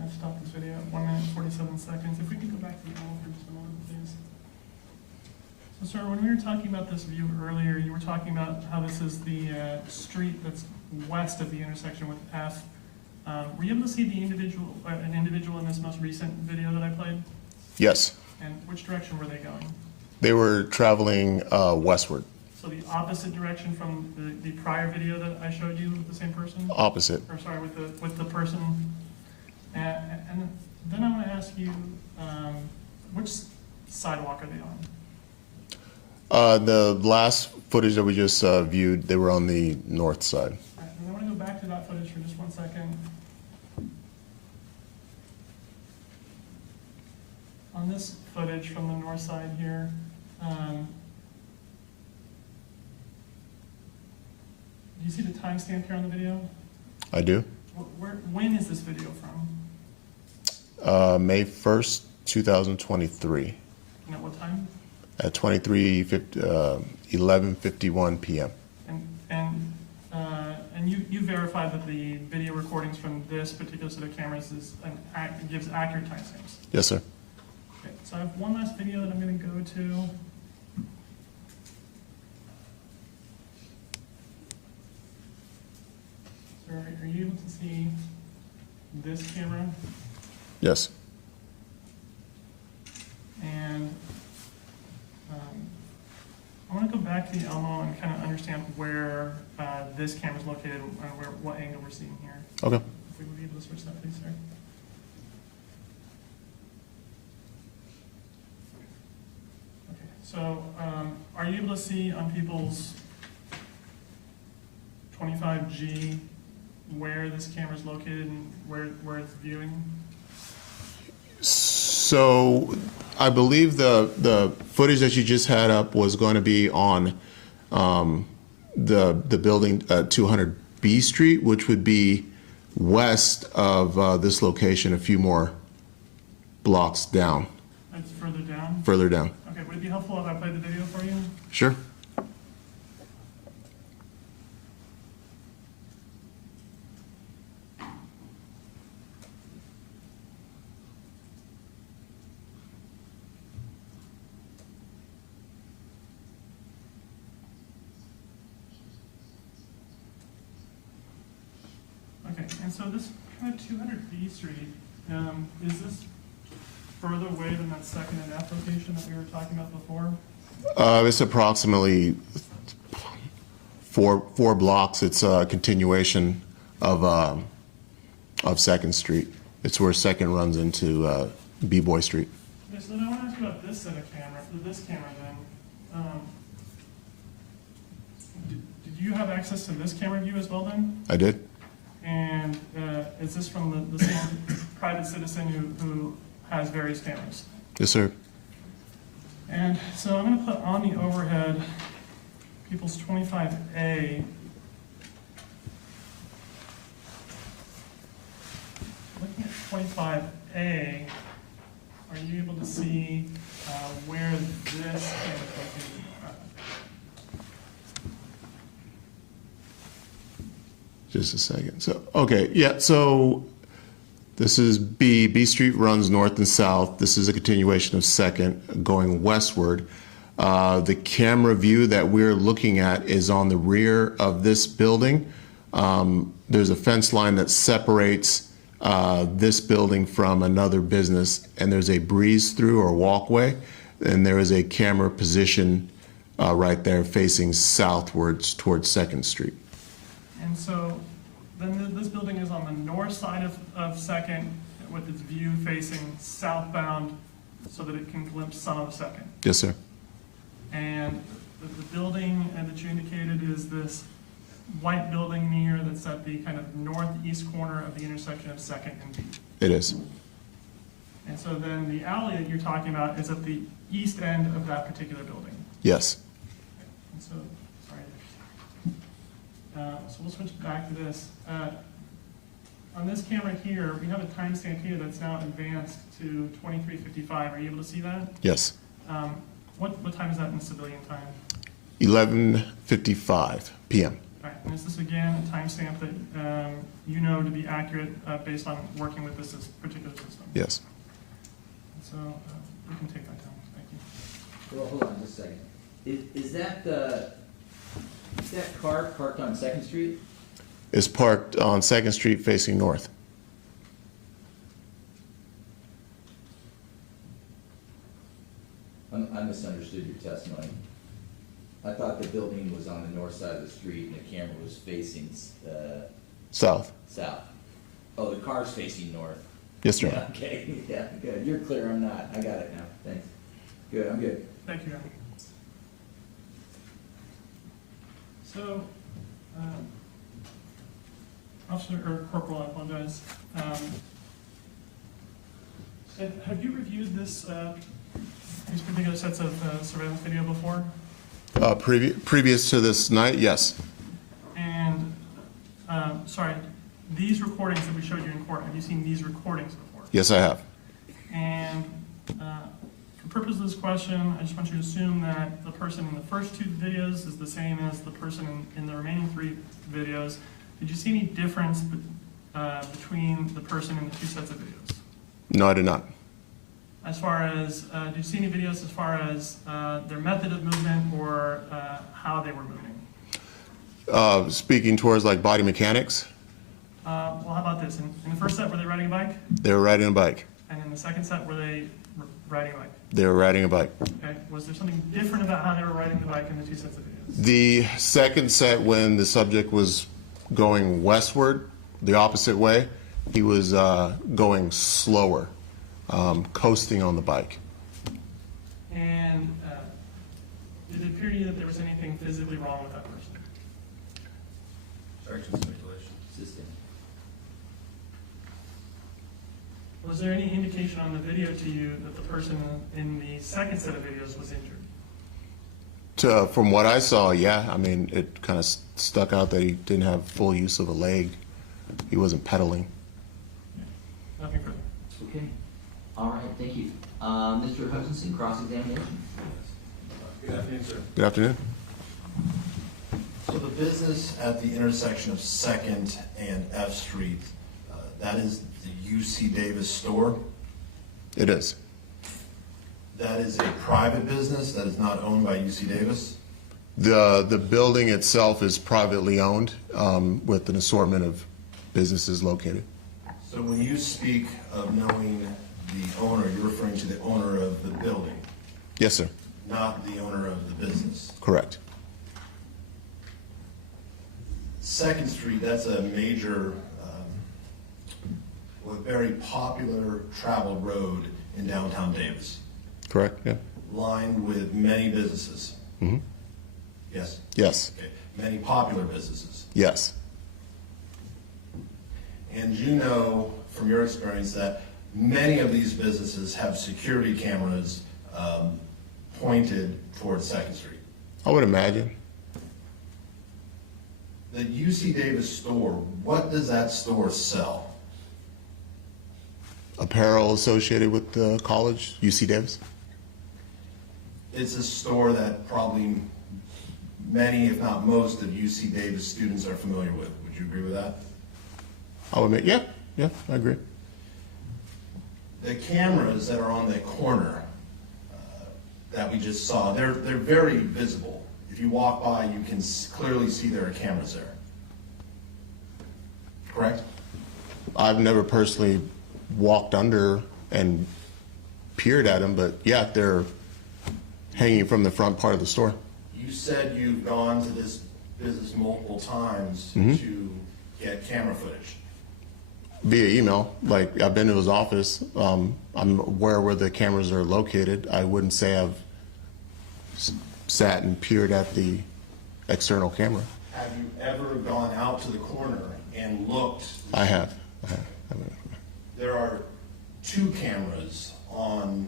I've stopped this video at 1 minute and 47 seconds. If we could go back to the owl for just a moment, please. So, sir, when we were talking about this view earlier, you were talking about how this is the street that's west of the intersection with F. Were you able to see the an individual in this most recent video that I played? Yes. And which direction were they going? They were traveling westward. So the opposite direction from the prior video that I showed you with the same person? Opposite. Or sorry, with the person. And then I want to ask you, which sidewalk are they on? The last footage that we just viewed, they were on the north side. All right, and I want to go back to that footage for just 1 second. On this footage from the north side here, do you see the timestamp here on the video? I do. When is this video from? May 1st, 2023. And at what time? At 11:51 p.m. And you verified that the video recordings from this particular set of cameras gives accurate timestamps? Yes, sir. Okay, so I have one last video that I'm going to go to. So are you able to see this camera? Yes. And I want to go back to the Elmo and kind of understand where this camera is located and what angle we're seeing here. Okay. If we would be able to switch that, please, sir. Okay, so are you able to see on people's 25G where this camera is located and where it's viewing? So I believe the footage that you just had up was going to be on the building at 200B Street, which would be west of this location, a few more blocks down. That's further down? Further down. Okay, would it be helpful if I played the video for you? Sure. And so this kind of 200 B Street, is this further away than that second and F location that we were talking about before? It's approximately four blocks. It's a continuation of Second Street. It's where Second runs into B-Boy Street. Okay, so then I want to ask you about this set of camera, this camera then. Did you have access to this camera view as well then? I did. And is this from the same private citizen who has various cameras? Yes, sir. And so I'm going to put on the overhead People's 25A. Looking at 25A, are you able to see where this camera is located? Just a second. So, okay, yeah, so this is B. B Street runs north and south. This is a continuation of Second going westward. The camera view that we're looking at is on the rear of this building. There's a fence line that separates this building from another business, and there's a breeze through or walkway, and there is a camera position right there facing southwards towards Second Street. And so then this building is on the north side of Second with its view facing southbound so that it can glimpse some of Second. Yes, sir. And the building that you indicated is this white building near that's at the kind of northeast corner of the intersection of Second and B. It is. And so then the alley that you're talking about is at the east end of that particular building. Yes. And so, sorry. So we'll switch back to this. On this camera here, we have a timestamp here that's now advanced to 23:55. Are you able to see that? Yes. What time is that in civilian time? 11:55 p.m. All right, and is this again a timestamp that you know to be accurate based on working with this particular system? Yes. So we can take that down. Thank you. Well, hold on just a second. Is that car parked on Second Street? It's parked on Second Street facing north. I misunderstood your testimony. I thought the building was on the north side of the street and the camera was facing South. south. Oh, the car's facing north. Yes, sir. Yeah, okay, yeah, good. You're clear, I'm not. I got it now. Thanks. Good, I'm good. Thank you. So, Officer, or Corporal, I apologize. Have you reviewed these particular sets of surveillance video before? Previous to this night, yes. And, sorry, these recordings that we showed you in court, have you seen these recordings before? Yes, I have. And for purposes of this question, I just want you to assume that the person in the first two videos is the same as the person in the remaining three videos. Did you see any difference between the person in the two sets of videos? No, I did not. As far as, did you see any videos as far as their method of movement or how they were moving? Speaking towards like body mechanics, Well, how about this? In the first set, were they riding a bike? they were riding a bike. And in the second set, were they riding a bike? They were riding a bike. Okay. Was there something different about how they were riding the bike in the two sets of videos? The second set, when the subject was going westward, the opposite way, he was going slower, coasting on the bike. And did it appear to you that there was anything physically wrong with that person? Section speculation. Assistant. Was there any indication on the video to you that the person in the second set of videos was injured? From what I saw, yeah. I mean, it kind of stuck out that he didn't have full use of a leg. He wasn't pedaling. Nothing further. Okay. All right, thank you. Mr. Hutchinson, cross-examination. Good afternoon, sir. Good afternoon. So the business at the intersection of 2nd and F Street, that is the UC Davis store? It is. That is a private business that is not owned by UC Davis? The building itself is privately owned with an assortment of business is located. So when you speak of knowing the owner, you're referring to the owner of the building, Yes, sir. not the owner of the business. Correct. 2nd Street, that's a major, very popular travel road in downtown Davis, Correct, yeah. lined with many businesses. Mm-hmm. Yes? Yes, Okay. Many popular businesses. yes. And you know from your experience that many of these businesses have security cameras pointed towards 2nd Street. I would imagine. The UC Davis store, what does that store sell? Apparel associated with the college, UC Davis? It's a store that probably many, if not most, of UC Davis students are familiar with. Would you agree with that? I would admit, yeah, I agree. The cameras that are on the corner that we just saw, they're very visible. If you walk by, you can clearly see there are cameras there. Correct? I've never personally walked under and peered at them, but yeah, they're hanging from the front part of the store. You said you've gone to this business multiple times Mhm. to get camera footage. Via email, like I've been to his office. I'm aware where the cameras are located. I wouldn't say I've sat and peered at the external camera. Have you ever gone out to the corner and looked? I have. There are 2 cameras on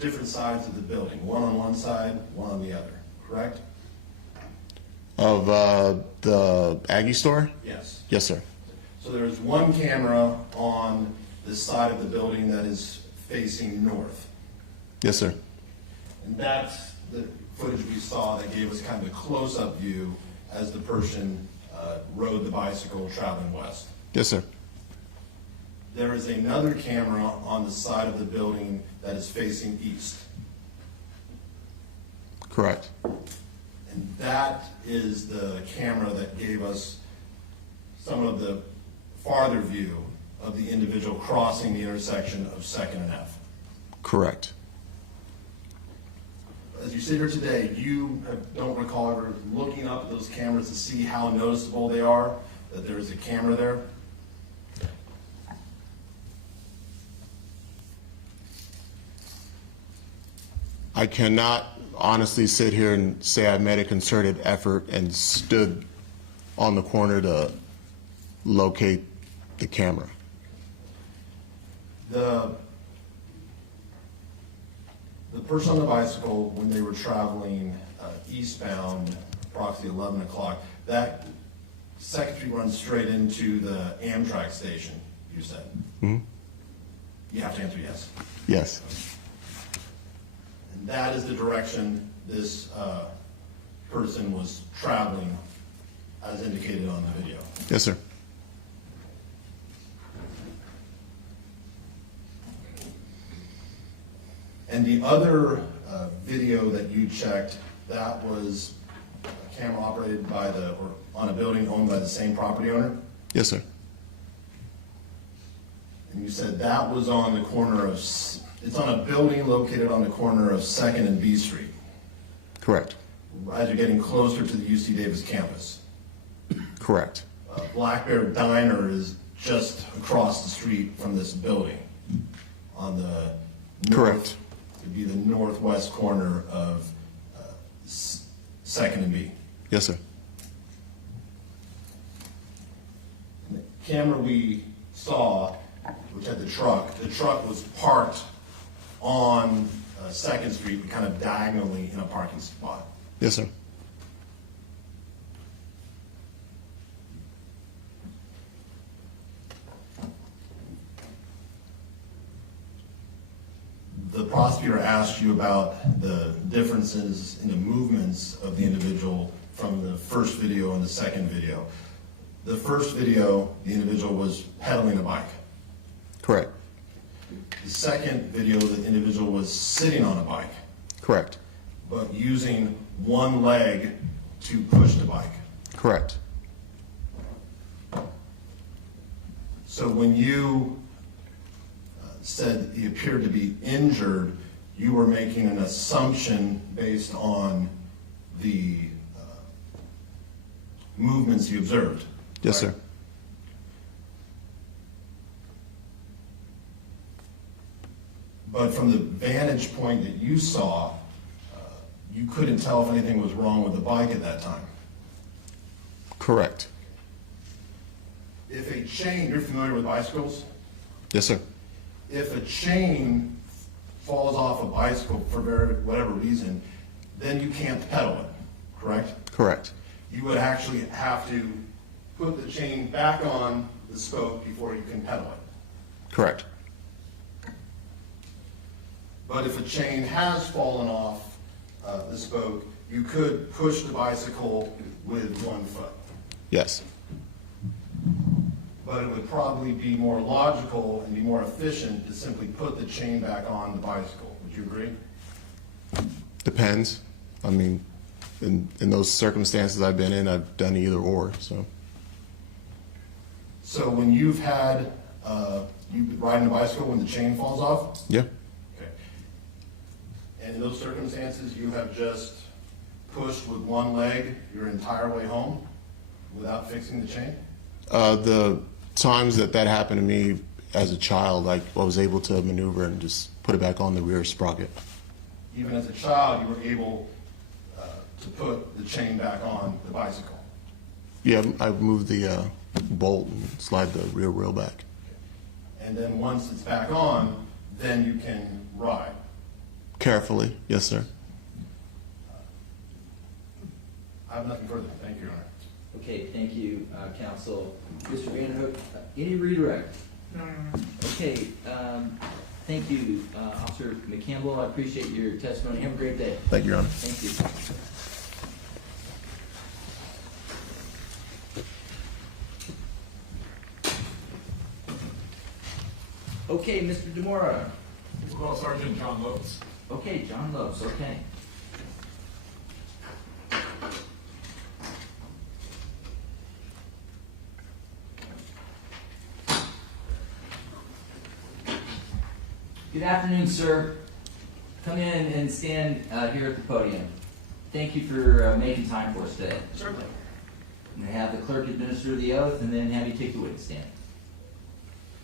different sides of the building, one on one side, one on the other, correct? Of the Aggie store? Yes. Yes, sir. So there's one camera on the side of the building that is facing north. Yes, sir. And that's the footage we saw that gave us kind of a close-up view as the person rode the bicycle traveling west. Yes, sir. There is another camera on the side of the building that is facing east. Correct. And that is the camera that gave us some of the farther view of the individual crossing the intersection of 2nd and F. Correct. As you sit here today, you don't recall ever looking up at those cameras to see how noticeable they are, that there is a camera there? I cannot honestly sit here and say I made a concerted effort and stood on the corner to locate the camera. The person on the bicycle, when they were traveling eastbound, approximately 11 o'clock, that 2nd Street runs straight into the Amtrak station, you said? Mm-hmm. You have to answer yes. Yes. And that is the direction this person was traveling, as indicated on the video. Yes, sir. And the other video that you checked, that was a camera operated by or on a building owned by the same property owner? Yes, sir. And you said that was on the corner of, it's on a building located on the corner of 2nd and B Street. Correct. As you're getting closer to the UC Davis campus. Correct. Black Bear Diner is just across the street from this building on the Correct. It'd be the northwest corner of 2nd and B. Yes, sir. And the camera we saw, which had the truck was parked on 2nd Street, kind of diagonally in a parking spot. Yes, sir. The prosecutor asked you about the differences in the movements of the individual from the first video and the second video. The first video, the individual was pedaling a bike. Correct. The second video, the individual was sitting on a bike. Correct. But using one leg to push the bike. Correct. So when you said he appeared to be injured, you were making an assumption based on the movements you observed. Yes, right? sir. But from the vantage point that you saw, you couldn't tell if anything was wrong with the bike at that time. Correct. If a chain, you're familiar with bicycles? Yes, sir. If a chain falls off a bicycle for whatever reason, then you can't pedal it, correct? Correct. You would actually have to put the chain back on the spoke before you can pedal it. Correct. But if a chain has fallen off the spoke, you could push the bicycle with one foot. Yes. But it would probably be more logical and be more efficient to simply put the chain back on the bicycle. Would you agree? Depends. I mean, in those circumstances I've been in, I've done either or. So when you've had, you've been riding a bicycle when the chain falls off? Yeah. Okay. And in those circumstances, you have just pushed with one leg your entire way home without fixing the chain? The times that happened to me as a child, I was able to maneuver and just put it back on the rear sprocket. Even as a child, you were able to put the chain back on the bicycle? Yeah, I moved the bolt and slide the rear wheel back. And then once it's back on, then you can ride? Carefully, yes, sir. I have nothing further. Thank you, Your Honor. Okay, thank you, counsel. Mr. Vanderhook, any redirect? No, Your Honor. Okay, thank you, Officer McCampbell. I appreciate your testimony. Have a great day. Thank you, Your Honor. Thank you. Okay, Mr. DeMora. Well, Sergeant John Lopes. Okay, John Lopes, okay. Good afternoon, sir. Come in and stand here at the podium. Thank you for making time for us today. Certainly. I'm going to have the clerk administer the oath and then have you take the witness stand.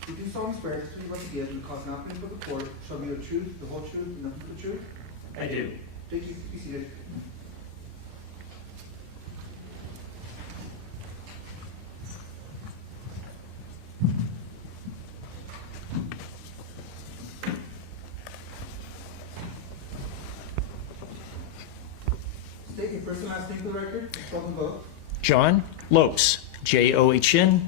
You do solemnly swear to you must give and cause nothing but the court shall be the truth, the whole truth, and nothing but the truth? I do. Thank you. Be seated. State your first and last name for the record. Spoken both. John Lopes, J-O-H-N-L-O-P-E-S.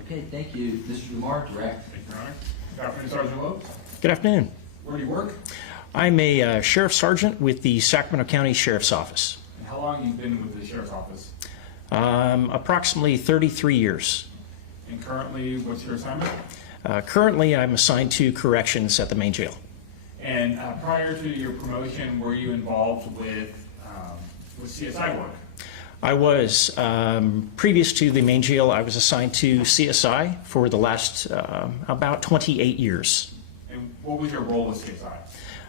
Okay, thank you. Mr. DeMar, direct. Thank you, Your Honor. Good afternoon, Sergeant Lopes. Good afternoon. Where do you work? I'm a sheriff's sergeant with the Sacramento County Sheriff's Office. And how long have you been with the Sheriff's Office? Approximately 33 years. And currently, what's your assignment? Currently, I'm assigned to corrections at the main jail. And prior to your promotion, were you involved with CSI work? I was, previous to the main jail, I was assigned to CSI for the last about 28 years. And what was your role with CSI?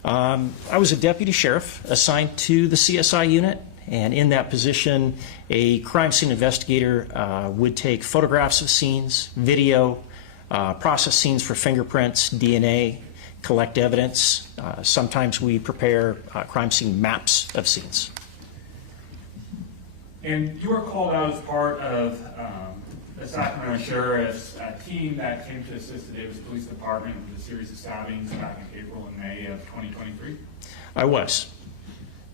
I was a deputy sheriff assigned to the CSI unit, and in that position, a crime scene investigator would take photographs of scenes, video, process scenes for fingerprints, DNA, collect evidence. Sometimes we prepare crime scene maps of scenes. And you were called out as part of the Sacramento Sheriff's team that came to assist the Davis Police Department with a series of stabbings back in April and May of 2023. I was.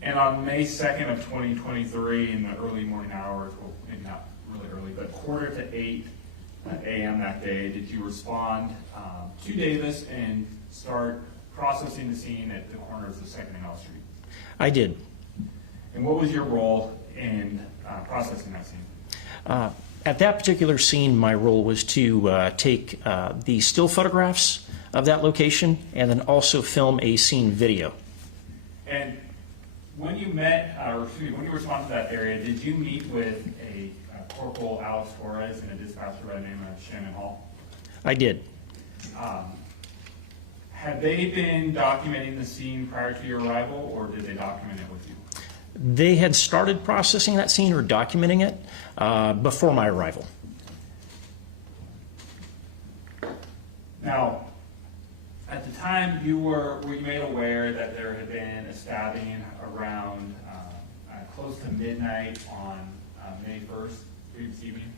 And on May 2nd of 2023, in the early morning hours, well, maybe not really early, but 7:45 a.m. that day, did you respond to Davis and start processing the scene at the corner of the 2nd and L Street? I did. And what was your role in processing that scene? At that particular scene, my role was to take the still photographs of that location and then also film a scene video. And when you met, or excuse me, when you responded to that area, did you meet with a Corporal Alex Torres and a dispatcher by the name of Shannon Hall. I did. Had they been documenting the scene prior to your arrival, or did they document it with you? They had started processing that scene or documenting it before my arrival. Now, at the time, were you made aware that there had been a stabbing around close to midnight on May 1st, previous evening?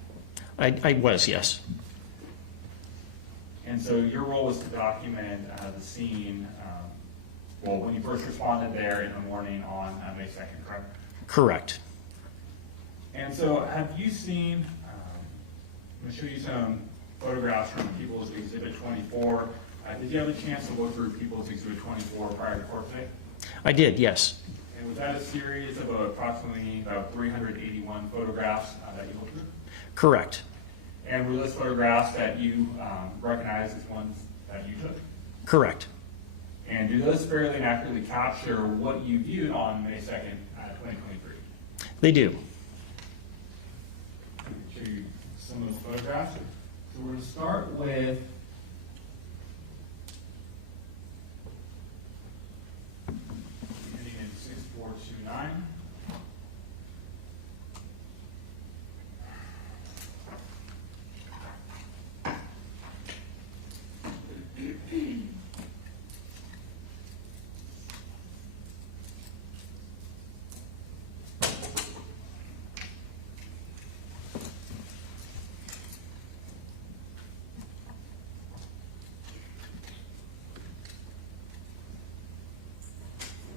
I was, yes. And so your role was to document the scene, when you first responded there in the morning on May 2nd, correct? Correct. And so have you seen, I'm going to show you some photographs from People's Exhibit 24. Did you have a chance to look through People's Exhibit 24 prior to court today? I did, yes. And was that a series of approximately about 381 photographs that you looked through? Correct. And were those photographs that you recognize as ones that you took? Correct. And do those fairly and accurately capture what you viewed on May 2nd, 2023? They do. I'll show you some of those photographs. So we're going to start with beginning in 6429.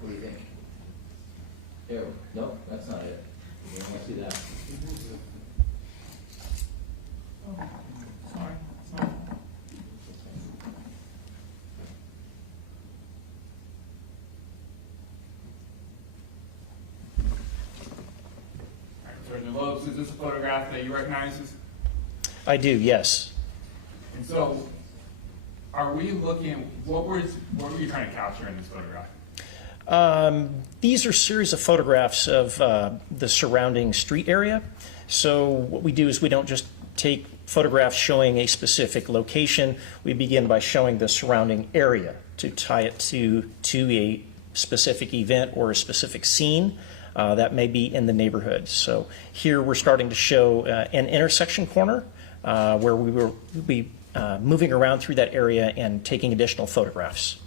What do you think? Here, no, that's not it. We don't want to see that. Sorry. So is this a photograph that you recognize? I do, yes. And so, are we looking, what were you trying to capture in this photograph? These are a series of photographs of the surrounding street area. So what we do is we don't just take photographs showing a specific location. We begin by showing the surrounding area to tie it to a specific event or a specific scene that may be in the neighborhood. So here we're starting to show an intersection corner where we will be moving around through that area and taking additional photographs.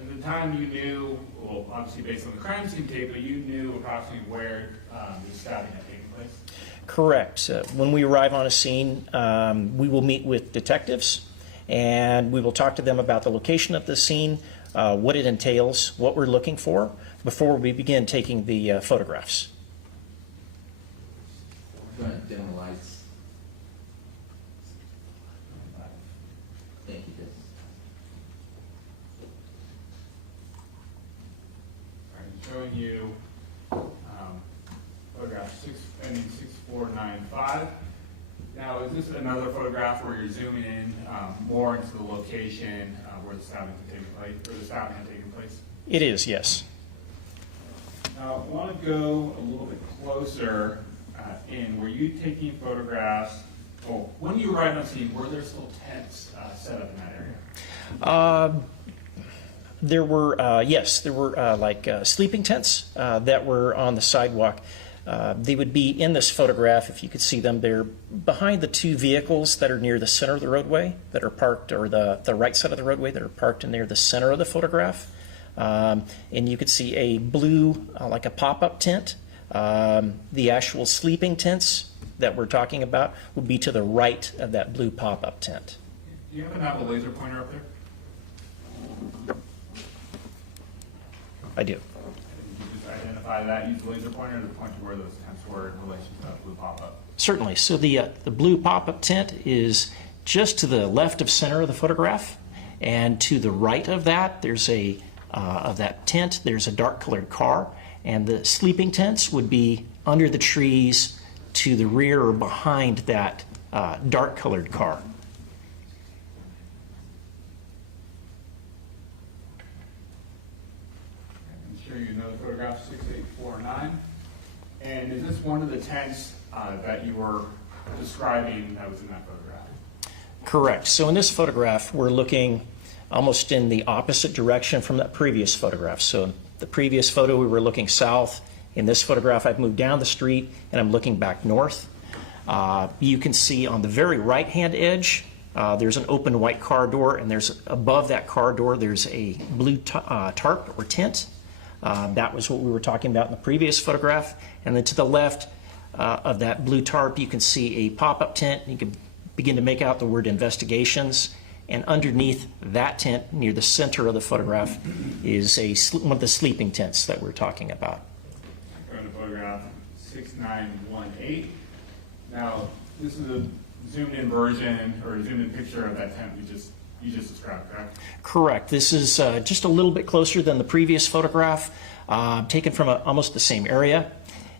At the time you knew, well, obviously based on the crime scene tape, but you knew approximately where the stabbing had taken place? Correct. When we arrive on a scene, we will meet with detectives and we will talk to them about the location of the scene, what it entails, what we're looking for, before we begin taking the photographs. We're going to dim the lights. Thank you, Jess. I'm showing you photograph ending 6495. Now, is this another photograph where you're zooming in more into the location where the stabbing had taken place, or the stabbing had taken place? It is, yes. Now, I want to go a little bit closer in. Were you taking photographs? Oh, when you arrived on scene, were there still tents set up in that area? There were, yes, there were sleeping tents that were on the sidewalk. They would be in this photograph, if you could see them. They're behind the two vehicles that are near the center of the roadway that are parked, or the right side of the roadway that are parked near the center of the photograph. And you could see a blue, like a pop-up tent. The actual sleeping tents that we're talking about would be to the right of that blue pop-up tent. Do you happen to have a laser pointer up there? I do. Can you just identify that, use the laser pointer to point to where those tents were in relation to that blue pop-up? Certainly. So the blue pop-up tent is just to the left of center of the photograph, and to the right of that, there's of that tent, there's a dark-colored car, and the sleeping tents would be under the trees to the rear or behind that dark-colored car. I'm sure you know the photograph 6849. And is this one of the tents that you were describing that was in that photograph. Correct. So in this photograph, we're looking almost in the opposite direction from that previous photograph. So the previous photo, we were looking south. In this photograph, I've moved down the street and I'm looking back north. You can see on the very right-hand edge, there's an open white car door, and there's above that car door, there's a blue tarp or tent. That was what we were talking about in the previous photograph. And then to the left of that blue tarp, you can see a pop-up tent. You can begin to make out the word investigations. And underneath that tent, near the center of the photograph, is one of the sleeping tents that we're talking about. Going to photograph 6918. Now, this is a zoomed-in version or a zoomed-in picture of that tent you just described, correct? Correct. This is just a little bit closer than the previous photograph, taken from almost the same area.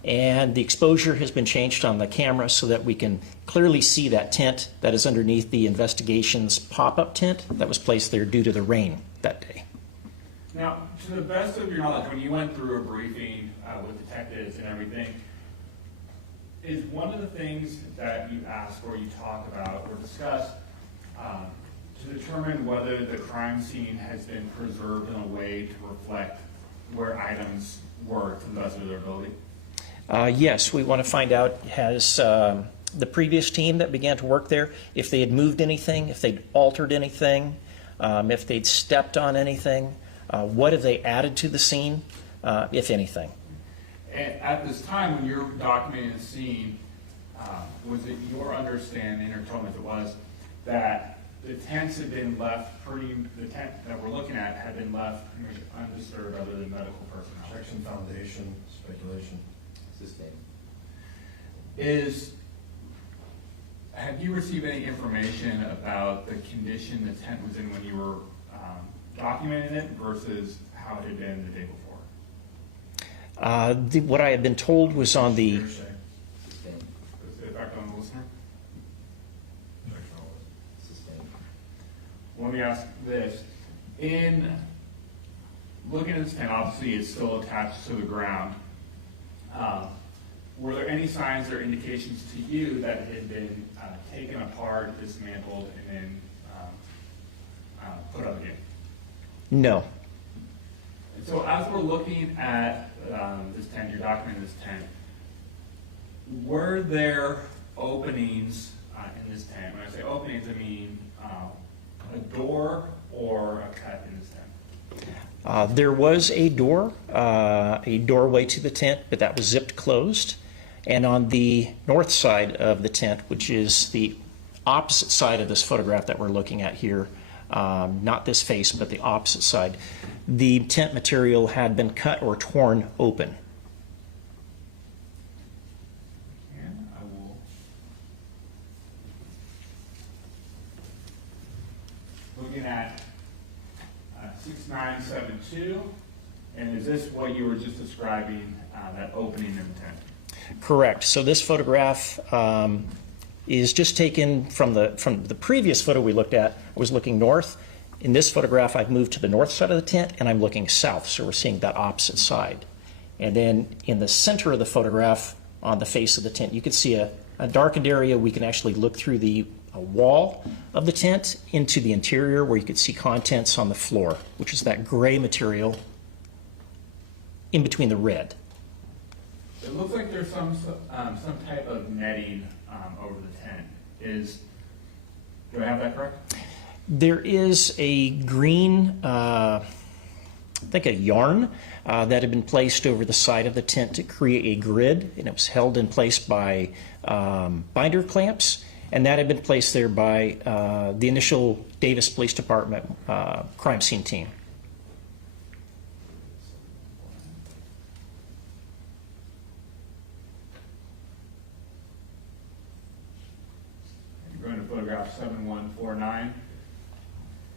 And the exposure has been changed on the camera so that we can clearly see that tent that is underneath the investigations pop-up tent that was placed there due to the rain that day. Now, to the best of your knowledge, when you went through a briefing with detectives and everything, is one of the things that you ask or you talk about or discuss to determine whether the crime scene has been preserved in a way to reflect where items were to the best of their ability? Yes, we want to find out, has the previous team that began to work there, if they had moved anything, if they'd altered anything, if they'd stepped on anything, what have they added to the scene, if anything. And at this time, when you're documenting the scene, was it your understanding, or told me if it was, that the tents had been left the tent that we're looking at had been left pretty much undisturbed other than medical personnel? Protection, foundation, speculation. Sustained. Have you received any information about the condition the tent was in when you were documenting it versus how it had been the day before? What I had been told was on the... Was it back on the listener? Let me ask this. In looking at this tent, obviously it's still attached to the ground. Were there any signs or indications to you that it had been taken apart, dismantled, and then put up again? No. And so as we're looking at this tent, you're documenting this tent, were there openings in this tent? When I say openings, I mean a door or a cut in this tent? There was a door, a doorway to the tent, but that was zipped closed. And on the north side of the tent, which is the opposite side of this photograph that we're looking at here, not this face, but the opposite side, the tent material had been cut or torn open. And I will looking at 6972, and is this what you were just describing, that opening in the tent? Correct. So this photograph is just taken from the previous photo we looked at. I was looking north. In this photograph, I've moved to the north side of the tent, and I'm looking south, so we're seeing that opposite side. And then in the center of the photograph, on the face of the tent, you can see a darkened area. We can actually look through the wall of the tent into the interior, where you could see contents on the floor, which is that gray material in between the red. It looks like there's some type of netting over the tent. Do I have that correct? There is a green, I think a yarn that had been placed over the side of the tent to create a grid, and it was held in place by binder clamps, and that had been placed there by the initial Davis Police Department crime scene team. You're going to photograph 7149.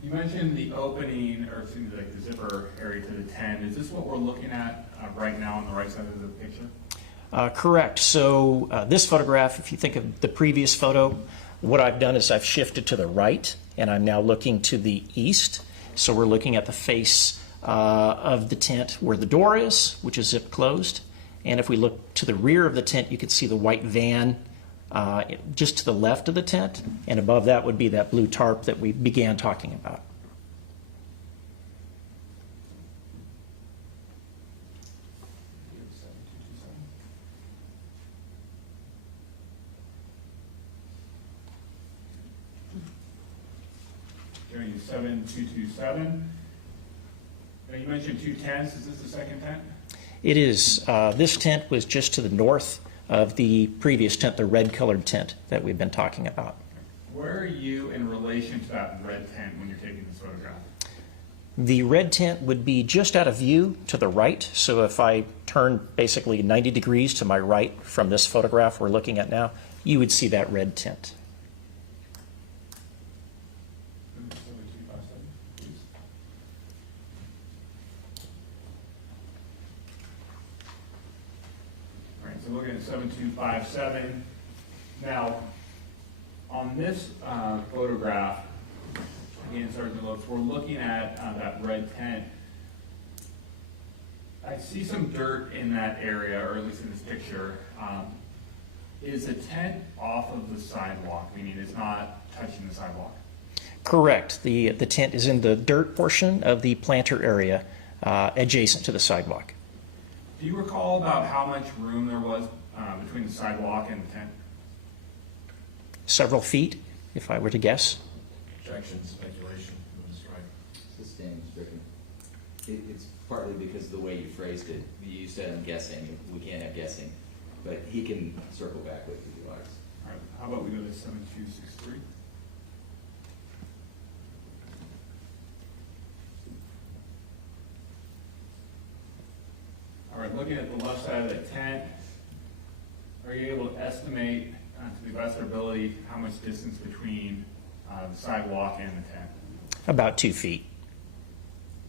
You mentioned the opening, or excuse me, like the zipper area to the tent. Is this what we're looking at right now on the right side of the picture? Correct. So this photograph, if you think of the previous photo, what I've done is I've shifted to the right, and I'm now looking to the east. So we're looking at the face of the tent where the door is, which is zip closed. And if we look to the rear of the tent, you can see the white van just to the left of the tent, and above that would be that blue tarp that we began talking about. Showing you 7227. Now you mentioned 2 tents. Is this the second tent? It is. This tent was just to the north of the previous tent, the red-colored tent that we've been talking about. Where are you in relation to that red tent when you're taking this photograph? The red tent would be just out of view to the right. So if I turn basically 90 degrees to my right from this photograph we're looking at now, you would see that red tent. So looking at 7257. Now, on this photograph, again, Sergeant Lopes, we're looking at that red tent. I see some dirt in that area, or at least in this picture. Is the tent off of the sidewalk, meaning it's not touching the sidewalk? Correct. The tent is in the dirt portion of the planter area adjacent to the sidewalk. Do you recall about how much room there was between the sidewalk and the tent? Several feet, if I were to guess. Objection, speculation, who is right? Sustained, stricken. It's partly because of the way you phrased it. You said, I'm guessing. We can't have guessing. But he can circle back with you, Alex. All right, how about we go to 7263? All right, looking at the left side of the tent, are you able to estimate, to the best of your ability, how much distance between the sidewalk and the tent? About 2 feet.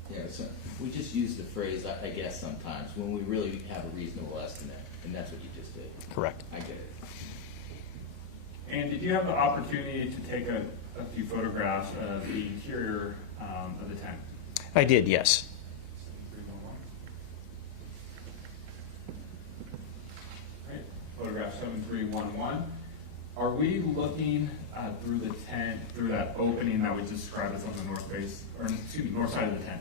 Yeah, so we just use the phrase, I guess, sometimes, when we really have a reasonable estimate, and that's what you just did. Correct. I get it. And did you have the opportunity to take a few photographs of the interior of the tent? I did, yes. Right. Photograph 7311. Are we looking through the tent, through that opening that we described as on the north base, or excuse me, north side of the tent?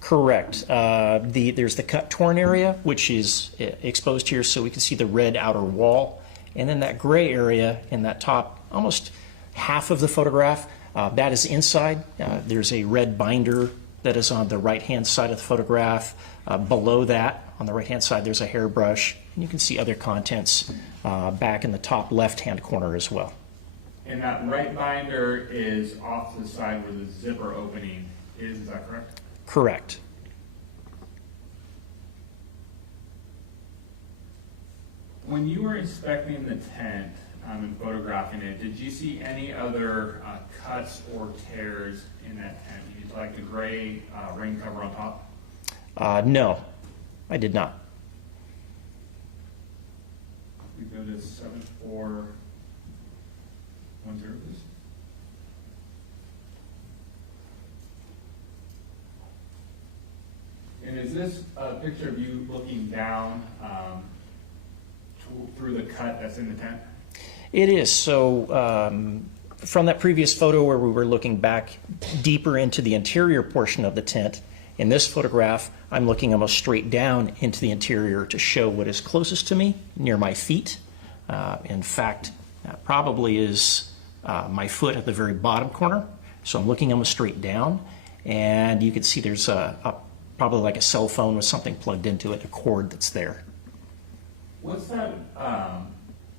Correct. There's the cut torn area, which is exposed here, so we can see the red outer wall. And then that gray area in that top, almost half of the photograph, that is inside. There's a red binder that is on the right-hand side of the photograph. Below that, on the right-hand side, there's a hairbrush. And you can see other contents back in the top left-hand corner as well. And that right binder is off to the side where the zipper opening is that correct? Correct. When you were inspecting the tent and photographing it, did you see any other cuts or tears in that tent? Like the gray rain cover on top? No, I did not. We go to 7410, please. And is this a picture of you looking down through the cut that's in the tent? It is. So from that previous photo where we were looking back deeper into the interior portion of the tent, in this photograph, I'm looking almost straight down into the interior to show what is closest to me, near my feet. In fact, that probably is my foot at the very bottom corner. So I'm looking almost straight down, and you can see there's probably like a cell phone with something plugged into it, a cord that's there. What's that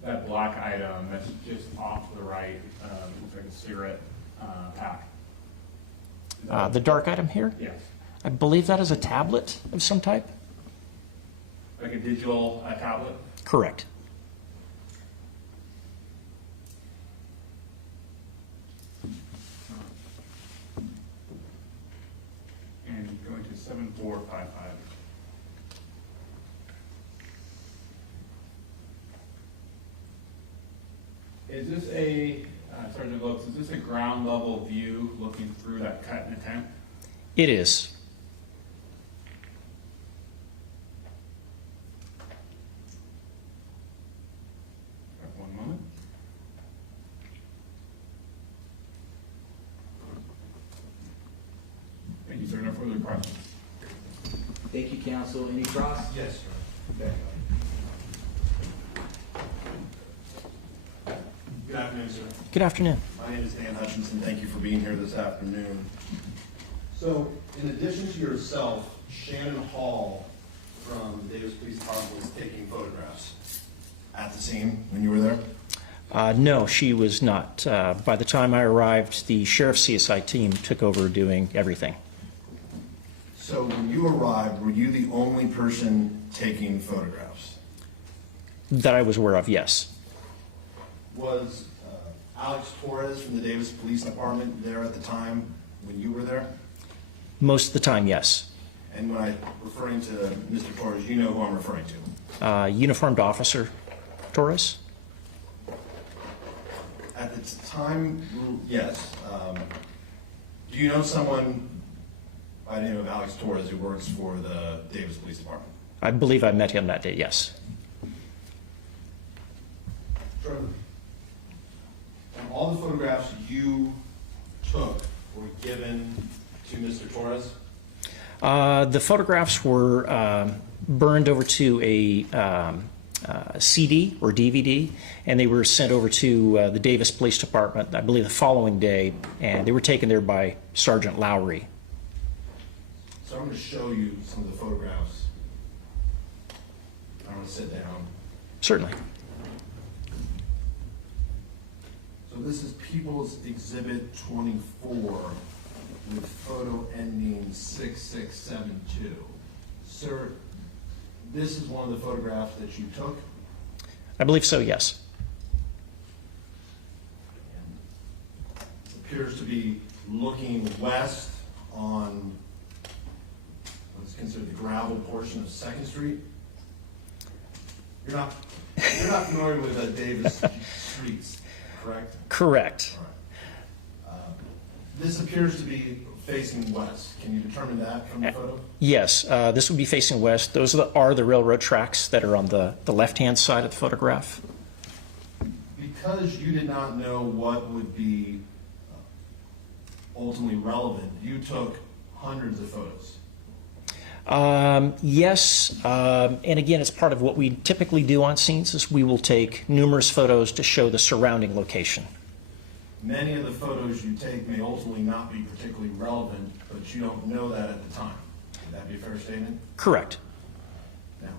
that black item that's just off to the right? Looks like a cigarette pack. The dark item here? Yes. I believe that is a tablet of some type. Like a digital tablet? Correct. And going to 7455. Is this a, Sergeant Lopes, is this a ground level view looking through that cut in the tent? It is. One moment. present. Thank you, counsel. Any cross? Yes, sir. Good afternoon, sir. Good afternoon. My name is Dan Hutchinson. Thank you for being here this afternoon. So, in addition to yourself, Shannon Hall from the Davis Police Department was taking photographs at the scene when you were there? No, she was not. By the time I arrived, the sheriff's CSI team took over doing everything. So when you arrived, were you the only person taking photographs? That I was aware of, yes. Was Alex Torres from the Davis Police Department there at the time when you were there? Most of the time, yes. And when I'm referring to Mr. Torres, you know who I'm referring to? Uniformed officer Torres? At the time, yes. Do you know someone by the name of Alex Torres who works for the Davis Police Department? I believe I met him that day, yes. Sure. And all the photographs you took were given to Mr. Torres? The photographs were burned over to a CD or DVD, and they were sent over to the Davis Police Department, I believe the following day, and they were taken there by Sergeant Lowry. So I'm going to show you some of the photographs. I'm going to sit down. Certainly. So this is People's Exhibit 24 with photo ending 6672. Sir, this is one of the photographs that you took? I believe so, yes. It appears to be looking west on what's considered the gravel portion of 2nd Street. You're not familiar with Davis streets, correct? Correct. All right. This appears to be facing west. Can you determine that from the photo? Yes, this would be facing west. Those are the railroad tracks that are on the left-hand side of the photograph. Because you did not know what would be ultimately relevant, you took hundreds of photos. Yes, and again, it's part of what we typically do on scenes is we will take numerous photos to show the surrounding location. Many of the photos you take may ultimately not be particularly relevant, but you don't know that at the time. Would that be a fair statement? Correct. Now,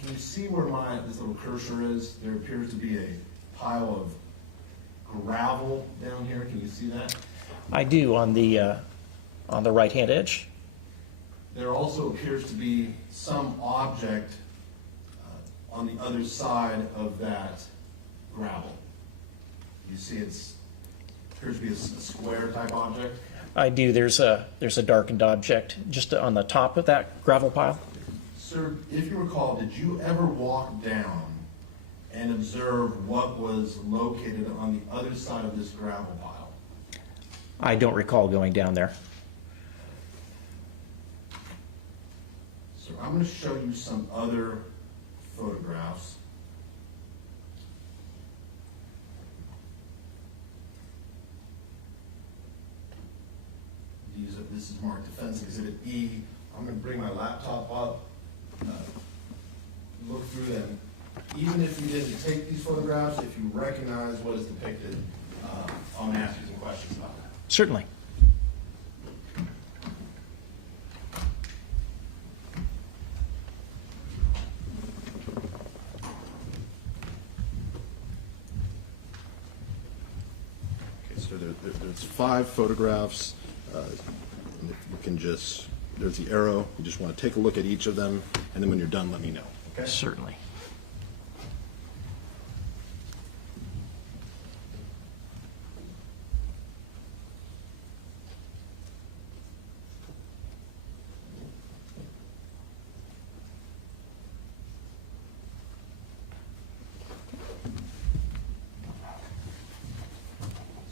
can you see where this little cursor is? There appears to be a pile of gravel down here. Can you see that? I do on the right-hand edge. There also appears to be some object on the other side of that gravel. You see it appears to be a square type object. I do. There's a darkened object just on the top of that gravel pile. Sir, if you recall, did you ever walk down and observe what was located on the other side of this gravel pile? I don't recall going down there. So I'm going to show you some other photographs. This is marked Defense Exhibit E. I'm going to bring my laptop up, look through them. Even if you didn't take these photographs, if you recognize what is depicted, I'm going to ask you some questions about that. Certainly. Okay, so there's 5 photographs. And if you can just, there's the arrow. You just want to take a look at each of them, and then when you're done, let me know. Okay? Certainly.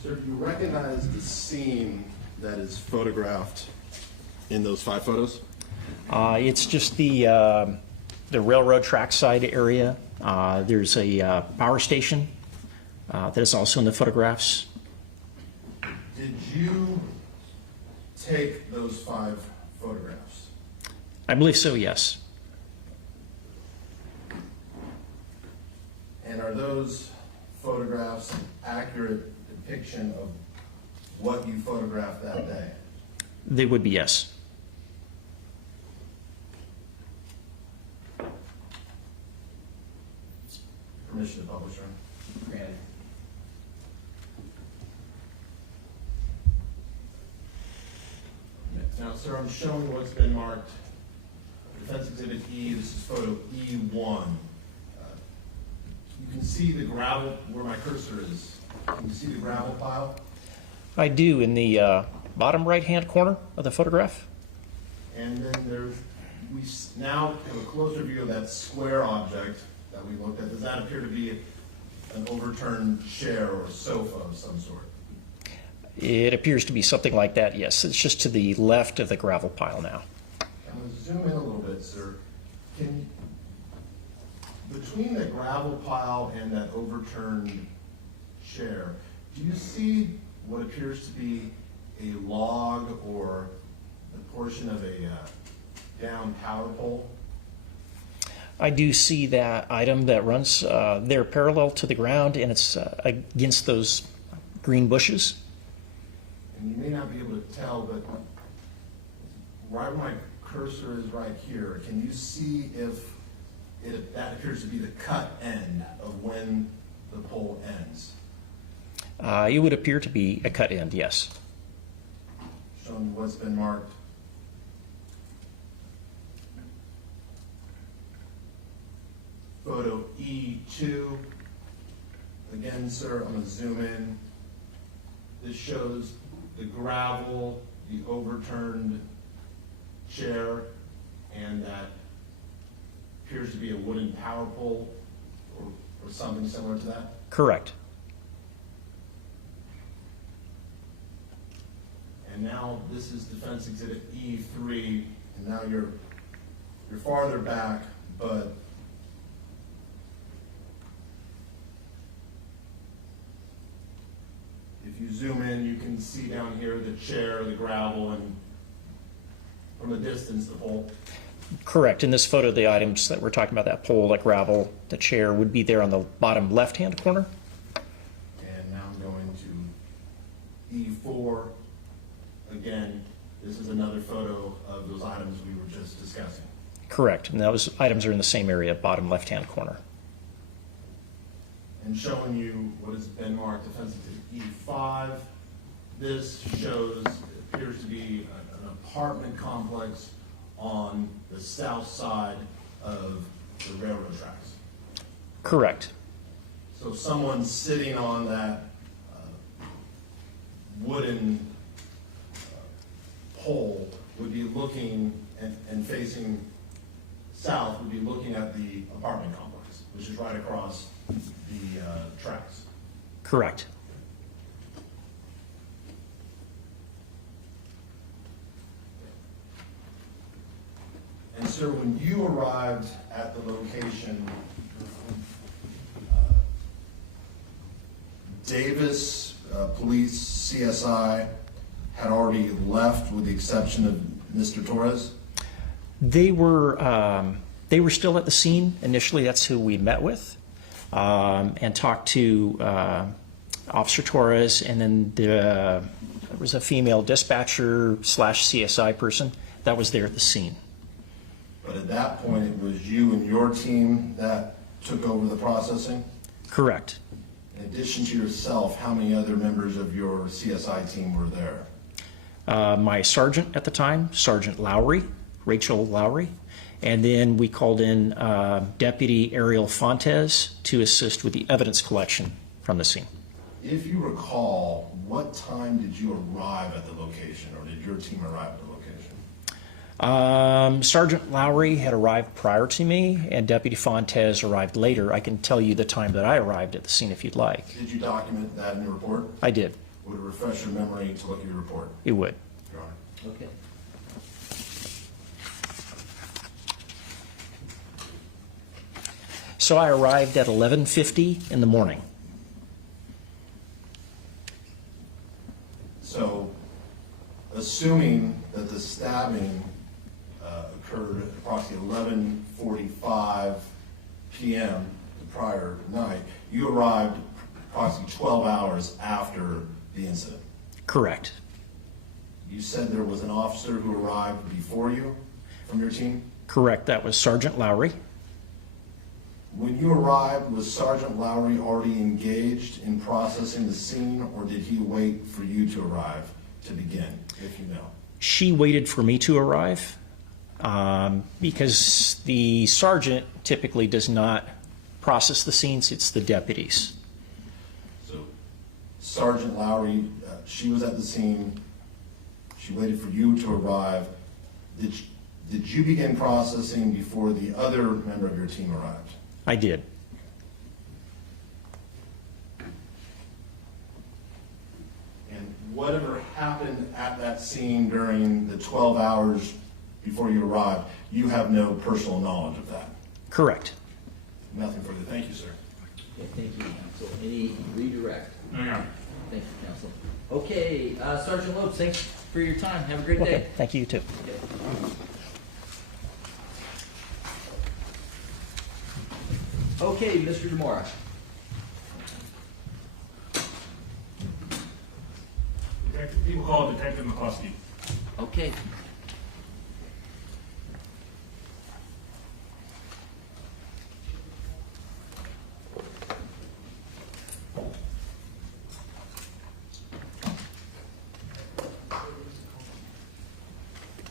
Sir, do you recognize the scene that is photographed in those 5 photos? It's just the railroad trackside area. There's a power station that is also in the photographs. Did you take those 5 photographs? I believe so, yes. And are those photographs an accurate depiction of what you photographed that day? They would be, yes. Permission to publish, right? Granted. Now, sir, I'm showing what's been marked. Defense Exhibit E, this is photo E1. You can see the gravel where my cursor is. Can you see the gravel pile? I do, in the bottom right-hand corner of the photograph. And then we now have a closer view of that square object that we looked at. Does that appear to be an overturned chair or sofa of some sort? It appears to be something like that, yes. It's just to the left of the gravel pile now. I'm going to zoom in a little bit, sir. Between the gravel pile and that overturned chair, do you see what appears to be a log or a portion of a down power pole? I do see that item that runs there parallel to the ground, and it's against those green bushes. And you may not be able to tell, but right where my cursor is right here, can you see if that appears to be the cut end of when the pole ends? It would appear to be a cut end, yes. Showing what's been marked. Photo E2. Again, sir, I'm going to zoom in. This shows the gravel, the overturned chair, and that appears to be a wooden power pole or something similar to that? Correct. And now this is Defense Exhibit E3, and now you're farther back, but if you zoom in, you can see down here the chair, the gravel, and from a distance, the pole. Correct. In this photo, the items that we're talking about, that pole, that gravel, the chair, would be there on the bottom left-hand corner. And now I'm going to E4. Again, this is another photo of those items we were just discussing. Correct. And those items are in the same area, bottom left-hand corner. And showing you what has been marked Defense Exhibit E5. This shows, it appears to be an apartment complex on the south side of the railroad tracks. Correct. So someone sitting on that wooden pole would be looking and facing south, would be looking at the apartment complex, which is right across the tracks. Correct. And sir, when you arrived at the location, Davis Police CSI had already left with the exception of Mr. Torres? They were still at the scene. Initially, that's who we met with and talked to Officer Torres, and then there was a female dispatcher / CSI person that was there at the scene. But at that point, it was you and your team that took over the processing? Correct. In addition to yourself, how many other members of your CSI team were there? My sergeant at the time, Sergeant Lowry, Rachel Lowry, and then we called in Deputy Ariel Fontes to assist with the evidence collection from the scene. If you recall, what time did you arrive at the location, or did your team arrive at the location? Sergeant Lowry had arrived prior to me, and Deputy Fontes arrived later. I can tell you the time that I arrived at the scene if you'd like. Did you document that in your report? I did. Would it refresh your memory to look at your report? It would. Your Honor. Okay. So I arrived at 11:50 in the morning. So, assuming that the stabbing approximately 11:45 p.m. the prior night. You arrived approximately 12 hours after the incident. Correct. You said there was an officer who arrived before you from your team? Correct. That was Sergeant Lowry. When you arrived, was Sergeant Lowry already engaged in processing the scene, or did he wait for you to arrive to begin, if you know? She waited for me to arrive because the sergeant typically does not process the scenes. It's the deputies. So Sergeant Lowry, she was at the scene. She waited for you to arrive. Did you begin processing before the other member of your team arrived? I did. And whatever happened at that scene during the 12 hours before you arrived, you have no personal knowledge of that? Correct. Nothing further. Thank you, sir. Okay, thank you, counsel. Any redirect? No, Your Honor. Thank you, counsel. Okay, Sergeant Lopes, thanks for your time. Have a great day. Okay. Thank you, you too. Okay, Mr. DeMora. People call it Detective McCluskey. Okay.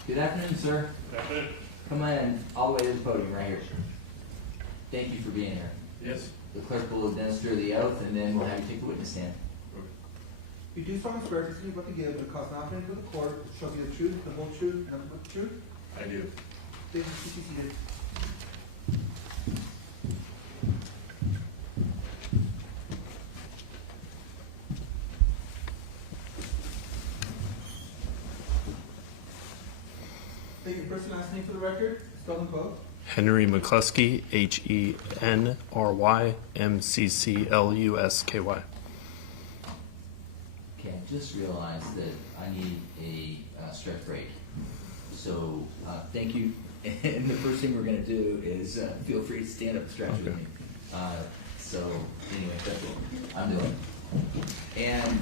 Good afternoon, sir. Good afternoon. Come in all the way to the podium right here, sir. Thank you for being here. Yes. The clerk will administer the oath, and then we'll have you take the witness stand. You do solemnly swear to speak what you give, but cause nothing to the court, shall be the truth, the whole truth, and nothing but the truth? I do. Thank you, please be seated. Take your first and last name for the record, spell them both. Henry McCluskey, HenryMcCluskey. Okay, I just realized that I need a stretch break. So, thank you. And the first thing we're gonna do is, feel free to stand up and stretch with me. So, anyway, that's what I'm doing. And,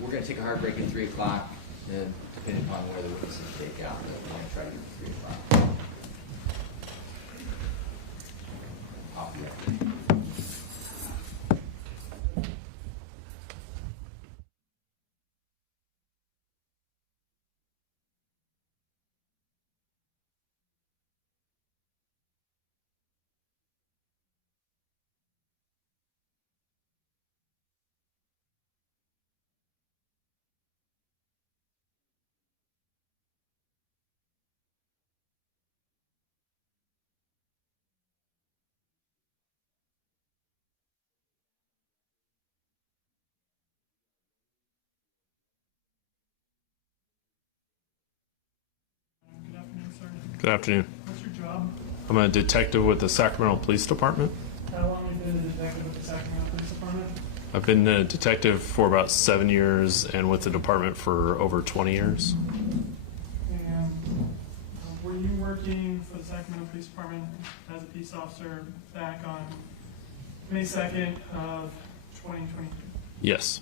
we're gonna take a hard break at 3 o'clock, depending upon where the witnesses take out, but we're gonna try to get to 3 o'clock. Off the record. Good afternoon, sir. Good afternoon. What's your job? I'm a detective with the Sacramento Police Department. How long have you been a detective with the Sacramento Police Department? I've been a detective for about 7 years and with the department for over 20 years. And were you working for the Sacramento Police Department as a peace officer back on May 2nd of 2023? Yes.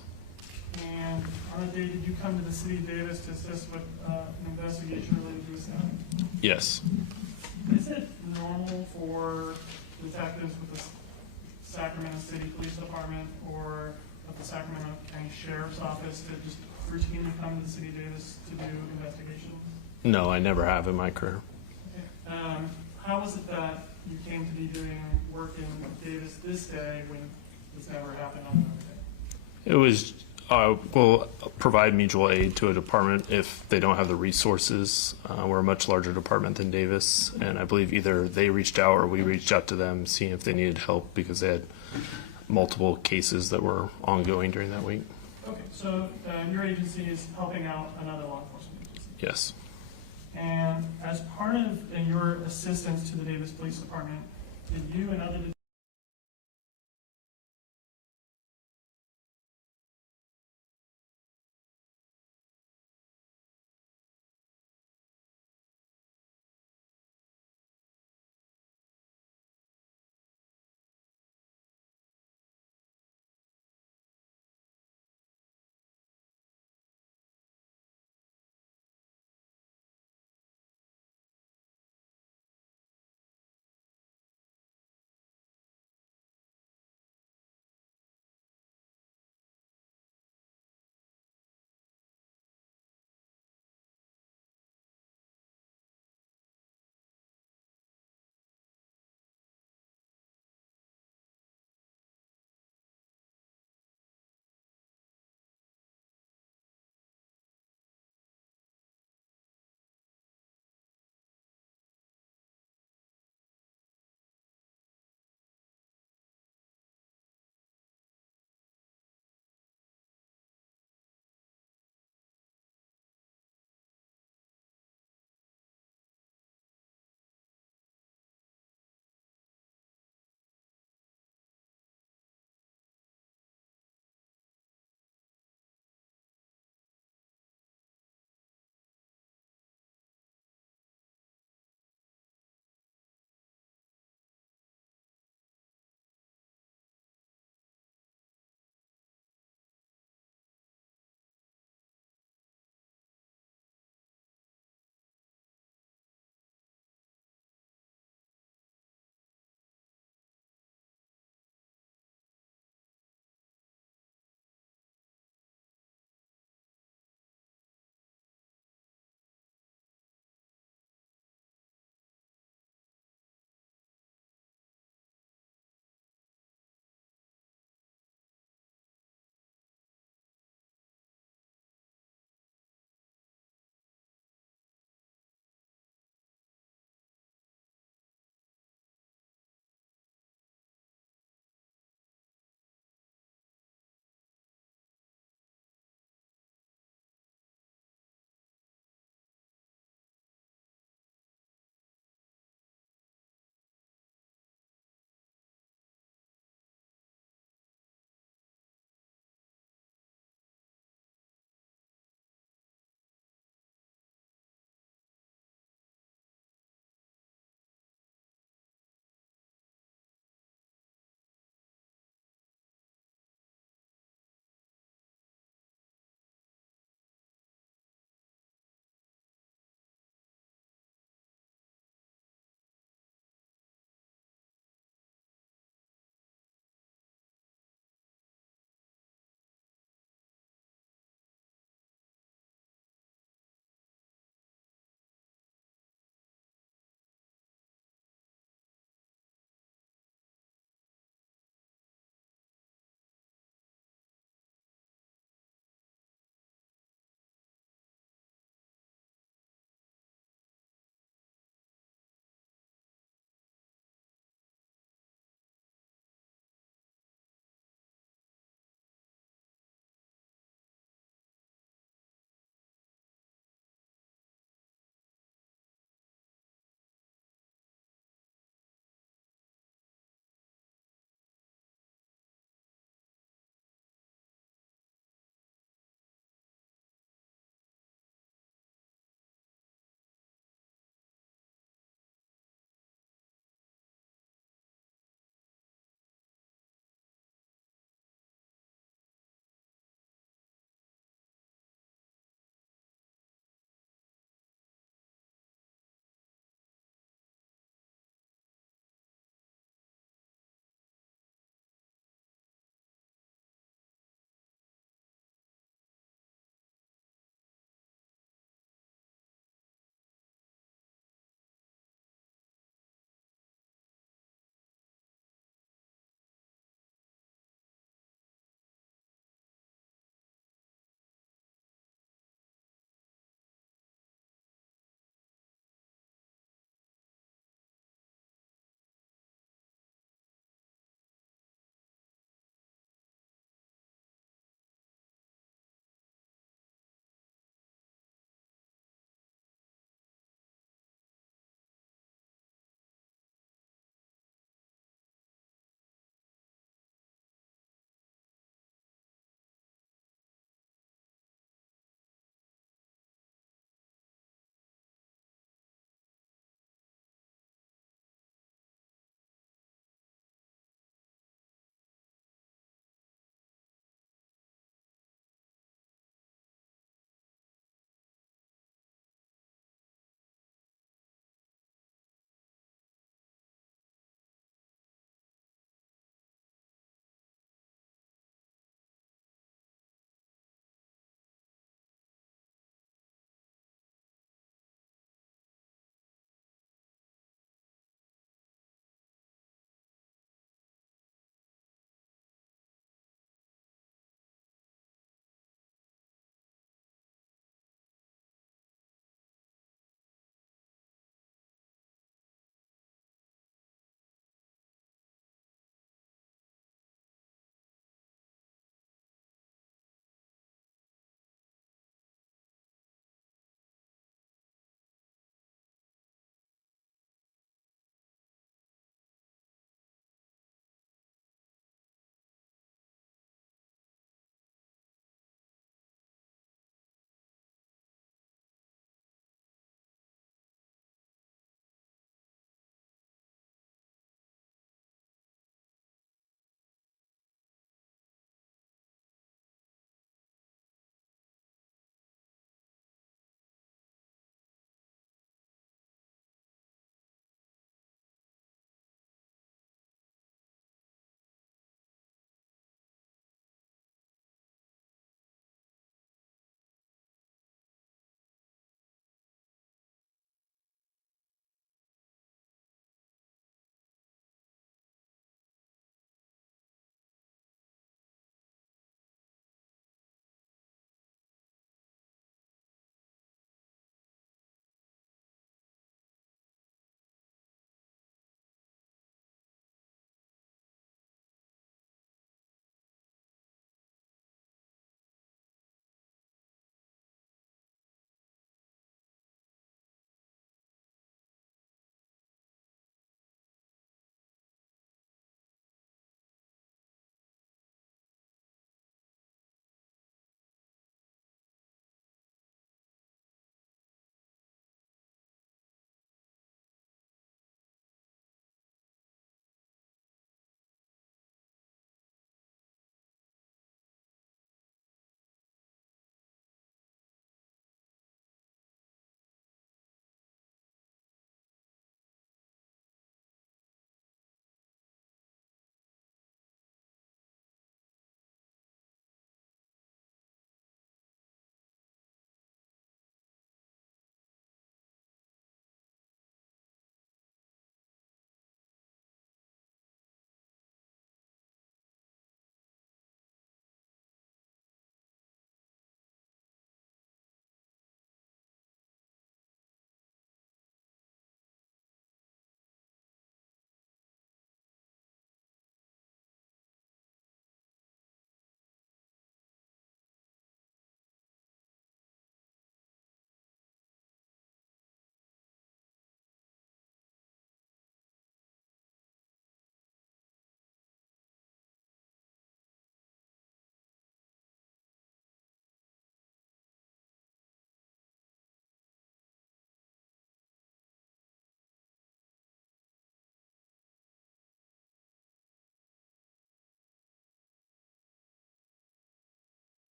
And on a day, did you come to the city of Davis to assist with an investigation related to a stabbing? Yes. Is it normal for detectives with the Sacramento City Police Department or with the Sacramento County Sheriff's Office to just routinely come to the city of Davis to do investigations? No, I never have in my career. Okay. How was it that you came to be doing work in Davis this day when this never happened on another day? It was, we'll provide mutual aid to a department if they don't have the resources. We're a much larger department than Davis, and I believe either they reached out or we reached out to them, seeing if they needed help because they had multiple cases that were ongoing during that week. Okay, so your agency is helping out another law enforcement agency. Yes. And as part of your assistance to the Davis Police Department, did you and other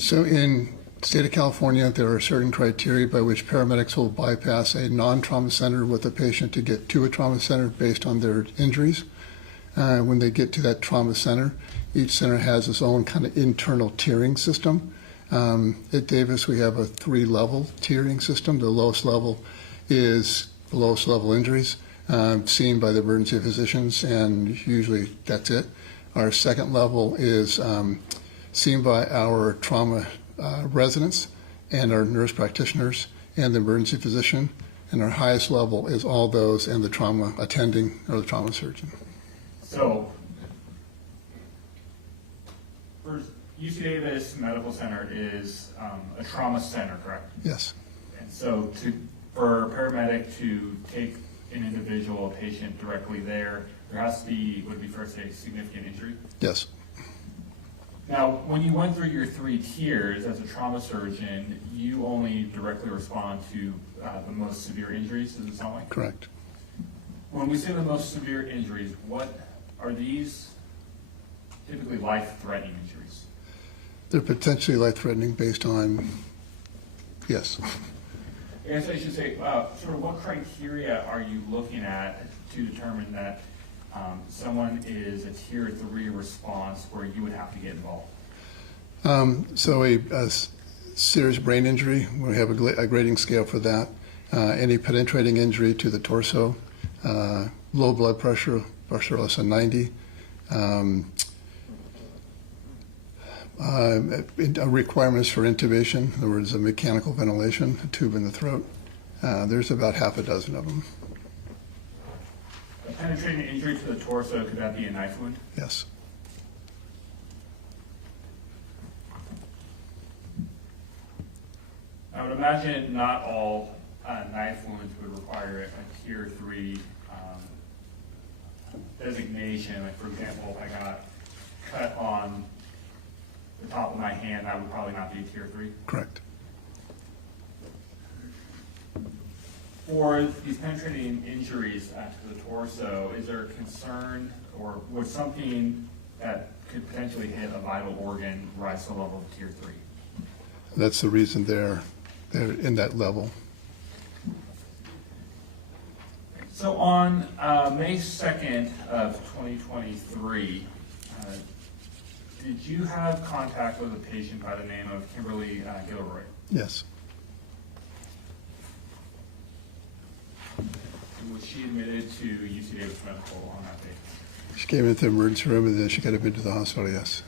So in the state of California, there are certain criteria by which paramedics will bypass a non-trauma center with a patient to get to a trauma center based on their injuries. When they get to that trauma center, each center has its own kind of internal tiering system. At Davis, we have a 3-level tiering system. The lowest level is the lowest level injuries seen by the emergency physicians, and usually that's it. Our second level is seen by our trauma residents and our nurse practitioners and the emergency physician. And our highest level is all those and the trauma attending or the trauma surgeon. So, first, UC Davis Medical Center is a trauma center, correct? Yes. And so for a paramedic to take an individual, a patient directly there has to be, would it be fair to say, significant injury? Yes. Now, when you went through your 3 tiers as a trauma surgeon, you only directly respond to the most severe injuries, does it sound like? Correct. When we say the most severe injuries, what are these typically life-threatening injuries? They're potentially life-threatening based on, yes. I guess I should say, sort of what criteria are you looking at to determine that someone is a tier 3 response where you would have to get involved? So a serious brain injury, we have a grading scale for that. Any penetrating injury to the torso, low blood pressure, pressure less than 90. Requirements for intubation, in other words, a mechanical ventilation, a tube in the throat. There's about half a dozen of them. A penetrating injury to the torso, could that be a knife wound? Yes. I would imagine not all knife wounds would require a tier 3 designation. Like, for example, if I got cut on the top of my hand, that would probably not be a tier 3. Correct. For these penetrating injuries to the torso, is there a concern, or would something that could potentially hit a vital organ rise to the level of tier 3? That's the reason they're in that level. So on May 2nd of 2023, did you have contact with a patient by the name of Kimberlee Guillory? Yes. And was she admitted to UC Davis Medical on that day? She came into the emergency room and then she got admitted to the hospital, yes.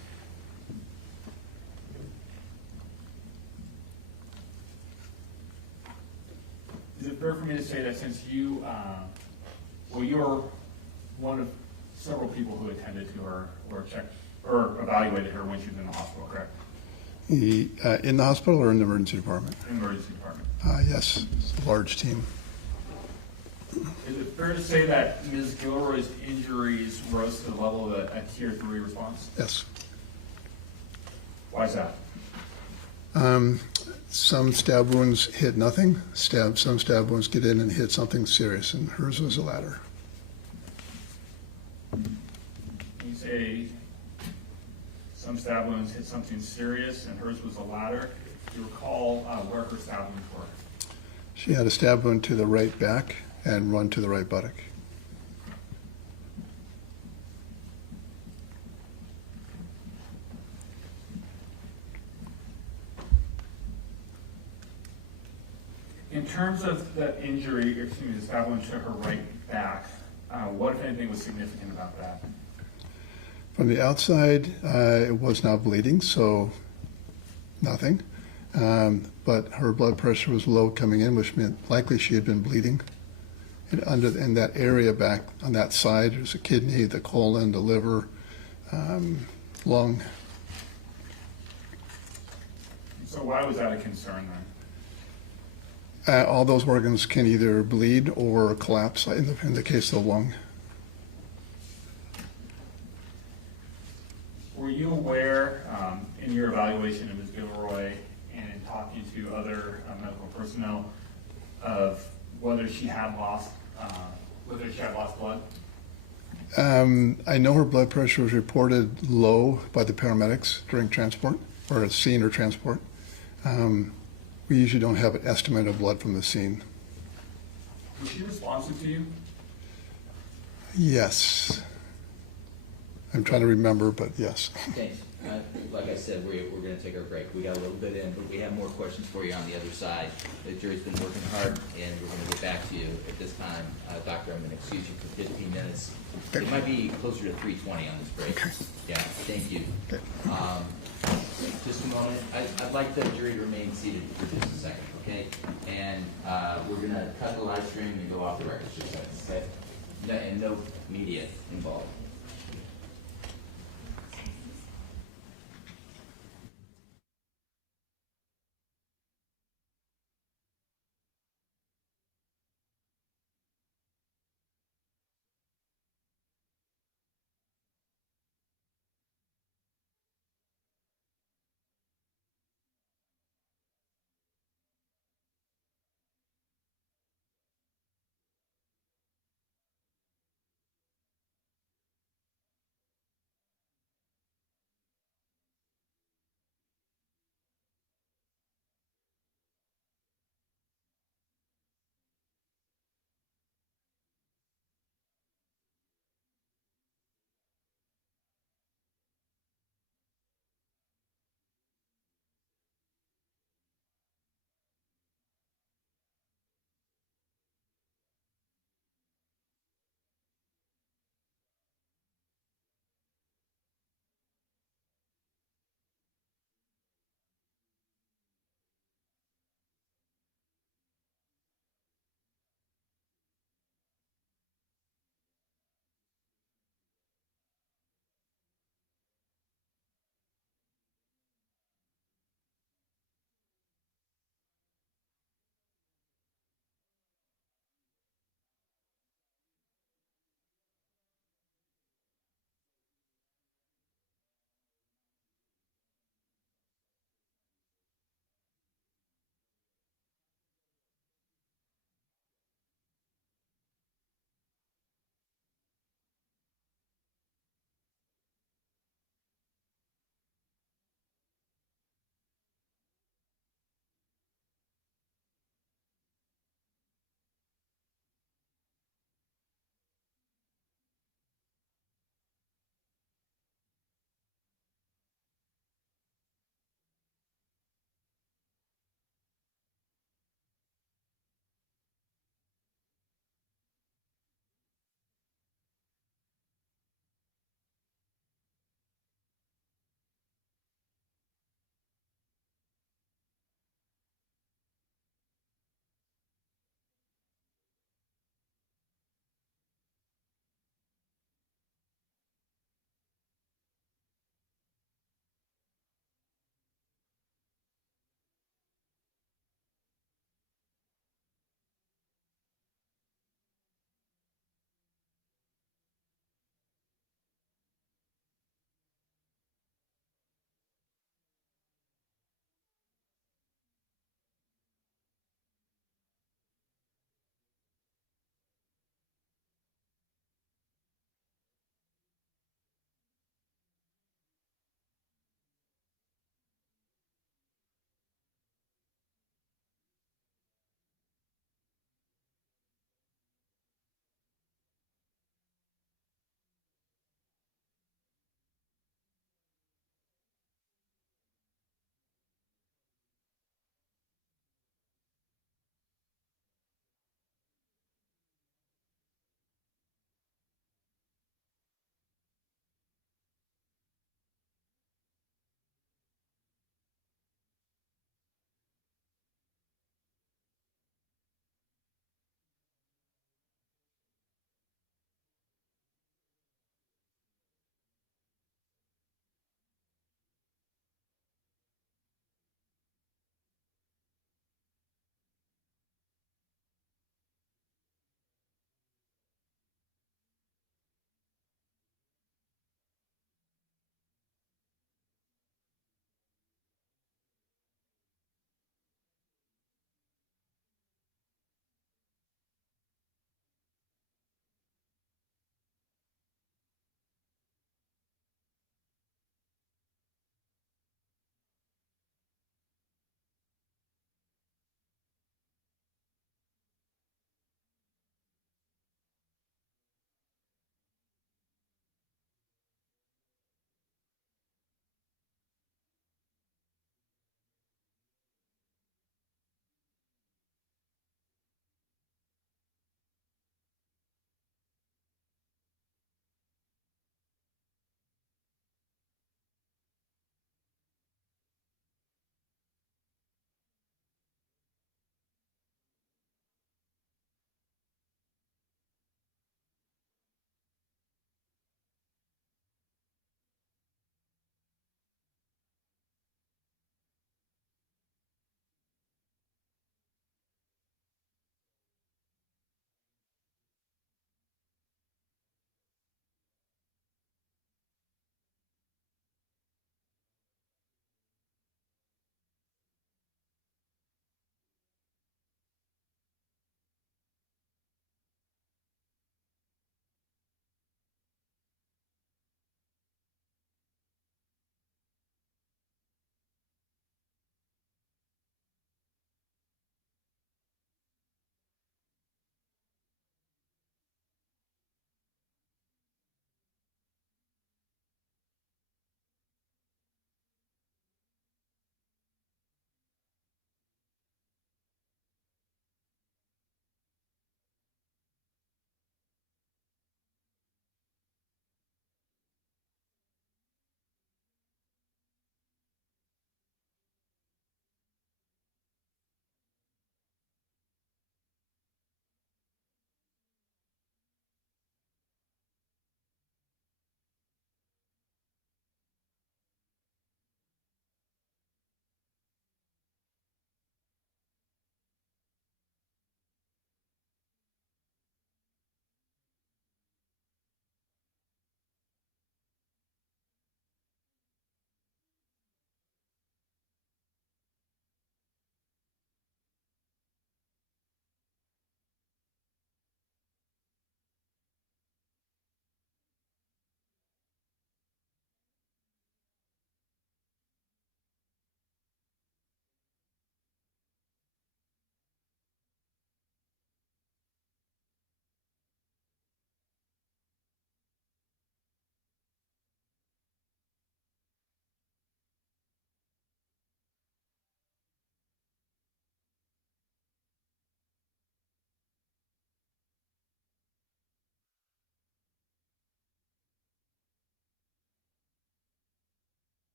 Is it fair for me to say that since you, you're one of several people who attended to her or checked or evaluated her when she was in the hospital, correct? In the hospital or in the emergency department? In the emergency department. Yes, it's a large team. Is it fair to say that Ms. Guillory's injuries rose to the level of a tier 3 response? Yes. Why is that? Some stab wounds hit nothing. Some stab wounds get in and hit something serious, and hers was a latter. You say some stab wounds hit something serious, and hers was a latter. Do you recall where her stab wounds were? She had a stab wound to the right back and one to the right buttock. In terms of the injury, the stab wound to her right back, what, if anything, was significant about that? From the outside, it was not bleeding, so nothing. But her blood pressure was low coming in, which meant likely she had been bleeding. And in that area back on that side, there's a kidney, the colon, the liver, lung. So why was that a concern then? All those organs can either bleed or collapse in the case of the lung. Were you aware in your evaluation of Ms. Guillory and in talking to other medical personnel of whether she had lost blood? I know her blood pressure was reported low by the paramedics during transport or a scene or transport. We usually don't have an estimate of blood from the scene. Was she responsive to you? Yes. I'm trying to remember, but yes. Thanks. Like I said, we're going to take our break. We got a little bit in, but we have more questions for you on the other side. The jury's been working hard, and we're going to get back to you at this time. Doctor, I'm going to excuse you for 15 minutes. It might be closer to 3:20 on this break. Okay. Yeah, thank you. Just a moment. I'd like the jury to remain seated for just a second, okay? And we're going to cut the live stream and go off the record for a second, okay? And no media involved.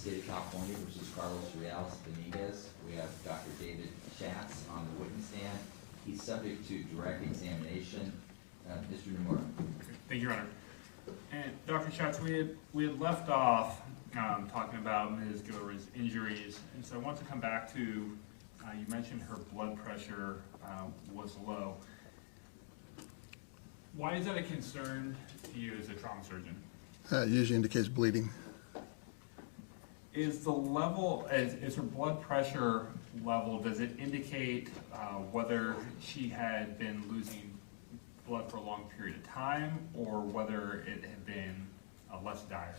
State of California versus Carlos Reales Dominguez. We have Dr. David Schatz on the witness stand. He's subject to direct examination. Mr. Nomura. Thank you, Your Honor. And Dr. Schatz, we had left off talking about Ms. Guillory's injuries, and so I want to come back to, you mentioned her blood pressure was low. Why is that a concern to you as a trauma surgeon? It usually indicates bleeding. Is the level, is her blood pressure level, does it indicate whether she had been losing blood for a long period of time or whether it had been less dire?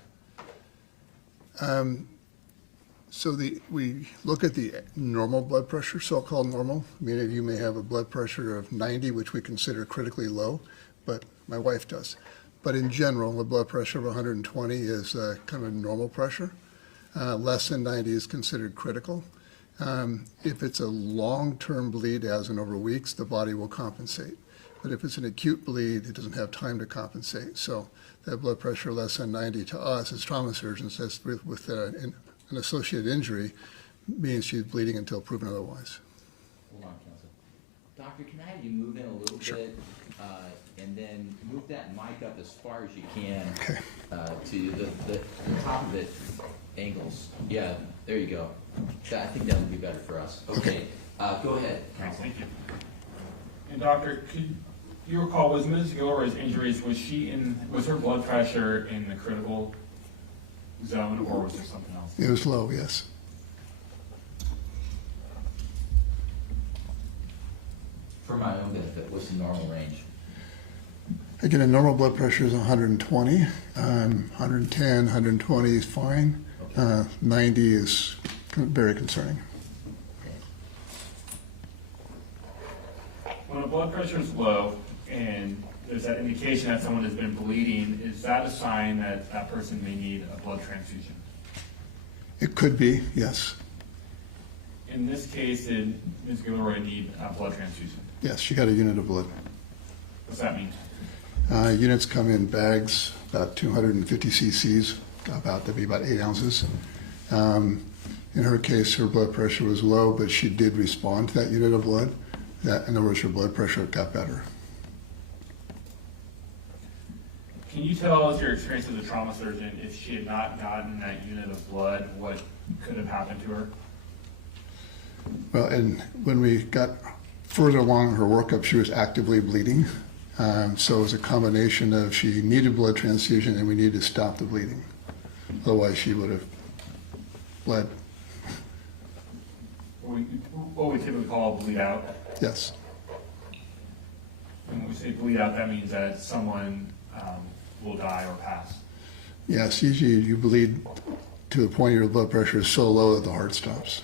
So we look at the normal blood pressure, so-called normal. Many of you may have a blood pressure of 90, which we consider critically low, but my wife does. But in general, a blood pressure of 120 is kind of a normal pressure. Less than 90 is considered critical. If it's a long-term bleed, as in over weeks, the body will compensate. But if it's an acute bleed, it doesn't have time to compensate. So that blood pressure less than 90 to us as trauma surgeons, as with an associated injury, means she's bleeding until proven otherwise. Hold on, counsel. Doctor, can I have you move in a little bit and then move that mic up as far as you can to the top of it angles. Yeah, there you go. I think that would be better for us. Okay, go ahead, counsel. Thank you. And doctor, could you recall, was Ms. Guillory's injuries, was her blood pressure in the critical zone or was there something else? It was low, yes. For my own benefit, what's the normal range? Again, a normal blood pressure is 120. 110, 120 is fine. 90 is very concerning. When a blood pressure is low and there's that indication that someone has been bleeding, is that a sign that that person may need a blood transfusion? It could be, yes. In this case, did Ms. Guillory need a blood transfusion? Yes, she got a unit of blood. What's that mean? Units come in bags, about 250 cc's, that'd be about 8 ounces. In her case, her blood pressure was low, but she did respond to that unit of blood. In other words, her blood pressure got better. Can you tell us your experience as a trauma surgeon, if she had not gotten that unit of blood, what could have happened to her? Well, and when we got further along in her workup, she was actively bleeding. So it was a combination of she needed blood transfusion and we needed to stop the bleeding. Otherwise, she would have bled. What we typically call a bleed out? Yes. And when we say bleed out, that means that someone will die or pass. Yes, usually you bleed to the point your blood pressure is so low that the heart stops.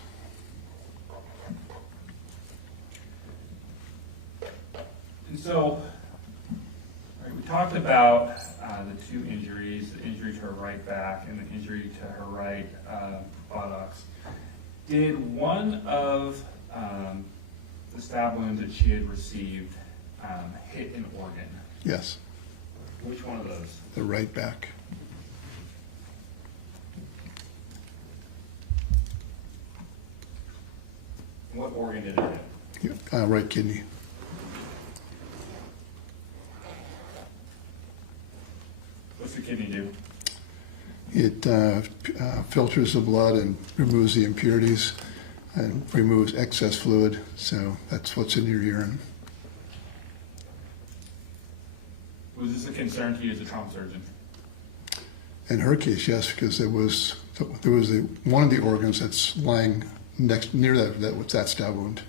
And so, we talked about the two injuries, the injury to her right back and the injury to her right buttocks. Did one of the stab wounds that she had received hit an organ? Yes. Which one of those? The right back. What organ did it hit? Right kidney. What's the kidney do? It filters the blood and removes the impurities and removes excess fluid. So that's what's in your urine. Was this a concern to you as a trauma surgeon? In her case, yes, because there was one of the organs that's lying near that stab wound.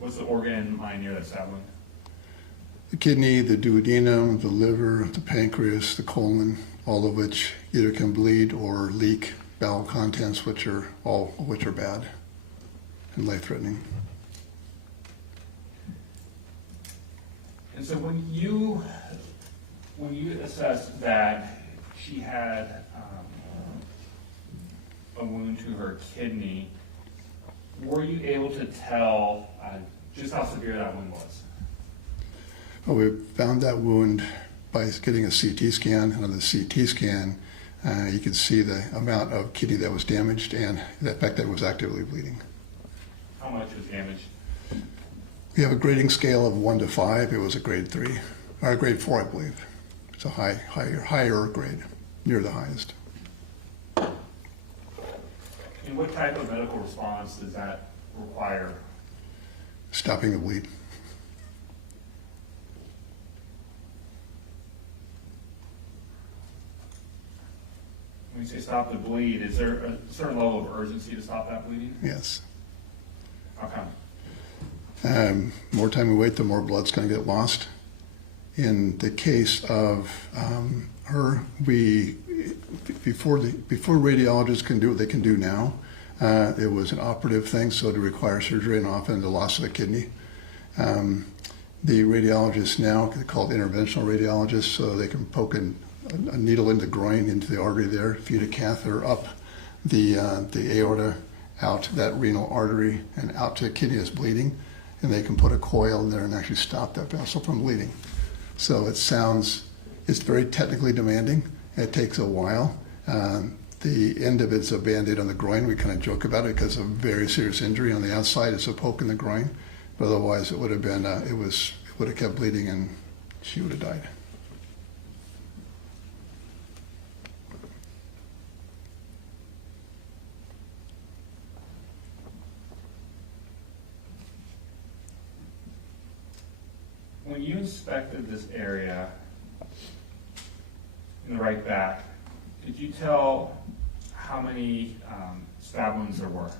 What's the organ lying near that stab wound? The kidney, the duodenum, the liver, the pancreas, the colon, all of which either can bleed or leak bowel contents, which are bad and life-threatening. And so when you assessed that she had a wound to her kidney, were you able to tell just how severe that wound was? Well, we found that wound by getting a CT scan, and on the CT scan, You could see the amount of kidney that was damaged and the fact that it was actively bleeding. How much was damaged? We have a grading scale of 1 to 5. It was a grade 3, or a grade 4, I believe. It's a higher grade, near the highest. And what type of medical response does that require? Stopping the bleed. When you say stop the bleed, is there a certain level of urgency to stop that bleeding? Yes. How come? More time we wait, the more blood's going to get lost. In the case of her, before radiologists can do what they can do now, it was an operative thing, so to require surgery and often the loss of a kidney. The radiologists now, they're called interventional radiologists, so they can poke a needle in the groin, into the artery there, feed a catheter up the aorta, out that renal artery, and out to a kidney that's bleeding, and they can put a coil in there and actually stop that vessel from bleeding. So it's very technically demanding. It takes a while. The end of it's a Band-Aid on the groin. We kind of joke about it because of a very serious injury. On the outside, it's a poke in the groin, but otherwise it would have been, it would have kept bleeding and she would have died. When you inspected this area in the right back, could you tell how many stab wounds there were?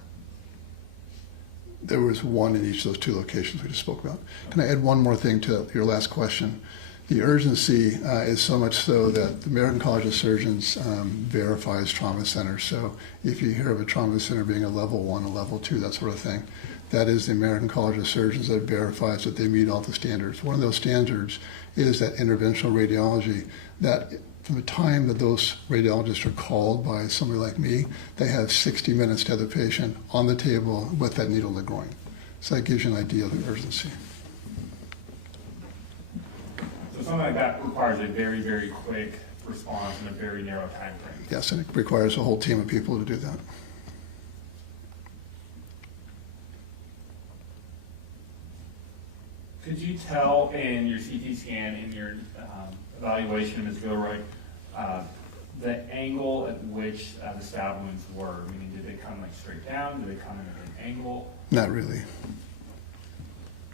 There was one in each of those 2 locations we just spoke about. Can I add one more thing to your last question? The urgency is so much so that the American College of Surgeons verifies trauma centers. So if you hear of a trauma center being a level 1, a level 2, that sort of thing, that is the American College of Surgeons that verifies that they meet all the standards. One of those standards is that interventional radiology, that from the time that those radiologists are called by somebody like me, they have 60 minutes to have the patient on the table with that needle in the groin. So that gives you an idea of the urgency. So something like that requires a very, very quick response in a very narrow time frame. Yes, and it requires a whole team of people to do that. Could you tell in your CT scan, in your evaluation of Ms. Guillory, the angle at which the stab wounds were? Meaning, did they come like straight down? Did they come in at an angle? Not really.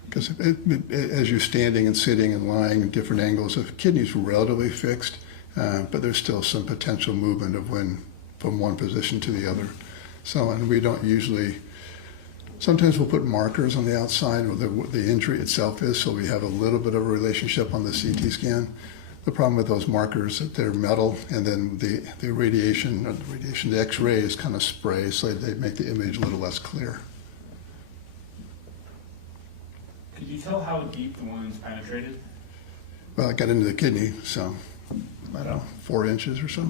Because as you're standing and sitting and lying in different angles, the kidney's relatively fixed, but there's still some potential movement of from one position to the other. So, and we don't usually, sometimes we'll put markers on the outside where the injury itself is, so we have a little bit of a relationship on the CT scan. The problem with those markers is that they're metal, and then the radiation, the X-ray is kind of spray, so they make the image a little less clear. Could you tell how deep the wounds penetrated? Well, it got into the kidney, so I don't know, 4 inches or so.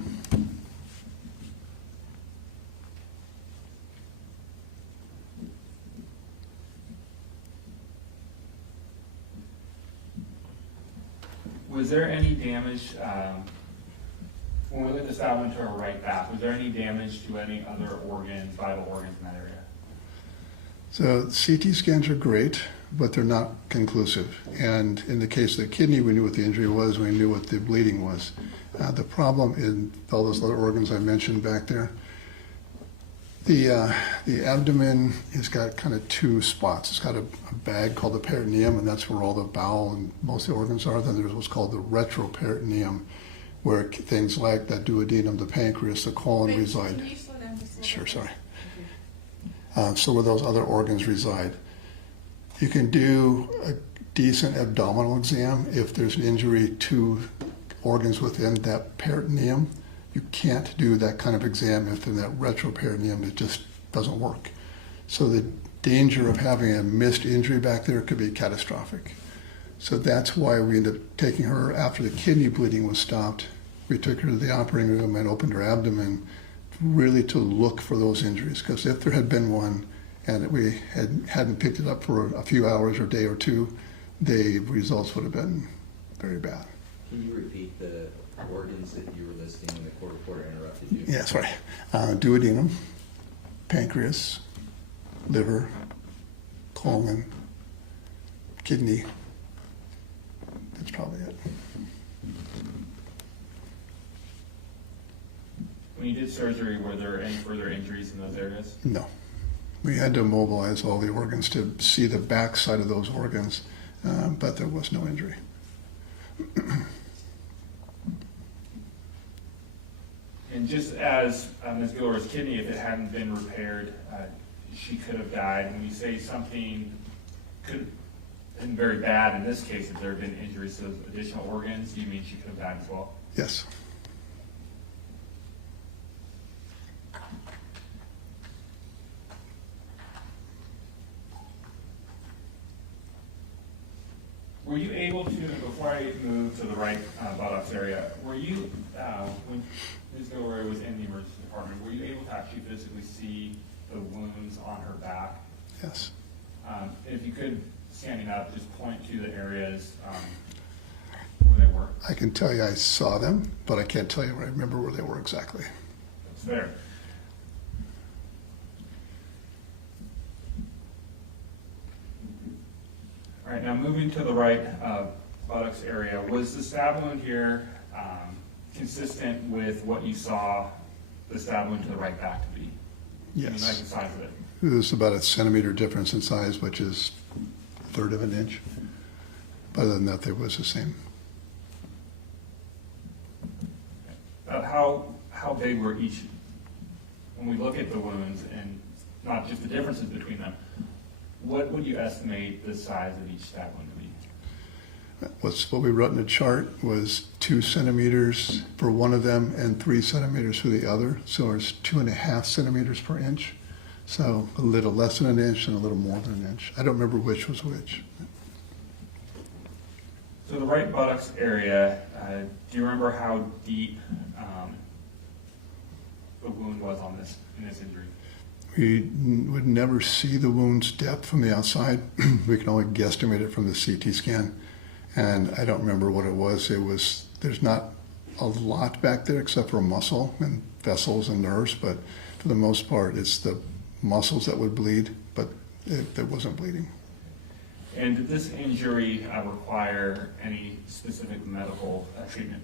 Was there any damage, when we looked at the stab wound to our right back, was there any damage to any other organs, vital organs in that area? So CT scans are great, but they're not conclusive. And in the case of the kidney, we knew what the injury was, we knew what the bleeding was. The problem in all those other organs I mentioned back there, the abdomen has got kind of 2 spots. It's got a bag called the peritoneum, and that's where all the bowel and most of the organs are. Then there's what's called the retroperitoneum, where things like that duodenum, the pancreas, the colon reside. Sure, sorry. So where those other organs reside. You can do a decent abdominal exam if there's an injury to organs within that peritoneum. You can't do that kind of exam if in that retroperitoneum it just doesn't work. So the danger of having a missed injury back there could be catastrophic. So that's why we ended up taking her after the kidney bleeding was stopped. We took her to the operating room and opened her abdomen really to look for those injuries, because if there had been one and we hadn't picked it up for a few hours or a day or 2, the results would have been very bad. Can you repeat the organs that you were listing and the court reporter interrupted you? Yeah, sorry. Duodenum, pancreas, liver, colon, kidney. That's probably it. When you did surgery, were there any further injuries in those areas? No. We had to immobilize all the organs to see the back side of those organs, but there was no injury. And just as Ms. Guillory's kidney, if it hadn't been repaired, she could have died. When you say something could have been very bad, in this case, if there had been injuries to those additional organs, you mean she could have died as well? Yes. Were you able to, before I move to the right buttocks area, were you, when Ms. Guillory was in the emergency department, were you able to actually physically see the wounds on her back? Yes. If you could, standing up, just point to the areas where they were. I can tell you I saw them, but I can't tell you I remember where they were exactly. That's fair. All right, now moving to the right buttocks area, was the stab wound here consistent with what you saw the stab wound to the right back to be? Yes. I mean, like the size of it? It was about a centimeter difference in size, which is a third of an inch. But other than that, they was the same. How big were each, when we look at the wounds and not just the differences between them, what would you estimate the size of each stab wound to be? What we wrote in the chart was 2 centimeters for one of them and 3 centimeters for the other. So it's 2.5 centimeters per inch. So a little less than an inch and a little more than an inch. I don't remember which was which. So the right buttocks area, do you remember how deep the wound was on this, in this injury? We would never see the wound's depth from the outside. We can only guesstimate it from the CT scan. And I don't remember what it was. There's not a lot back there except for muscle and vessels and nerves, but for the most part, it's the muscles that would bleed, but there wasn't bleeding. And did this injury require any specific medical treatment?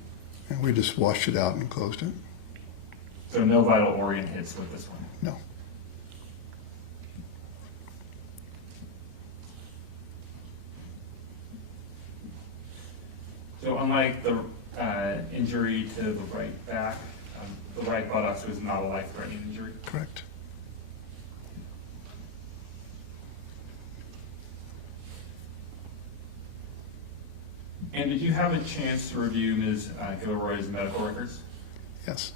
And we just washed it out and closed it. So no vital organ hits with this one? No. So unlike the injury to the right back, the right buttocks was not a life-threatening injury? Correct. And did you have a chance to review Ms. Guillory's medical records? Yes.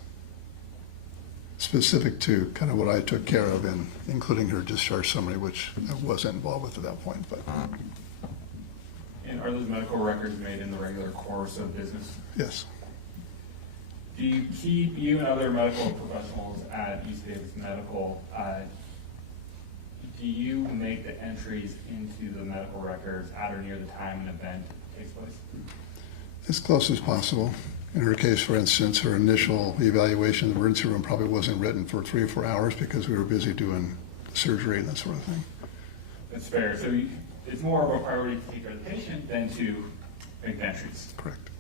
Specific to kind of what I took care of, and including her discharge summary, which I wasn't involved with at that point. But And are those medical records made in the regular course of business? yes. Do you keep, you and other medical professionals at East Davis Medical, do you make the entries into the medical records at or near the time an event takes place? As close as possible. In her case, for instance, her initial evaluation in the emergency room probably wasn't written for 3 or 4 hours because we were busy doing surgery and that sort of thing. That's fair. So it's more of a priority to take care of the patient than to make the entries. Correct.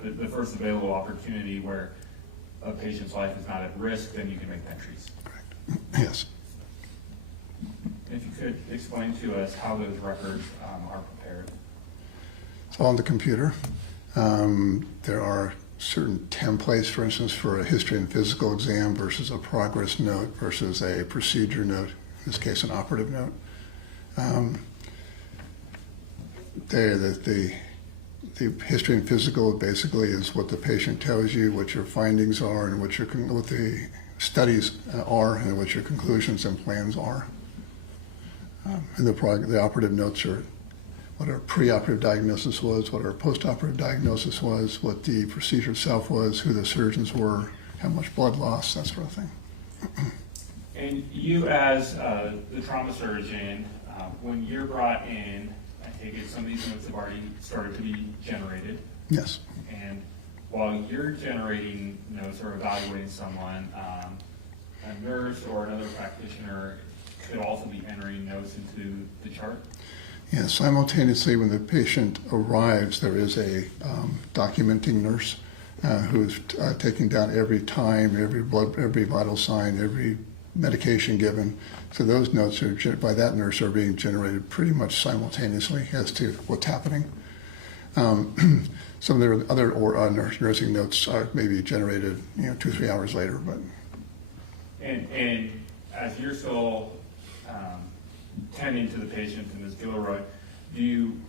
The first available opportunity where a patient's life is not at risk, then you can make the entries. Correct. Yes. If you could explain to us how those records are prepared. It's all on the computer. There are certain templates, for instance, for a history and physical exam versus a progress note versus a procedure note, in this case an operative note. The history and physical basically is what the patient tells you, what your findings are, and what the studies are, and what your conclusions and plans are. And the operative notes are what our preoperative diagnosis was, what our postoperative diagnosis was, what the procedure itself was, who the surgeons were, how much blood loss, that sort of thing. And you as the trauma surgeon, when you're brought in, I take it some of these notes have already started to be generated. Yes. And while you're generating notes or evaluating someone, a nurse or another practitioner could also be entering notes into the chart? Yeah, simultaneously when the patient arrives, there is a documenting nurse who's taking down every time, every vital sign, every medication given. So those notes are by that nurse are being generated pretty much simultaneously as to what's happening. Some of the other nursing notes are maybe generated 2 or 3 hours later. But and as you're still tending to the patient, and Ms. Guillory, do you,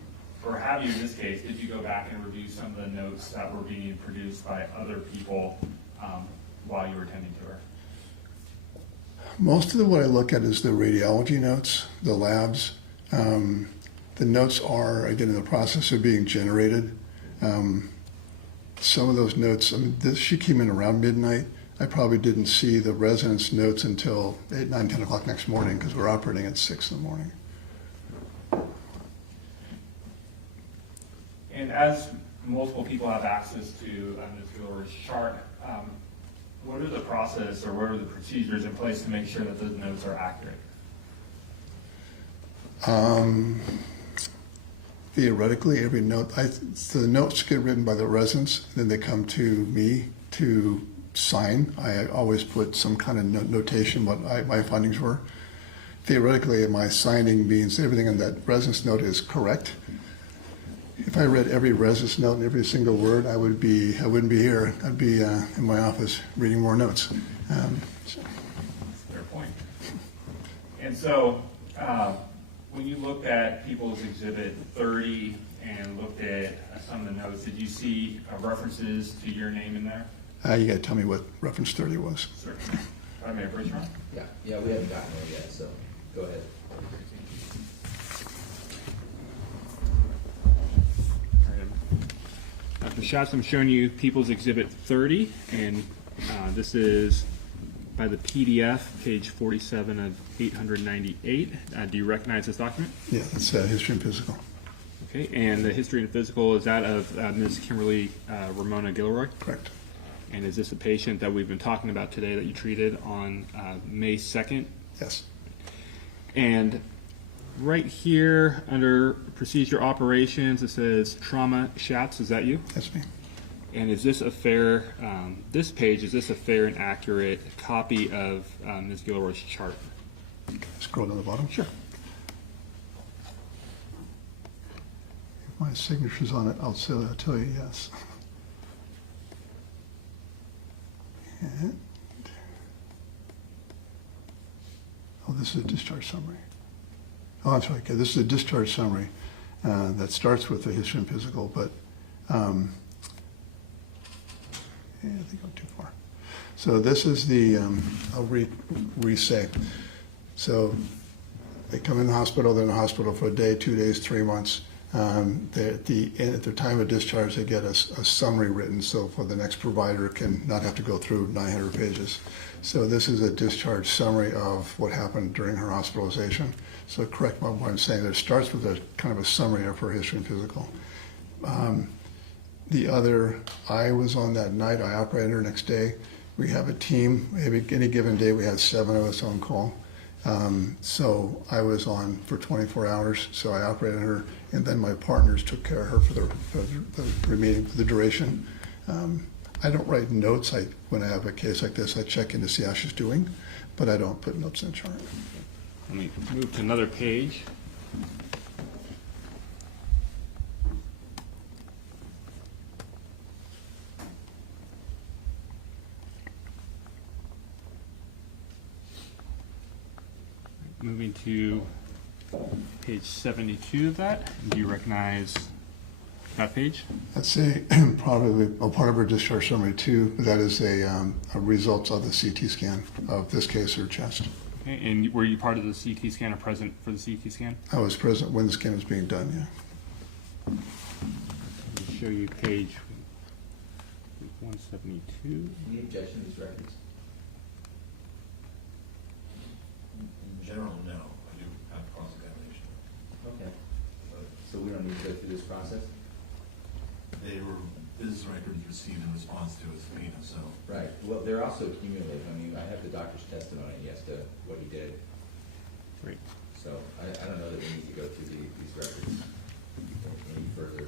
or have you in this case, did you go back and review some of the notes that were being produced by other people while you were tending to her? most of what I look at is the radiology notes, the labs. The notes are, again, in the process of being generated. Some of those notes, I mean, she came in around midnight. I probably didn't see the residents' notes until 8, 9, 10 o'clock next morning because we're operating at 6 in the morning. And as multiple people have access to Ms. Guillory's chart, what are the process or what are the procedures in place to make sure that those notes are accurate? Theoretically, every note, so the notes get written by the residents, then they come to me to sign. I always put some kind of notation what my findings were. Theoretically, my signing means everything in that residence note is correct. If I read every residence note and every single word, I wouldn't be here. I'd be in my office reading more notes. Fair point. And so, when you looked at People's Exhibit 30 and looked at some of the notes, did you see references to your name in there? You got to tell me what reference 30 was. Certainly. If I may approach, Ron? Yeah, we haven't gotten there yet, so go ahead. Dr. Schatz, I'm showing you People's Exhibit 30, and this is by the PDF, page 47 of 898. Do you recognize this document? Yeah, it's history and physical. Okay, and the history and physical, is that of Ms. Kimberlee Ramona Guillory? Correct. And is this a patient that we've been talking about today that you treated on May 2nd? Yes. And right here under procedure operations, it says trauma Schatz. Is that you? That's me. And is this a fair, this page, is this a fair and accurate copy of Ms. Guillory's chart? Scroll to the bottom. Sure. If my signature's on it, I'll tell you yes. And, oh, this is a discharge summary. Oh, I'm sorry. Okay, this is a discharge summary that starts with the history and physical, but yeah, I think I'm too far. So this is the, I'll re-say. So they come in the hospital, they're in the hospital for a day, 2 days, 3 months. At the time of discharge, they get a summary written so for the next provider can not have to go through 900 pages. So this is a discharge summary of what happened during her hospitalization. So correct what I'm saying, it starts with a kind of a summary of her history and physical. I was on that night, I operated her next day. We have a team, any given day we had 7 of us on call. So I was on for 24 hours, so I operated her, and then my partners took care of her for the duration. I don't write notes. When I have a case like this, I check in to see how she's doing, but I don't put notes in the chart. Let me move to another page. Moving to page 72 of that. Do you recognize that page? That's probably part of her discharge summary too. That is a result of the CT scan of this case, her chest. Okay, and were you part of the CT scan or present for the CT scan? I was present when the scan was being done, yeah. Let me show you page 172. Any objection to these records? In general, no. I do have cross-examination. Okay. So we don't need to go through this process? They were his records received in response to his subpoena, so. Right, well, they're also cumulative. I mean, I have the doctor's testimony as to what he did. Great. So I don't know that we need to go through these records any further.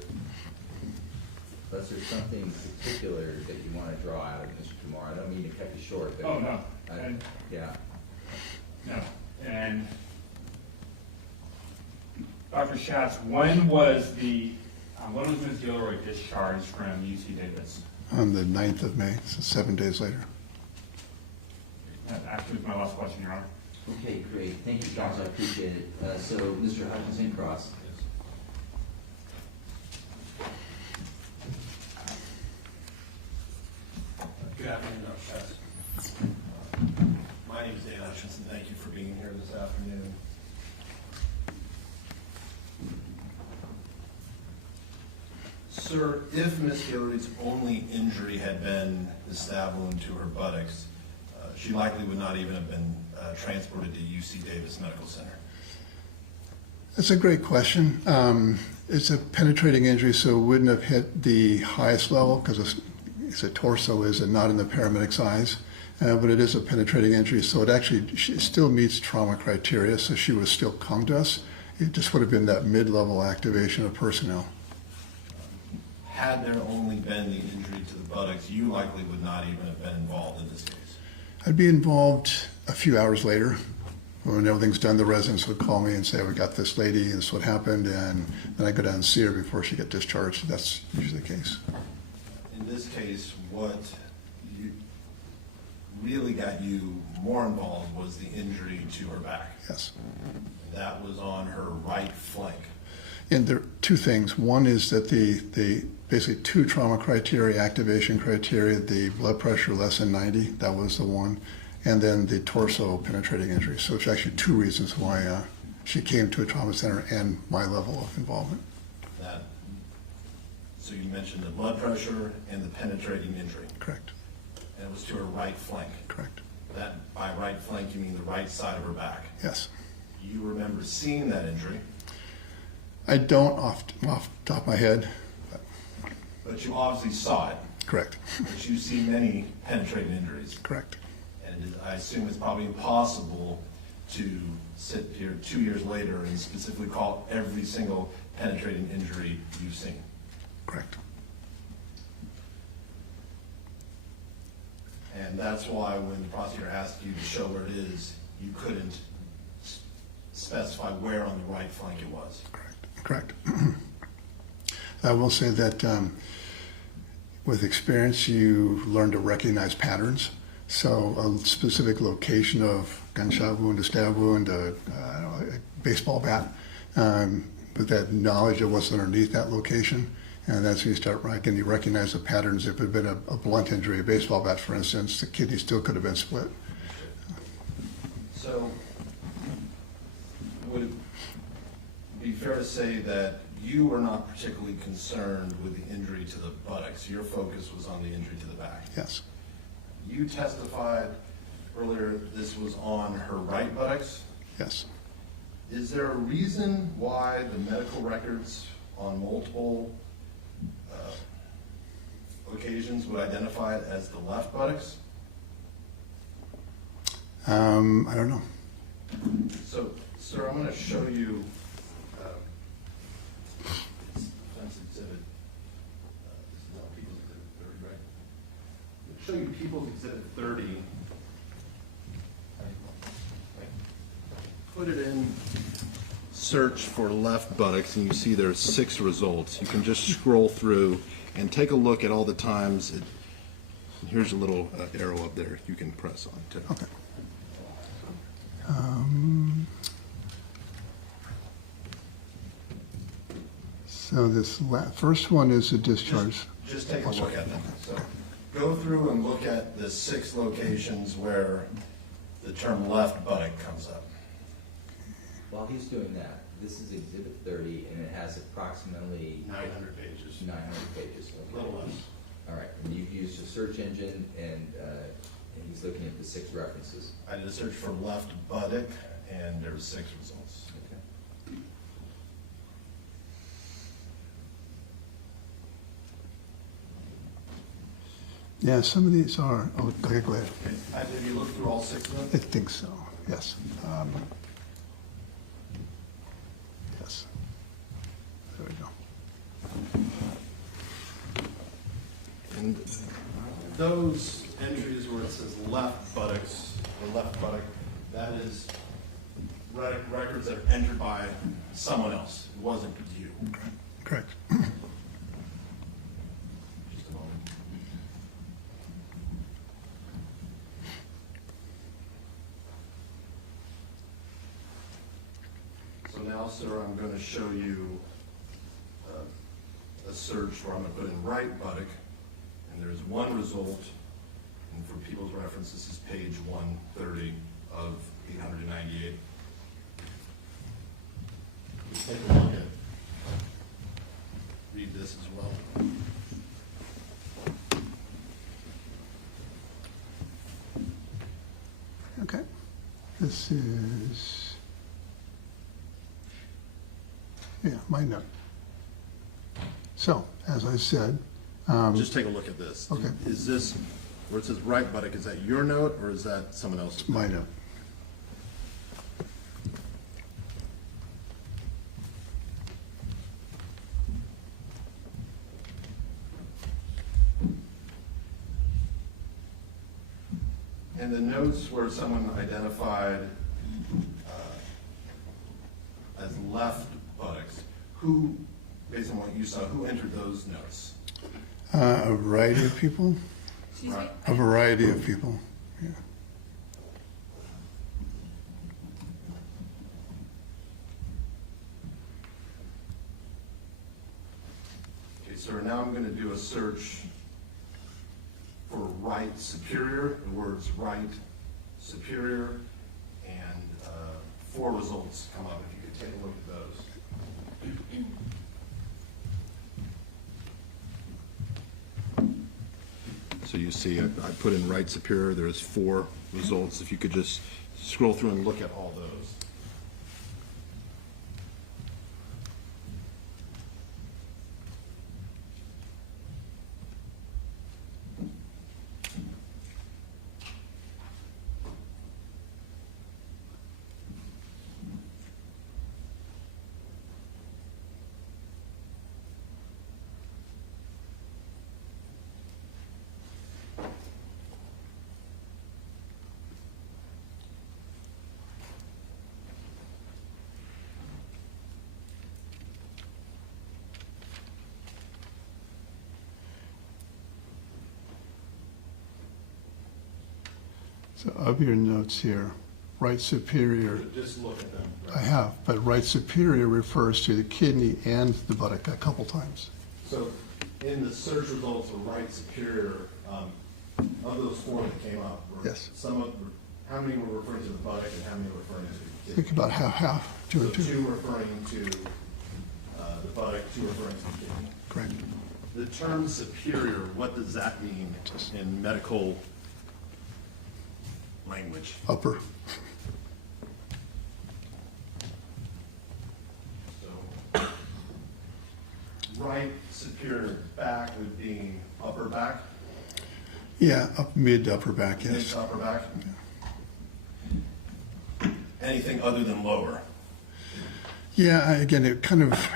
Unless there's something particular that you want to draw out of Mr. Kumar. I don't mean to cut you short, but. Oh, no. Yeah. No. And Dr. Schatz, when was Ms. Guillory discharged from UC Davis? On the 9th of May, so 7 days later. That actually was my last question, Your Honor. Okay, great. Thank you, Charles. I appreciate it. So, Mr. Hutchinson-Cross. Good afternoon, Dr. Schatz. My name is Dan Hutchinson. Thank you for being here this afternoon. Sir, if Ms. Guillory's only injury had been the stab wound to her buttocks, she likely would not even have been transported to UC Davis Medical Center. That's a great question. It's a penetrating injury, so it wouldn't have hit the highest level because it's a torso is and not in the paramedic's eyes. But it is a penetrating injury, so it still meets trauma criteria, so she would still come to us. It just would have been that mid-level activation of personnel. Had there only been the injury to the buttocks, you likely would not even have been involved in this case. I'd be involved a few hours later. When everything's done, the residents would call me and say, we got this lady, and this is what happened, and then I go down and see her before she gets discharged. That's usually the case. In this case, what really got you more involved was the injury to her back. Yes. That was on her right flank. And there are two things. One is that the basically two trauma criteria, activation criteria, the blood pressure less than 90, that was the one, and then the torso penetrating injury. So it's actually two reasons why she came to a trauma center and my level of involvement. So you mentioned the blood pressure and the penetrating injury. Correct. And it was to her right flank. Correct. That by right flank, you mean the right side of her back. Yes. You remember seeing that injury. I don't off the top of my head. But you obviously saw it. Correct. But you see many penetrating injuries. Correct. And I assume it's probably impossible to sit here 2 years later and specifically call every single penetrating injury you've seen. Correct. And that's why when the prosecutor asked you to show where it is, you couldn't specify where on the right flank it was. Correct. I will say that with experience, you learn to recognize patterns. So a specific location of gunshot wound, a stab wound, a baseball bat, with that knowledge of what's underneath that location. And that's when you start, can you recognize the patterns? If it had been a blunt injury, a baseball bat, for instance, the kidney still could have been split. So would it be fair to say that you were not particularly concerned with the injury to the buttocks? Your focus was on the injury to the back. Yes. You testified earlier this was on her right buttocks? Yes. Is there a reason why the medical records on multiple occasions would identify it as the left buttocks? I don't know. So, sir, I'm going to show you defense exhibit. This is not People's Exhibit 30, right? I'll show you People's Exhibit 30. Put it in search for left buttocks, and you see there's 6 results. You can just scroll through and take a look at all the times. Here's a little arrow up there you can press on too. Okay. So this first one is a discharge. Just take a look at them. So go through and look at the 6 locations where the term left buttock comes up. While he's doing that, this is Exhibit 30, and it has approximately 900 pages. 900 pages. Okay. A little less. All right, and you've used a search engine, and he's looking at the 6 references. I did a search for left buttock, and there were 6 results. Okay. Yeah, some of these are, oh, okay, go ahead. Have you looked through all 6 of them? I think so, yes. Yes. There we go. And those entries where it says left buttocks, or left buttock, that is records that are entered by someone else. It wasn't you. Correct. Just a moment. So now, sir, I'm going to show you a search where I'm going to put in right buttock, and there's one result, and for people's reference, this is page 130 of 898. Take a look at, read this as well. Okay. This is, yeah, my note. So, as I said, Just take a look at this. Okay. Is this, where it says right buttock, is that your note, or is that someone else's? my note. And the notes where someone identified as left buttocks, who, based on what you saw, who entered those notes? A variety of people. Excuse me? A variety of people. Yeah. Okay, sir, now I'm going to do a search for right superior, the words right superior, and 4 results come up. If you could take a look at those. So you see, I put in right superior, there's 4 results. If you could just scroll through and look at all those. So of your notes here, right superior, Just look at them. I have, but right superior refers to the kidney and the buttock a couple times. So in the search results for right superior, of those 4 that came up, were Yes. how many were referring to the buttock and how many were referring to the I kidney? think about half, 2 So and 2. 2 referring to the buttock, 2 referring to the kidney. Correct. The term superior, what does that mean in medical language? Upper. So, right superior back would be upper back, Yeah, mid to upper back, mid yes. to upper back. Anything other than lower? Yeah, again, it kind of,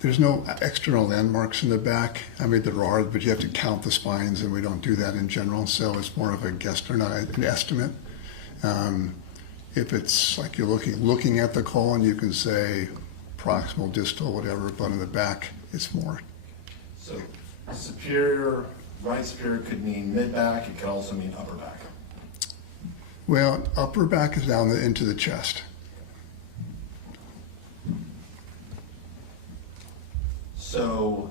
there's no external landmarks in the back. I mean, there are, but you have to count the spines, and we don't do that in general, so it's more of a guess, or not an estimate. If it's like you're looking at the colon, you can say proximal, distal, whatever, but in the back, it's more. So superior, right superior could mean mid-back, it could also mean upper back. Well, upper back is down into the chest. So,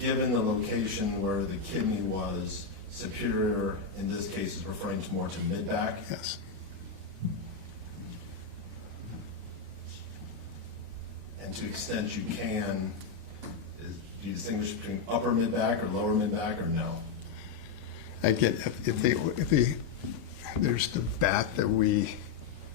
given the location where the kidney was, superior in this case is referring to more to mid-back? Yes. And to the extent you can, do you distinguish between upper mid-back or lower mid-back, or no? Again, if they, there's the back that we,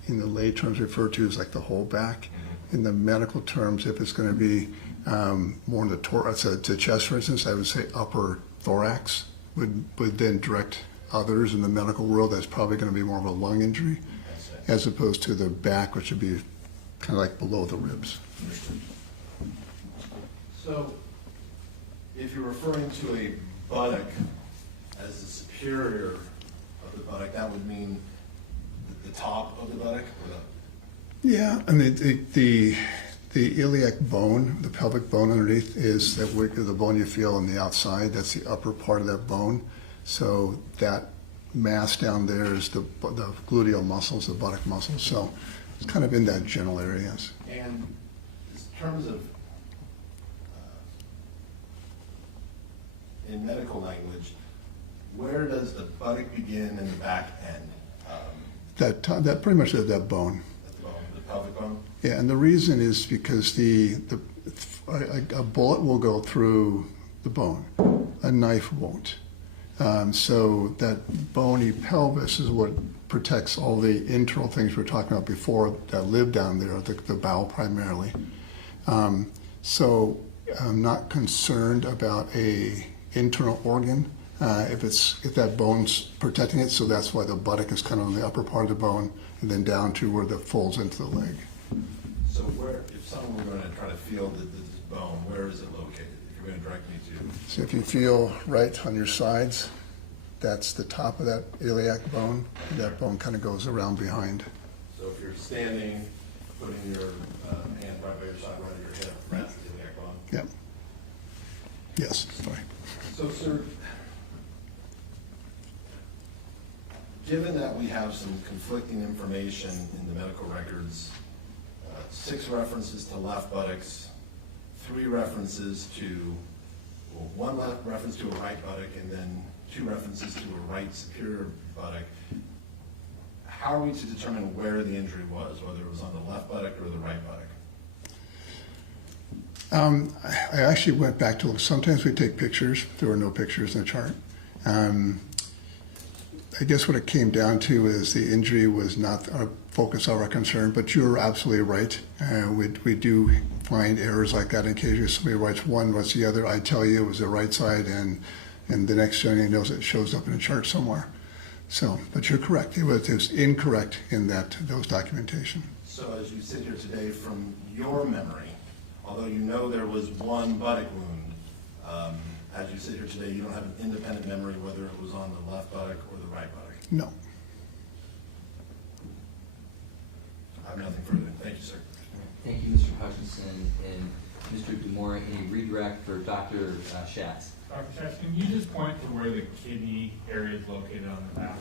in the lay terms, refer to as like the whole back. In the medical terms, if it's going to be more in the chest, for instance, I would say upper thorax would then direct others in the medical world. That's probably going to be more of a lung injury, as opposed to the back, which would be kind of like below the ribs. So, if you're referring to a buttock as the superior of the buttock, that would mean the top of the buttock? Or Yeah, and the iliac bone, the pelvic bone underneath, is the bone you feel on the outside. That's the upper part of that bone. So that mass down there is the gluteal muscles, the buttock muscles. So it's kind of in that general areas. And in terms of, in medical language, where does the buttock begin and the back end? That pretty much is that bone. The pelvic bone? Yeah, and the reason is because a bullet will go through the bone, a knife won't. So that bony pelvis is what protects all the internal things we were talking about before that live down there, the bowel primarily. So I'm not concerned about a internal organ if that bone's protecting it. So that's why the buttock is kind of on the upper part of the bone and then down to where that folds into the leg. So where, if someone were going to try to feel this bone, where is it located? If you're going to direct me to. So if you feel right on your sides, that's the top of that iliac bone. And that bone kind of goes around behind. So if you're standing, putting your hand right by your side, right at your hip, that's the iliac bone. Yep. Yes, sorry. So, sir, given that we have some conflicting information in the medical records, 6 references to left buttocks, 3 references to, well, 1 reference to a right buttock, and then 2 references to a right superior buttock, how are we to determine where the injury was, whether it was on the left buttock or the right buttock? I actually went back to look. Sometimes we take pictures. There were no pictures in the chart. I guess what it came down to is the injury was not our focus of our concern, but you're absolutely right. We do find errors like that in cases. Somebody writes one, what's the other? I tell you it was the right side, and the next thing you know, it shows up in a chart somewhere. So, but you're correct. It was incorrect in those documentation. So as you sit here today, from your memory, although you know there was 1 buttock wound, as you sit here today, you don't have an independent memory whether it was on the left buttock or the right buttock? No. I have nothing further. Thank you, sir. Thank you, Mr. Hutchinson. And Mr. Guillory, any redirect for Dr. Schatz? Dr. Schatz, can you just point to where the kidney area is located on the map?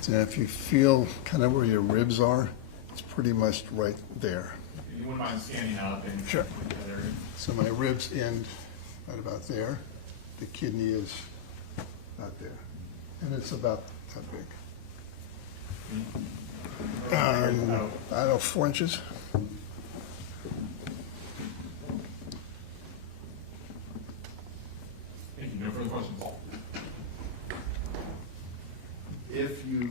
So if you feel kind of where your ribs are, it's pretty much right there. If you wouldn't mind standing up and Sure. point to that area. So my ribs end right about there. The kidney is about there. And it's about that big. I don't know, 4 inches. Thank you. No further questions. If you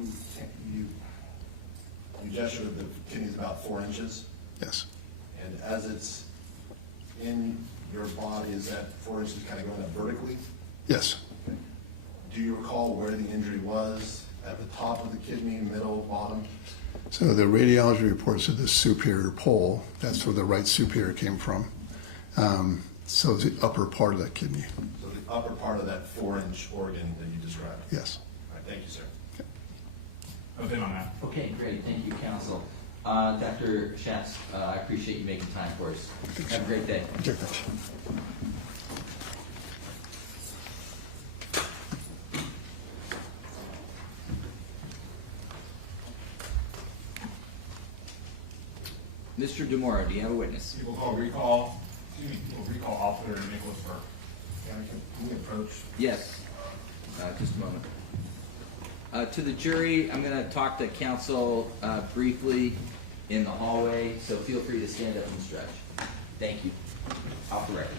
gesture that the kidney is about 4 inches, Yes. and as it's in your body, is that 4 inches kind of going up vertically? Yes. Do you recall where the injury was? At the top of the kidney, middle, bottom? So the radiology reports of the superior pole, that's where the right superior came from. So the upper part of that kidney. So the upper part of that 4-inch organ that you described? Yes. All right, thank you, sir. Nothing on that. Okay, great. Thank you, counsel. Dr. Schatz, I appreciate you making time for us. Have a great day. Okay, thanks. Mr. DeMora, do you have a witness? People recall Officer Nicholas Burke. Can we approach? Yes. Just a moment. To the jury, I'm going to talk to counsel briefly in the hallway, so feel free to stand up and stretch. Thank you. Off the record.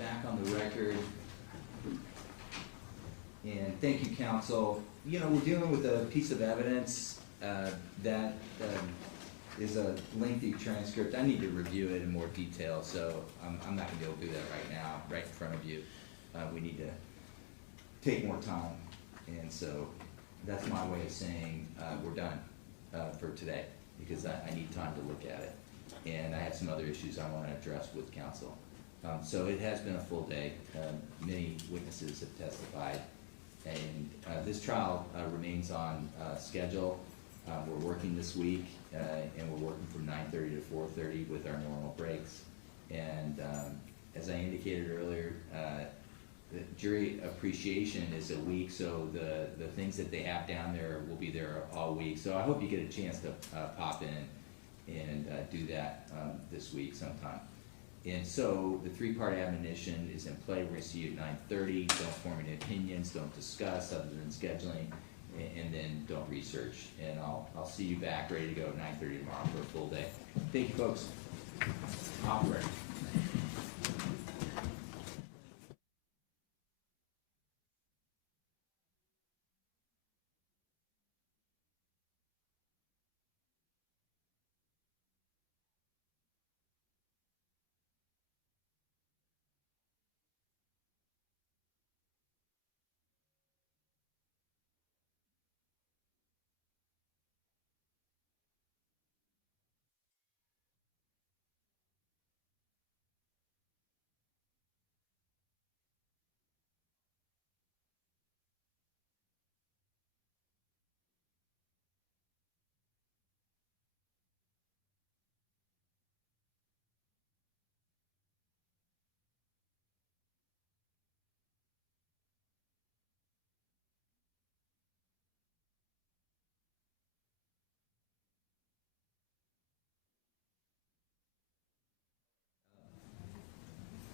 back on the record. And thank you, counsel. You know, we're dealing with a piece of evidence that is a lengthy transcript. I need to review it in more detail, so I'm not gonna be able to do that right now, right in front of you. We need to take more time. And so that's my way of saying we're done for today, because I need time to look at it. And I have some other issues I want to address with counsel. So it has been a full day. Many witnesses have testified. And this trial remains on schedule. We're working this week, and we're working from 9:30 to 4:30 with our normal breaks. And as I indicated earlier, the jury appreciation is a week, so the things that they have down there will be there all week. So I hope you get a chance to pop in and do that this week sometime. And so the three-part admonition is in play. We're going to see you at 9:30. Don't form any opinions. Don't discuss other than scheduling, and then don't research. And I'll see you back ready to go at 9:30 tomorrow for a full day. Thank you, folks. Operator.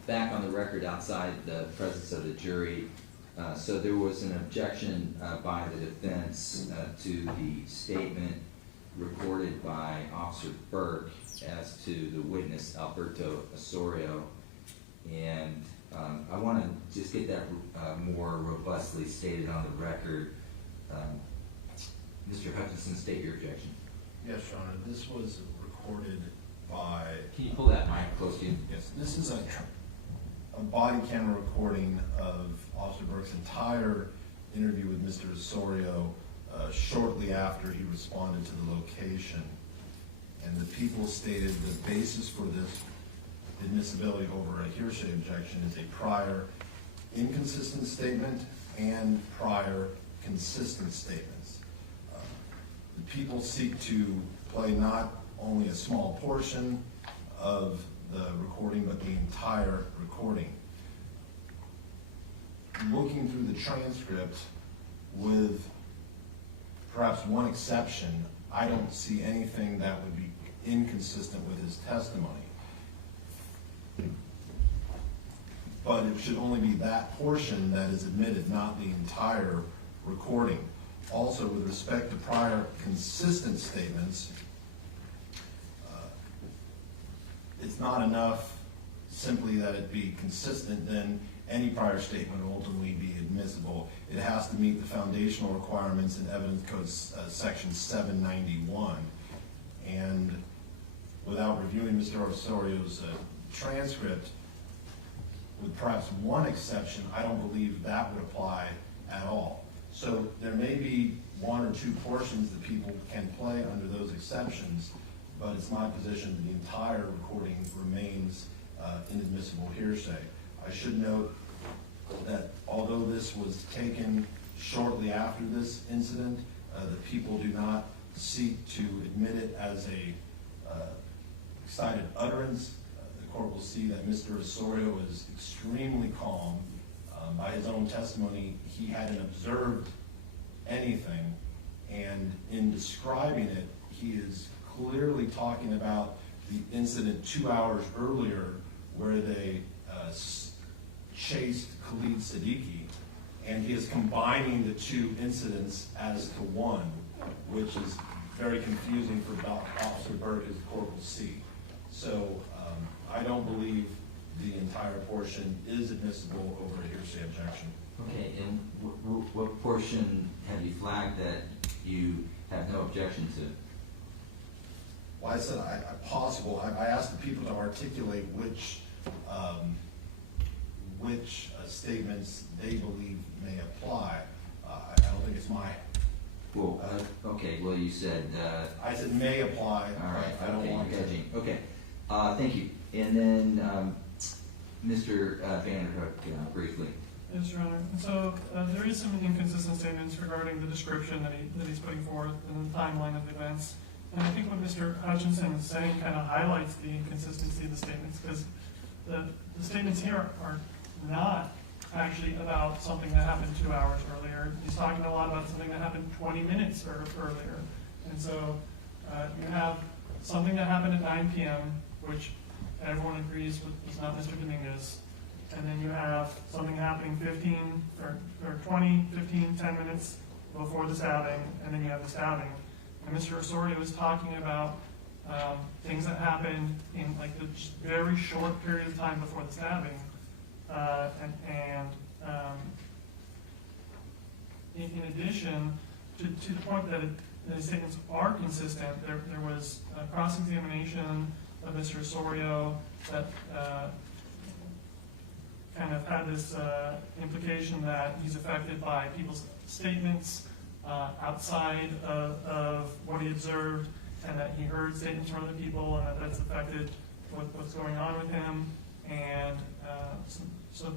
Back on the record outside the presence of the jury. So there was an objection by the defense to the statement recorded by Officer Burke as to the witness Alberto Osorio. And I want to just get that more robustly stated on the record. Mr. Hutchinson, state your objection. Yes, Your Honor, this was recorded by... Can you pull that mic close to you? Yes, this is a body camera recording of Officer Burke's entire interview with Mr. Osorio shortly after he responded to the location. And the people stated the basis for this admissibility over a hearsay objection is a prior inconsistent statement and prior consistent statements. The people seek to play not only a small portion of the recording, but the entire recording. Looking through the transcript, with perhaps one exception, I don't see anything that would be inconsistent with his testimony. But it should only be that portion that is admitted, not the entire recording. Also, with respect to prior consistent statements, it's not enough simply that it be consistent, then any prior statement will ultimately be admissible. It has to meet the foundational requirements in Evidence Code Section 791. And without reviewing Mr. Osorio's transcript, with perhaps one exception, I don't believe that would apply at all. So there may be one or two portions that people can play under those exceptions, but it's my position that the entire recording remains inadmissible hearsay. I should note that although this was taken shortly after this incident, the people do not seek to admit it as a excited utterance. The court will see that Mr. Osorio is extremely calm. By his own testimony, he hadn't observed anything, and in describing it, he is clearly talking about the incident 2 hours earlier where they chased Khalid Siddiqui, and he is combining the two incidents as to one, which is very confusing for Officer Burke, as the court will see. So I don't believe the entire portion is admissible over a hearsay objection. Okay, and what portion have you flagged that you have no objection to? Well, I said possible. I asked the people to articulate which statements they believe may apply. I don't think it's my. Well, okay. Well, you said. I said may apply. All right. I don't want to. Okay. Thank you. And then Mr. Vanderhook, briefly. Yes, Your Honor. So there is some inconsistent statements regarding the description that he's putting forth and the timeline of the events. And I think what Mr. Hutchinson is saying kind of highlights the inconsistency of the statements, because the statements here are not actually about something that happened 2 hours earlier. He's talking a lot about something that happened 20 minutes earlier. And so you have something that happened at 9 p.m., which everyone agrees was not Mr. Dominguez. And then you have something happening 10 minutes before the stabbing, and then you have the stabbing. And Mr. Osorio was talking about things that happened in like the very short period of time before the stabbing. In addition, to the point that the statements are consistent, there was a cross-examination of Mr. Osorio that kind of had this implication that he's affected by people's statements outside of what he observed, and that he heard statements from other people, and that's affected what's going on with him. And so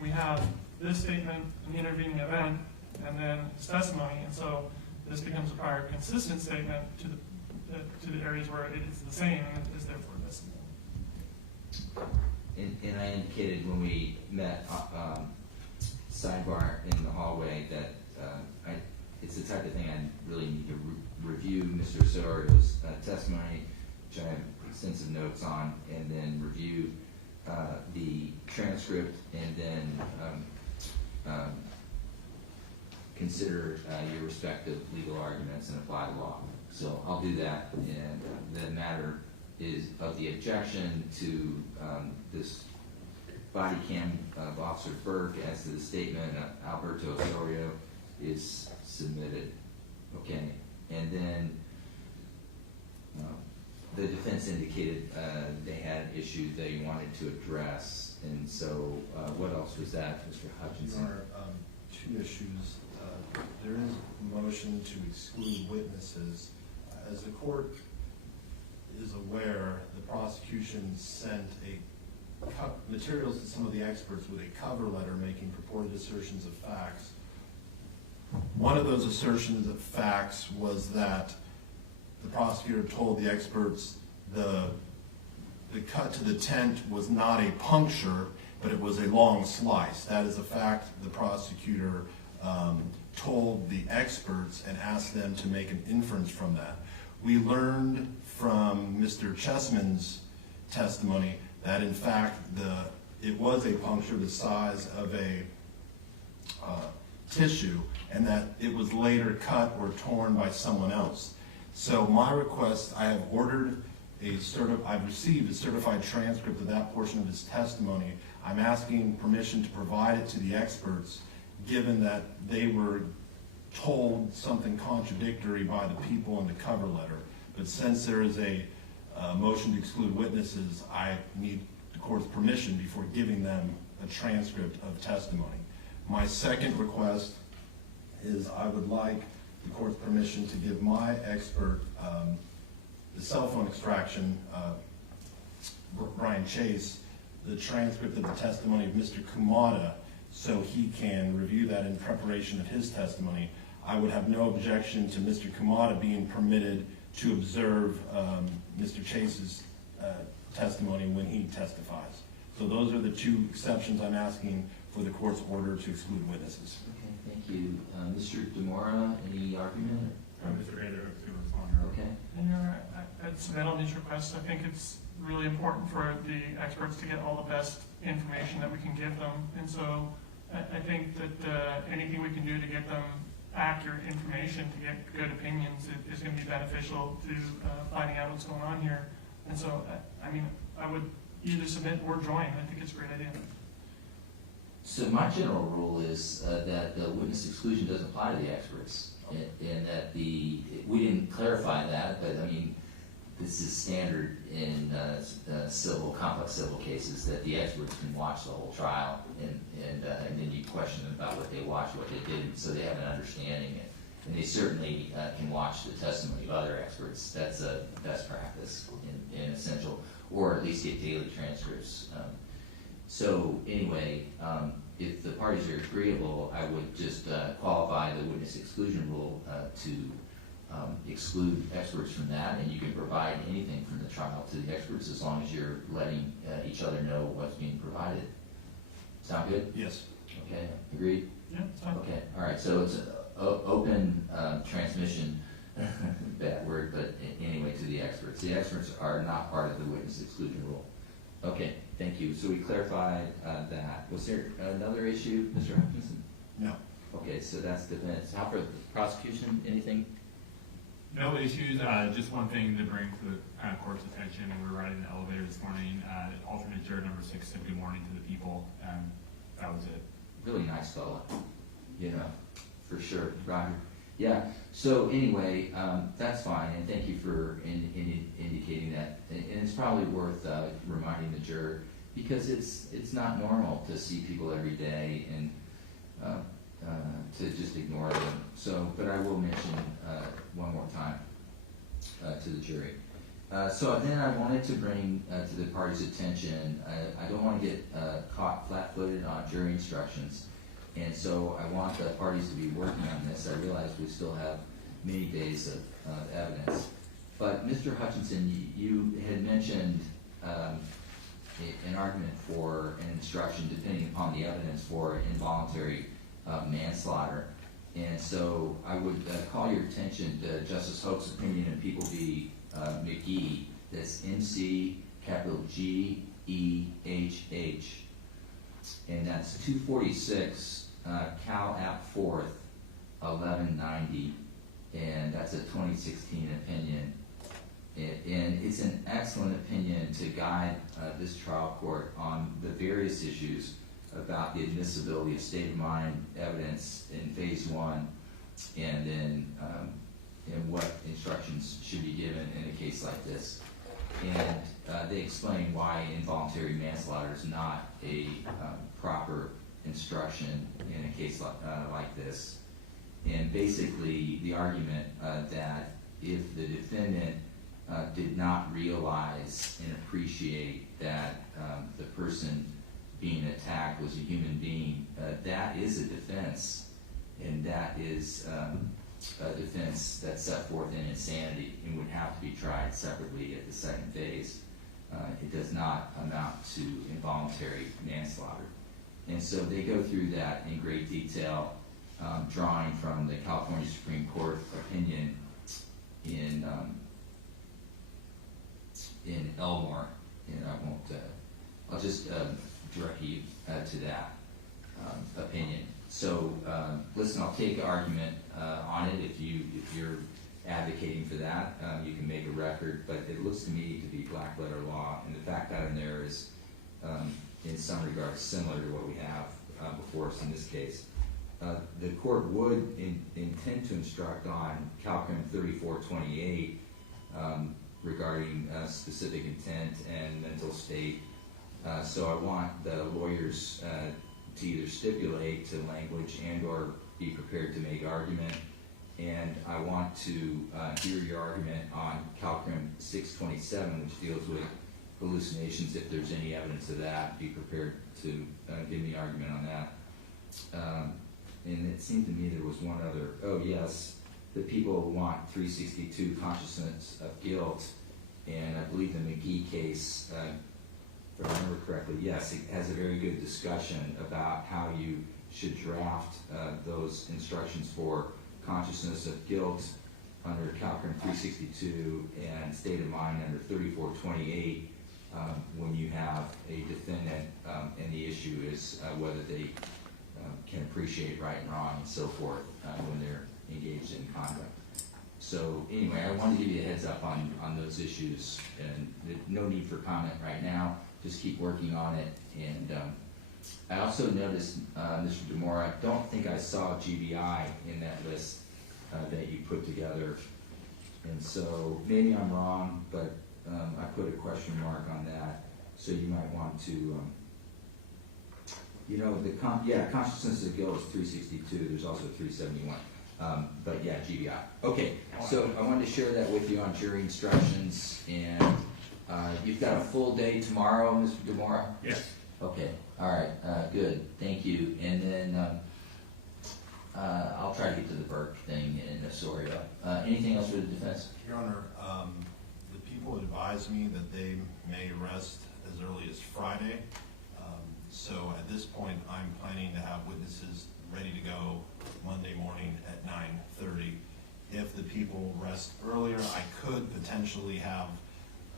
we have this statement, an intervening event, and then his testimony, and so this becomes a prior consistent statement to the areas where it is the same and it is therefore admissible. And I indicated when we met sidebar in the hallway that it's the type of thing I really need to review Mr. Osorio's testimony, which I have extensive notes on, and then review the transcript, and then consider your respective legal arguments and apply the law. So I'll do that, and the matter is of the objection to this body cam of Officer Burke as to the statement of Alberto Osorio is submitted. Okay, and then the defense indicated they had issues they wanted to address, and so what else was that, Mr. Hutchinson? There are two issues. There is a motion to exclude witnesses. As the court is aware, the prosecution sent materials to some of the experts with a cover letter making purported assertions of facts. One of those assertions of facts was that the prosecutor told the experts the cut to the tent was not a puncture, but it was a long slice. That is a fact the prosecutor told the experts and asked them to make an inference from that. We learned from Mr. Chessman's testimony that in fact it was a puncture the size of a tissue, and that it was later cut or torn by someone else. So my request, I've received a certified transcript of that portion of his testimony. I'm asking permission to provide it to the experts, given that they were told something contradictory by the people in the cover letter. But since there is a motion to exclude witnesses, I need the court's permission before giving them a transcript of testimony. My second request is I would like the court's permission to give my expert, the cell phone extraction, Brian Chase, the transcript of the testimony of Mr. Kumada, so he can review that in preparation of his testimony. I would have no objection to Mr. Kumada being permitted to observe Mr. Chase's testimony when he testifies. So those are the two exceptions I'm asking for the court's order to exclude witnesses. Okay, thank you. Mr. DeMora, any argument? Mr. Vanderhook to respond. Okay. And I'd submit on these requests. I think it's really important for the experts to get all the best information that we can give them. And so I think that anything we can do to get them accurate information, to get good opinions, is going to be beneficial to finding out what's going on here. And so, I mean, I would either submit or join. I think it's a great idea. So my general rule is that the witness exclusion doesn't apply to the experts, and that we didn't clarify that, but I mean, this is standard in complex civil cases, that the experts can watch the whole trial, and then you question them about what they watched, what they didn't, so they have an understanding, and they certainly can watch the testimony of other experts. That's a best practice and essential, or at least get daily transcripts. So anyway, if the parties are agreeable, I would just qualify the witness exclusion rule to exclude experts from that, and you can provide anything from the trial to the experts as long as you're letting each other know what's being provided. Sound good? Yes. Okay, agreed? Yeah, it's fine. Okay, all right, so it's open transmission, bad word, but anyway, to the experts. The experts are not part of the witness exclusion rule. Okay, thank you. So we clarified that. Was there another issue, Mr. Hutchinson? No. Okay, so that's defense. How for the prosecution, anything? No issues, just one thing to bring to the court's attention. We were riding in the elevator this morning, alternate juror number 6 said good morning to the people, and that was it. Really nice fella, you know, for sure, Roger. Yeah, so anyway, that's fine, and thank you for indicating that. And it's probably worth reminding the juror, because it's not normal to see people every day and to just ignore them. So, but I will mention one more time to the jury. So then I wanted to bring to the party's attention, I don't want to get caught flat-footed on jury instructions, and so I want the parties to be working on this. I realize we still have many days of evidence. But Mr. Hutchinson, you had mentioned an argument for an instruction depending upon the evidence for involuntary manslaughter. And so I would call your attention to Justice Hope's opinion in People v. McGee. That's MC capital G-E-H-H. And that's 246 Cal App 4th 1190. And that's a 2016 opinion. And it's an excellent opinion to guide this trial court on the various issues about the admissibility of state of mind evidence in phase 1, and then and what instructions should be given in a case like this. And they explain why involuntary manslaughter is not a proper instruction in a case like this. And basically the argument that if the defendant did not realize and appreciate that the person being attacked was a human being, that is a defense, and that is a defense that's set forth in insanity and would have to be tried separately at the second phase. It does not amount to involuntary manslaughter. And so they go through that in great detail, drawing from the California Supreme Court opinion in Elmore, and I won't, I'll just direct you to that opinion. So listen, I'll take argument on it. If you're advocating for that, you can make a record, but it looks to me to be black letter law, and the fact pattern there is in some regards similar to what we have before us in this case. The court would intend to instruct on Calcrim 3428 regarding specific intent and mental state. So I want the lawyers to either stipulate to language and or be prepared to make argument. And I want to hear your argument on Calcrim 627, which deals with hallucinations. If there's any evidence of that, be prepared to give me argument on that. And it seemed to me there was one other. Oh yes, the people want 362 consciousness of guilt, and I believe the McGee case, if I remember correctly, yes, it has a very good discussion about how you should draft those instructions for consciousness of guilt under Calcrim 362 and state of mind under 3428 when you have a defendant and the issue is whether they can appreciate right and wrong and so forth when they're engaged in conduct. So anyway, I wanted to give you a heads up on those issues, and no need for comment right now, just keep working on it. And I also noticed, Mr. DeMora, I don't think I saw GBI in that list that you put together. And so maybe I'm wrong, but I put a question mark on that. So you might want to, consciousness of guilt is 362. There's also 371. But yeah, GBI. Okay, so I wanted to share that with you on jury instructions. And you've got a full day tomorrow, Mr. DeMora? Yes. Okay, all right, good, thank you. And then I'll try to get to the Burke thing in Osorio. Anything else for the defense? Your Honor, the people advised me that they may arrest as early as Friday. So at this point, I'm planning to have witnesses ready to go Monday morning at 9:30. If the people rest earlier, I could potentially have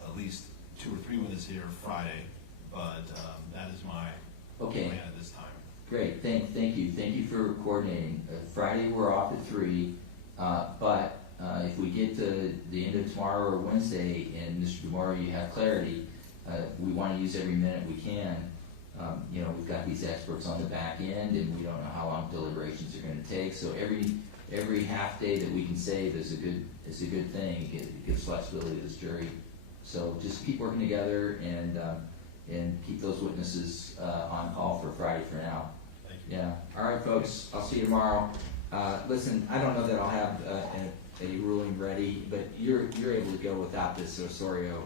at least 2 or 3 witnesses here Friday, but that is my plan at this time. Great, thank you for coordinating. Friday we're off at 3, but if we get to the end of tomorrow or Wednesday and Mr. DeMora, you have clarity, we want to use every minute we can. We've got these experts on the back end, and we don't know how long deliberations are going to take. So every half day that we can save is a good thing. It gives flexibility to this jury. So just keep working together and keep those witnesses on call for Friday for now. Thank you. Yeah. All right, folks. I'll see you tomorrow. Listen, I don't know that I'll have a ruling ready, but you're able to go without this Osorio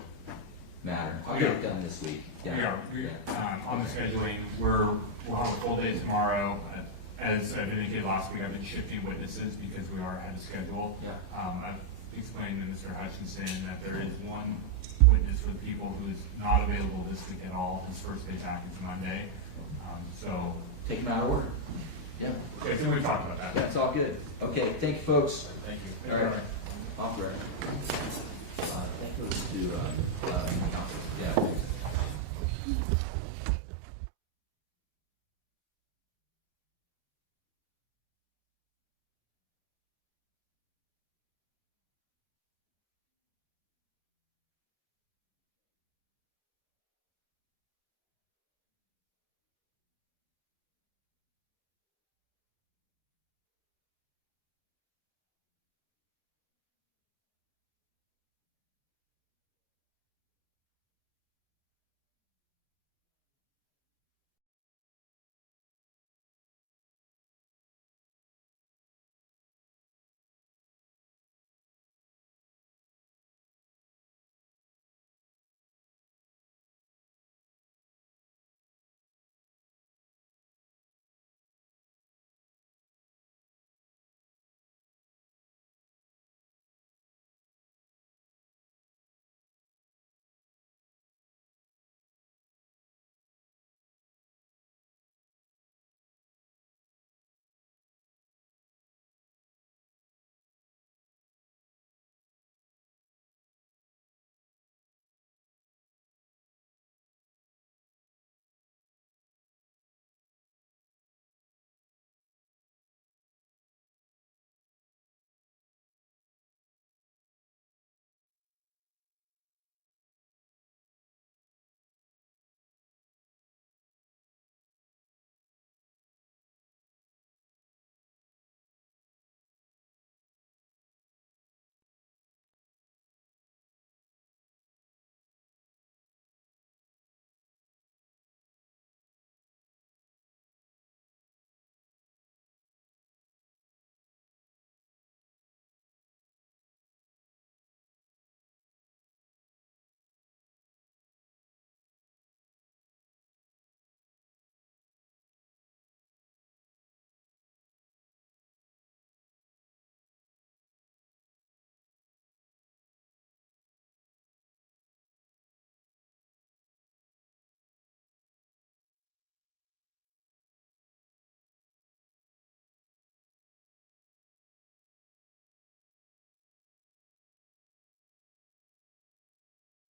matter. I'll get it done this week. On the scheduling, we'll have a full day tomorrow. As I've indicated last week, I've been shifting witnesses because we are ahead of schedule. Yeah. I've explained to Mr. Hutchinson that there is one witness for the people who is not available this week at all. His first day back is Monday. So take him out of order. Yeah. Okay, so we talked about that. That's all good. Okay, thank you, folks. Thank you. All right.